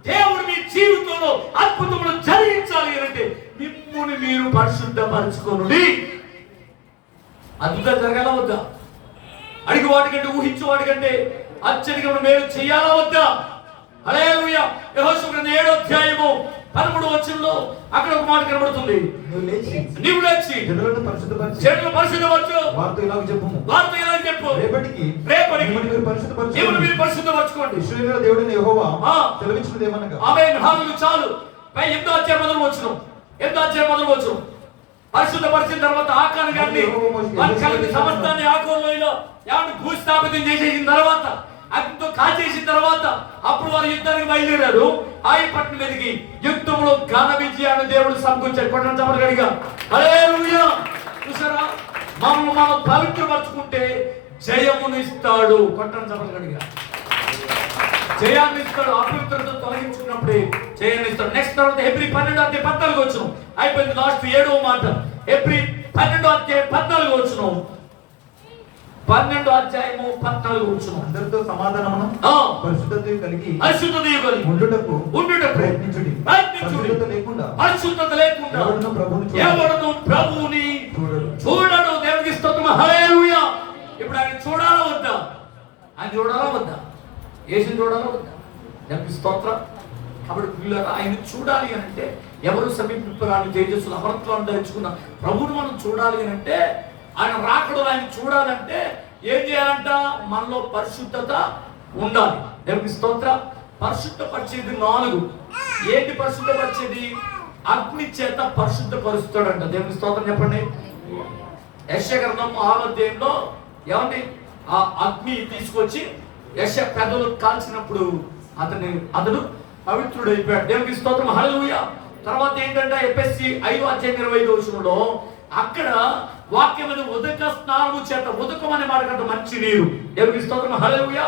దేవుడు మీ జీవితంలో అద్భుతములు జరిగించాలి అంటే మిమ్మల్ని మీరు పరిశుద్ధపరచుకోండి. అద్భుతం జరగాల వద్దా? అడిగి వాటికంటే ఊహించు వాటికంటే అత్యధికమైన మేలు చేయాలా వద్దా? హల్లెలూయా. యెహోషువ గ్రంథం 7వ అధ్యాయము 13వ వచనంలో అక్కడ ఒక మాట కనబడుతుంది. నీవు లేచి జనులను పరిశుద్ధపరచు. వారితో ఇలాగ చెప్పు. రేపటికి మిమ్మల్ని మీరు పరిశుద్ధపరచుకోండి. ఇశ్రాయేలు దేవుడైన యెహోవా సెలవిచ్చినది ఏమనగా. ఆమేన్. హల్లెలూయా. చాలు. 8వ అధ్యాయం 1వ వచనం. 8వ అధ్యాయం 1వ వచనం. పరిశుద్ధపరిచిన తర్వాత ఆకాను గారిని కలిగి సమస్తాన్ని ఆకోలోయలో ఏమంటే భూస్థాపితం చేసేసిన తర్వాత అగ్నితో కాల్చేసిన తర్వాత అప్పుడు వారు యుద్ధానికి బయలుదేరారు. ఆయి పట్టణం మీదకి యుద్ధంలో ఘన విజయాన్ని దేవుడు సమకూర్చాడు. కొట్టడం చెప్పగలిగా. హల్లెలూయా. చూసారా, మనం పవిత్రపరచుకుంటే జయమునిస్తాడు. కొట్టడం చెప్పగలిగా. జయాన్ని ఇస్తాడు. అపవిత్రత తొలగించుకున్నప్పుడే జయాన్ని ఇస్తాడు. నెక్స్ట్ తర్వాత హెబ్రీ 12వ అధ్యాయం 14వ వచనం అయిపోయింది. లాస్ట్ 7వ మాట. హెబ్రీ 12వ అధ్యాయం 14వ వచనం. 12వ అధ్యాయము 14వ వచనం. అందరితో సమాధానమును పరిశుద్ధత కలిగి ఉండుటకు ప్రయత్నించుడి. పరిశుద్ధత లేకుండా ఎవడును ప్రభువుని చూడడు. దేవునికి స్తోత్రం. హల్లెలూయా. ఇప్పుడు ఆయన చూడాలా వద్దా? ఆయన చూడాలా వద్దా? యేసుని చూడాలా వద్దా? దేవునికి స్తోత్రం. కాబట్టి పిల్లలు ఆయన చూడాలి అని అంటే ఎవరు సమీపింపరాని తేజస్సులు అమరత్వాన్ని ధరించుకున్న ప్రభువును మనం చూడాలి అని అంటే, ఆయన రాకడలో ఆయన చూడాలంటే ఏం చేయాలంట? మనలో పరిశుద్ధత ఉండాలి. దేవునికి స్తోత్రం. పరిశుద్ధపరిచేది 4. ఏంటి పరిశుద్ధపరిచేది? అగ్ని చేత పరిశుద్ధపరుస్తాడంట. దేవునికి స్తోత్రం చెప్పండి. యెషయా గ్రంథం 6వ అధ్యాయంలో ఏమండి ఆ అగ్ని తీసుకొచ్చి యెషయా పెదవులు కాల్చినప్పుడు అతడు పవిత్రుడైపోయాడు. దేవునికి స్తోత్రం. హల్లెలూయా. తర్వాత ఏంటంటే ఎఫెసీ 5వ అధ్యాయం 25వ వచనంలో అక్కడ వాక్యం ఉదక స్నానము చేత, ఉదకం అనే మాట కంటే మంచి నీరు. దేవునికి స్తోత్రం. హల్లెలూయా.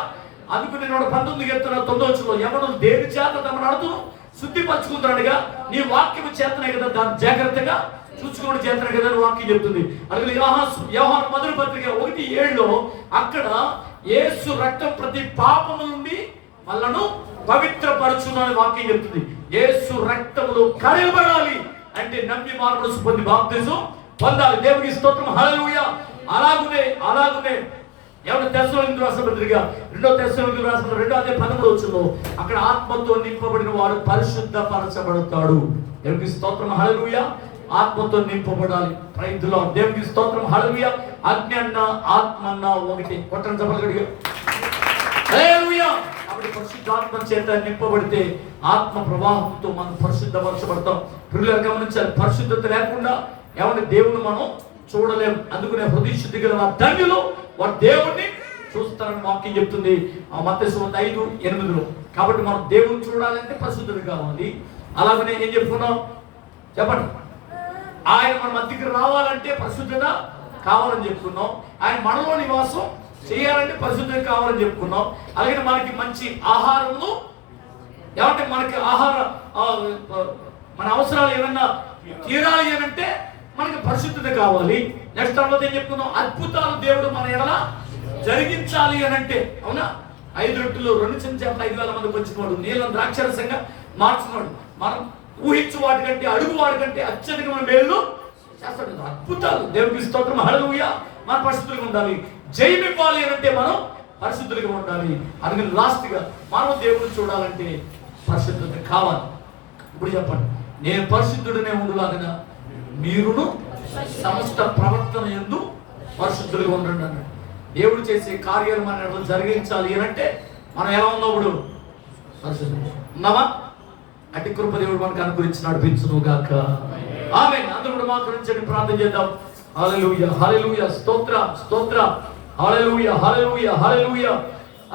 అందుకని 19 కీర్తన 9వ వచనంలో ఎవరు దేని చేత తమ నడుతును శుద్ధిపరచుకుంటాడుగా నీ వాక్యము చేతనే కదా దాన్ని జాగ్రత్తగా చూసుకోవడం చేతనే కదా వాక్యం చెప్తుంది. అలాగే యోహాను మొదటి పత్రిక 1:7లో అక్కడ యేసు రక్తం ప్రతి పాపము నుండి మనలను పవిత్రపరచునని వాక్యం చెప్తుంది. యేసు రక్తములో కడగబడాలి అంటే నమ్మి మానవుడు పొంది బాప్తిజం పొందాలి. దేవునికి స్తోత్రం. హల్లెలూయా. అలాగునే ఎవరు తెస్సలోనికీయులకు రాసిన పత్రిక 2వ తెస్సలోనికీయులకు రాసిన 2వ అధ్యాయం 13వ వచనంలో అక్కడ ఆత్మతో నింపబడిన వాడు పరిశుద్ధపరచబడతాడు. దేవునికి స్తోత్రం. హల్లెలూయా. ఆత్మతో నింపబడాలి. Praise the lord. దేవునికి స్తోత్రం. హల్లెలూయా. అగ్ని అన్న ఆత్మ అన్న ఒకటి. కొట్టడం చెప్పగలిగా. హల్లెలూయా. కాబట్టి పరిశుద్ధాత్మ చేత నింపబడితే ఆత్మ ప్రవాహంతో మనం పరిశుద్ధపరచబడతాం. పిల్లలు గమనించాలి, పరిశుద్ధత లేకుండా ఏమంటే దేవుని మనం చూడలేము. అందుకనే హృదయ శుద్ధి గల ధన్యులు వారు దేవుణ్ణి చూస్తారని వాక్యం చెప్తుంది మత్తయి 5:8లో. కాబట్టి మనం దేవుని చూడాలంటే పరిశుద్ధత కావాలి. అలాగనే ఏం చెప్పుకున్నాం చెప్పండి. ఆయన మన మధ్యకి రావాలంటే పరిశుద్ధత కావాలని చెప్పుకున్నాం. ఆయన మనలో నివాసం చేయాలంటే పరిశుద్ధత కావాలని చెప్పుకున్నాం. అలాగే మనకి మంచి ఆహారము ఏమంటే మనకి మన అవసరాలు ఏమన్నా తీరాలి అని అంటే మనకి పరిశుద్ధత కావాలి. నెక్స్ట్ తర్వాత ఏం చెప్పుకున్నాం? అద్భుతాలు దేవుడు మన ఎడల జరిగించాలి అని అంటే, అవునా? 5 రొట్టెలు 2 చిన్న చేపలు 5,000 మందికి వచ్చినవాడు, నీళ్ళను ద్రాక్షరసంగా మార్చినవాడు. మనం ఊహించు వాటికంటే అడుగు వాడికంటే అత్యధికమైన మేలు చేస్తాడు. అద్భుతాలు. దేవునికి స్తోత్రం. హల్లెలూయా. మన పరిశుద్ధులుగా ఉండాలి. జయం ఇవ్వాలి అని అంటే మనం పరిశుద్ధులుగా ఉండాలి. అందుకని లాస్ట్గా మనం దేవుడిని చూడాలంటే పరిశుద్ధత కావాలి. ఇప్పుడు చెప్పండి, నేను పరిశుద్ధుడనే ఉండులాగా మీరును సమస్త ప్రవర్తన యందు పరిశుద్ధులుగా ఉండండి అన్నాడు. దేవుడు చేసే కార్యాలు మన జరిగించాలి అని అంటే మనం ఎలా ఉన్నప్పుడు పరిశుద్ధులు ఉన్నామా? అట్టి కృప దేవుడు మనకు అనుగ్రహించి నడిపించును గాక. ఆమేన్. అందరూ కూడా మాకు నుంచి ప్రార్థన చేద్దాం. హల్లెలూయా, హల్లెలూయా, స్తోత్రం, స్తోత్రం, హల్లెలూయా, హల్లెలూయా, హల్లెలూయా.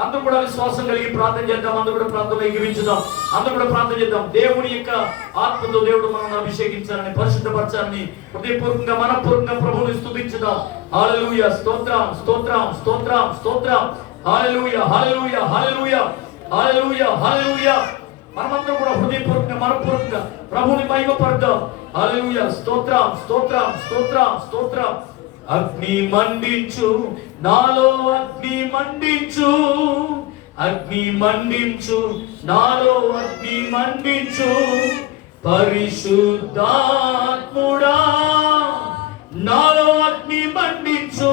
అందరూ కూడా విశ్వాసం కలిగి ప్రార్థన చేద్దాం. అందరూ కూడా ప్రార్థనలో ఎగిరించుదాం. అందరూ కూడా ప్రార్థన చేద్దాం. దేవుని యొక్క ఆత్మతో దేవుడు మనల్ని అభిషేకించాలని, పరిశుద్ధపరచాలని హృదయపూర్వకంగా మనపూర్వకంగా ప్రభువుని స్తుతించుదాం. హల్లెలూయా, స్తోత్రం, స్తోత్రం, స్తోత్రం, స్తోత్రం, హల్లెలూయా, హల్లెలూయా, హల్లెలూయా. హల్లెలూయా హల్లెలూయా. మనమందరం కూడా హృదయపూర్వకంగా మనపూర్వకంగా ప్రభువుని మహిమపడదాం. హల్లెలూయా. స్తోత్రం స్తోత్రం స్తోత్రం స్తోత్రం. అగ్ని మండించు నాలో, అగ్ని మండించు, అగ్ని మండించు నాలో, అగ్ని మండించు పరిశుద్ధాత్ముడా. నాలో అగ్ని మండించు,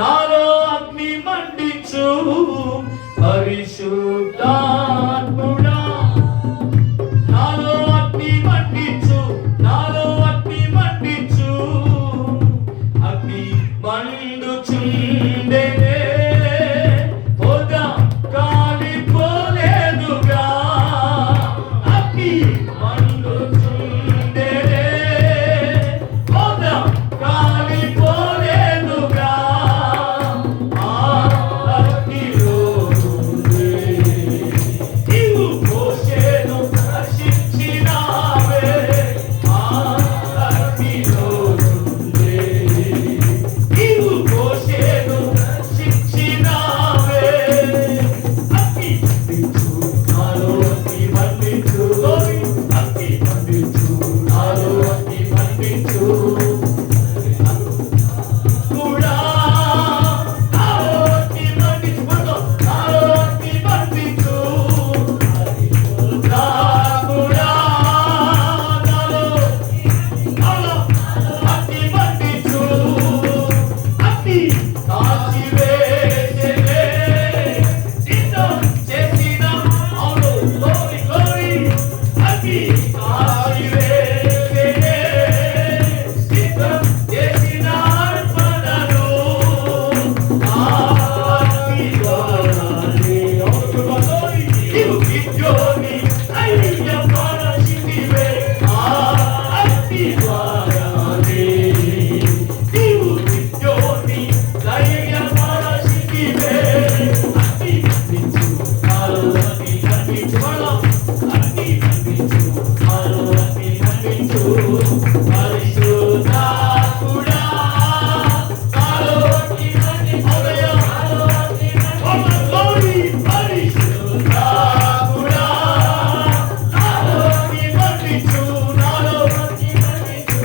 నాలో అగ్ని మండించు పరిశుద్ధాత్ముడా. నాలో అగ్ని మండించు, నాలో అగ్ని మండించు. అగ్ని మండుచుండెనే పొగ కాలిపోలేదుగా. అగ్ని మండుచుండెనే పొగ కాలిపోలేదుగా. ఆ అగ్నిలో నుండి నీవు మోషేను రక్షించినావే. ఆ అగ్నిలో నుండి నీవు మోషేను రక్షించినావే. అగ్ని మండించు నాలో, అగ్ని మండించు, అగ్ని మండించు నాలో, అగ్ని మండించు కూడా. నాలో అగ్ని మండించు, నాలో అగ్ని మండించు నా కూడా. నాలో అగ్ని మండించు. అగ్ని కాల్చివేసెనే సిద్ధం చేసిన, అవును గ్లోరీ గ్లోరీ. అగ్ని కాల్చివేసెనే సిద్ధం చేసిన అర్పణను. ఆ అగ్ని ద్వారానే, అవును గ్లోరీ. నీవు గిద్యోని ధైర్యపరచితివే. ఆ అగ్ని ద్వారానే నీవు గిద్యోని ధైర్యపరచితివే. అగ్ని మండించు నాలో, అగ్ని మండించు, అగ్ని మండించు నాలో, అగ్ని మండించు పరిశుద్ధాత్ముడా. నాలో అగ్ని మండించు, హల్లెలూయా. గ్లోరీ పరిశుద్ధాత్ముడా. నాలో అగ్ని మండించు, నాలో అగ్ని మండించు.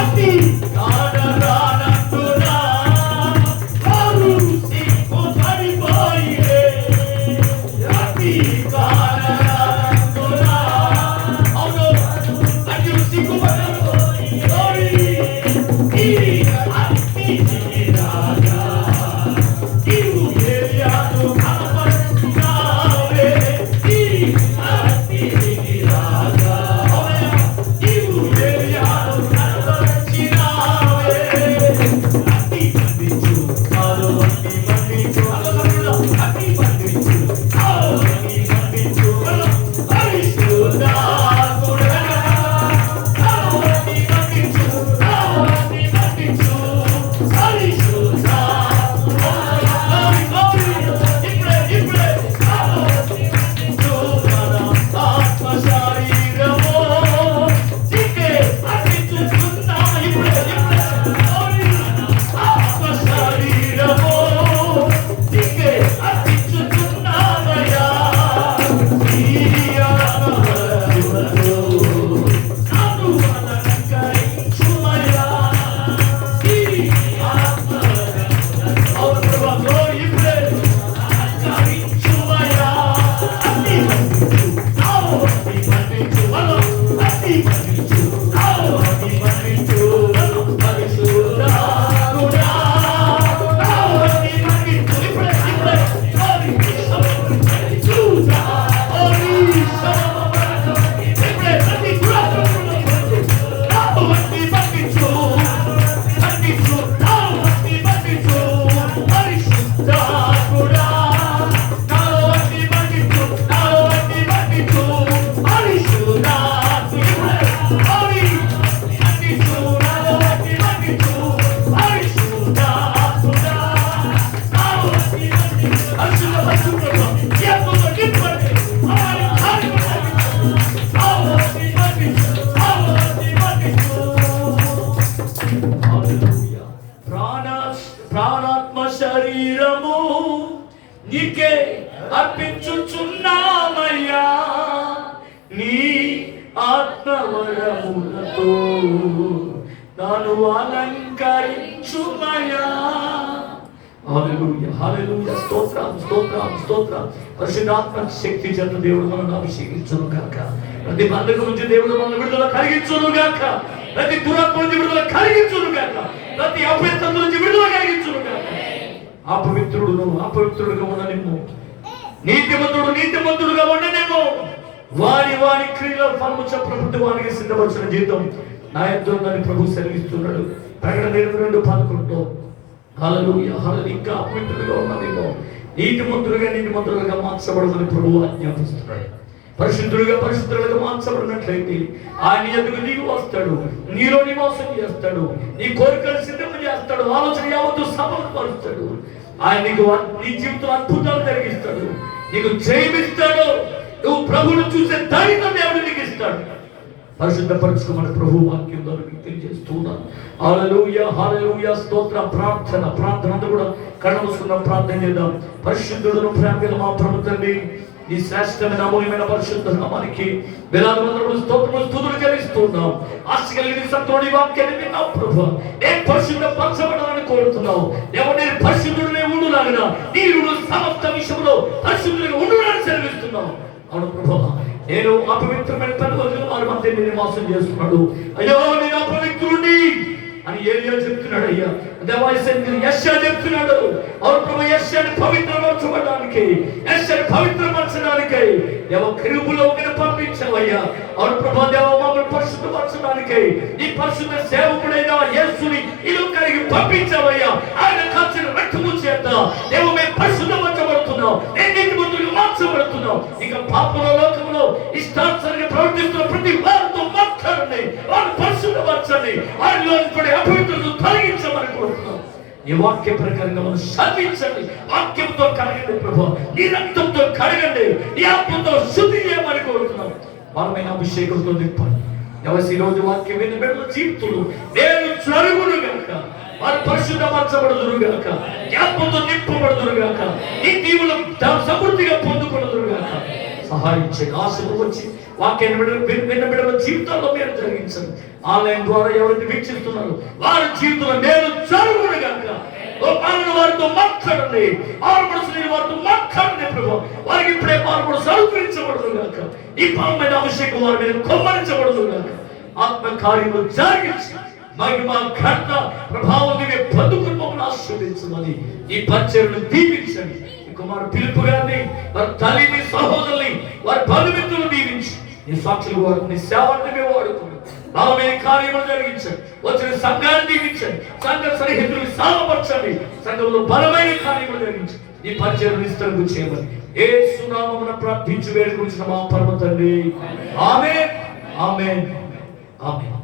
అగ్ని కానరానందునా వారు సిగ్గుపడిపోయిరే. అగ్ని కానరానందునా, అవును అగ్ని సిగ్గుపడిపోయి. ఈ అగ్ని రాజా నీవు ఏలియాను కనపరుచున్నావే. ఈ అగ్ని రాజా నీవు ఏలియాను కనపరచినావే. అగ్ని మండించు నాలో, అగ్ని మండించు, అగ్ని మండించు నాలో, అగ్ని మండించు పరిశుద్ధాత్ముడా. నాలో అగ్ని మండించు, నాలో అగ్ని మండించు పరిశుద్ధాత్ముడా. గ్లోరీ ఇప్పుడే ఇప్పుడే నాలో అగ్ని మండించు. మన ఆత్మ శరీరము చిక్కే అర్పించుచున్నాము. ఇప్పుడే ఇప్పుడే గ్లోరీ. ఆత్మ శరీరము చిక్కే అర్పించుచున్నామయ్యా. ఈ ఆత్మవరముతో నన్ను అలంకరించుమయ్యా. ఈ ఆత్మవరముతో, అవును ప్రభువా, గ్లోరీ ఇప్పుడే అలంకరించుమయ్యా. అగ్ని మండించు నాలో, అగ్ని మండించు, అగ్ని మండించు నాలో, అగ్ని మండించు పరిశుద్ధాత్ముడా. నాలో అగ్ని మండించు. ఇప్పుడే ఇప్పుడే గ్లోరీ పరిశుద్ధ, గ్లోరీ సమమరణ. ఇప్పుడే అగ్ని నాలో అగ్ని మండించు, మండించు నాలో అగ్ని మండించు పరిశుద్ధాత్ముడా. నాలో అగ్ని మండించు, నాలో అగ్ని మండించు పరిశుద్ధాత్ముడా. ఇప్పుడే గ్లోరీ మండించు నాలో, అగ్ని మండించు పరిశుద్ధాత్ముడా. నాలో అగ్ని మండించు. పరిశుద్ధ పరిశుద్ధంగా ఏకముగా నింపండి. నాలో అగ్ని మండించు, నాలో అగ్ని మండించు, నాలో అగ్ని మండించు. హల్లెలూయా. ప్రాణాత్మ శరీరము నీకే అర్పించుచున్నామయ్యా నీ ఆత్మవరములతో నాను అలంకరించుమయ్యా. హల్లెలూయా హల్లెలూయా. స్తోత్రం స్తోత్రం స్తోత్రం. పరిశుద్ధాత్మ శక్తి చేత దేవుడు మనల్ని అభిషేకించును గాక. ప్రతి బంధకం నుంచి దేవుడు మనల్ని విడుదల కలిగించును గాక. ప్రతి దురాత్మ నుంచి విడుదల కలిగించును గాక. ప్రతి అపవిత్రత నుంచి విడుదల కలిగించును గాక. అపవిత్రుడుగా ఉండనేమో, నీతిమంతుడు నీతిమంతుడుగా ఉండనేమో, వారి వారి క్రియల ఫలము చొప్పున వారికి సిద్ధపరిచిన జీవితం నా యొద్ద ఉందని ప్రభు సెలవిస్తున్నాడు. ప్రకటన 22:11. హల్లెలూయా హల్లెలూయా. ఇంకా అపవిత్రుడుగా ఉన్నామేమో, నీతిమంతులుగా మార్చబడమని ప్రభు ఆజ్ఞాపిస్తున్నాడు. పరిశుద్ధులుగా మార్చబడినట్లయితే ఆయన ఎదుగు దిగి వస్తాడు, నీలో నివాసం చేస్తాడు, నీ కోరికలు సిద్ధం చేస్తాడు, ఆలోచన యావత్తు సమర్పరుస్తాడు. ఆయన నీకు నీ జీవితం అద్భుతాలు జరిగిస్తాడు, నీకు జయమిస్తాడు. నువ్వు ప్రభువును చూసే ధైర్యం దేవుడు నీకు ఇస్తాడు. పరిశుద్ధపరచుకోమని ప్రభు వాక్యం ద్వారా మీకు తెలియజేస్తున్నాను. హల్లెలూయా హల్లెలూయా. స్తోత్ర. ప్రార్థన అంతా కూడా కడమసుకున్న ప్రార్థన చేద్దాం. పరిశుద్ధులను ప్రేమగల మా ప్రభు తండ్రి, ఈ శ్రేష్టమైన అమూల్యమైన పరిశుద్ధ నామానికి వేలాది వందల స్తోత్రములు స్తుతులు చెల్లిస్తున్నాం. ఆశ కలిగిన సంతోడి వాక్యాన్ని విన్నాం ప్రభు. నేను పరిశుద్ధ పరచబడాలని కోరుతున్నావు. ఎవరు నేను పరిశుద్ధుడినే ఉండులాగిన నీరు సమస్త విషయంలో పరిశుద్ధుడిగా ఉండులని సెలవిస్తున్నావు. అవును ప్రభు, నేను అపవిత్రమైన పనులు వారి మధ్య నివాసం చేస్తున్నాడు. అయ్యో నేను అపవిత్రుడిని అని ఏలియా చెప్తున్నాడు. అయ్యా యెషయా చెప్తున్నాడు. అవును ప్రభు, యెషయాని పవిత్రపరచబడడానికి, యెషయాని పవిత్రపరచడానికి దేవా కెరూబులో పంపించావయ్యా. అవును ప్రభు, దేవా మమ్మల్ని పరిశుద్ధపరచడానికి ఈ పరిశుద్ధ సేవకుడైన యేసుని ఈ లోకానికి పంపించావయ్యా. ఆయన కాచిన రక్తము చేత దేవా మేము పరిశుద్ధపరచబడుతున్నాం, నేను నీతిమంతులుగా మార్చబడుతున్నాం. ఇక పాపల లోకంలో ఇష్టానుసారంగా ప్రవర్తిస్తున్న ప్రతి వారితో మాట్లాడండి, వారిని పరిశుద్ధపరచండి, వారిలో అపవిత్రతను తొలగించమని కోరుతున్నాం. ఈ వాక్య ప్రకారంగా మనం శాంతించండి, వాక్యంతో కడగండి ప్రభు, నీ రక్తంతో కడగండి, నీ ఆత్మతో శుద్ధి చేయమని కోరుతున్నాం. బలమైన అభిషేకంతో నింపండి. ఎవరి ఈ రోజు వాక్యం విన్న బిడ్డల జీవితంలో నేను జరుగును గాక, వారు పరిశుద్ధపరచబడుదురు గాక, ఆత్మతో నింపబడుదురు గాక, నీ దీవులు సమృద్ధిగా పొందుకొనుదురు గాక. సహాయం చేయండి. ఆశలు వచ్చి వాక్యాన్ని విన్న బిడ్డల జీవితాల్లో మీరు జరిగించండి. ఆన్లైన్ ద్వారా ఎవరైతే వీక్షిస్తున్నారు వారి జీవితంలో నేను జరుగును గాక. వారితో మాట్లాడండి, మారుమనసు వారితో మాట్లాడండి ప్రభు. వారికి ఇప్పుడే మారుమనసు అనుకరించబడదు గాక. ఈ బలమైన అభిషేకం వారి మీద కొమ్మరించబడదు గాక. ఆత్మ కార్యము జరిగించి మహిమ ఘనత ప్రభావం పొందుకుని మమ్మల్ని ఆశీర్వదించమని ఈ పరిచర్యను దీవించండి. కుమారు పిలుపు గారిని, వారి తల్లిని, సహోదరుని, వారి బంధుమిత్రులను దీవించి నీ సాక్షులు వారిని సేవల్ని వాడుకుని బలమైన కార్యములు జరిగించండి. వచ్చిన సంఘాన్ని దీవించండి, సంఘ సరిహద్దులు సామపరచండి, సంఘంలో బలమైన కార్యములు జరిగించండి. ఈ పరిచయం విస్తరణ చేయమని యేసు నామమున ప్రార్థించి వేడుకొంచున్న మా పరమ తండ్రి. ఆమేన్ ఆమేన్ ఆమేన్.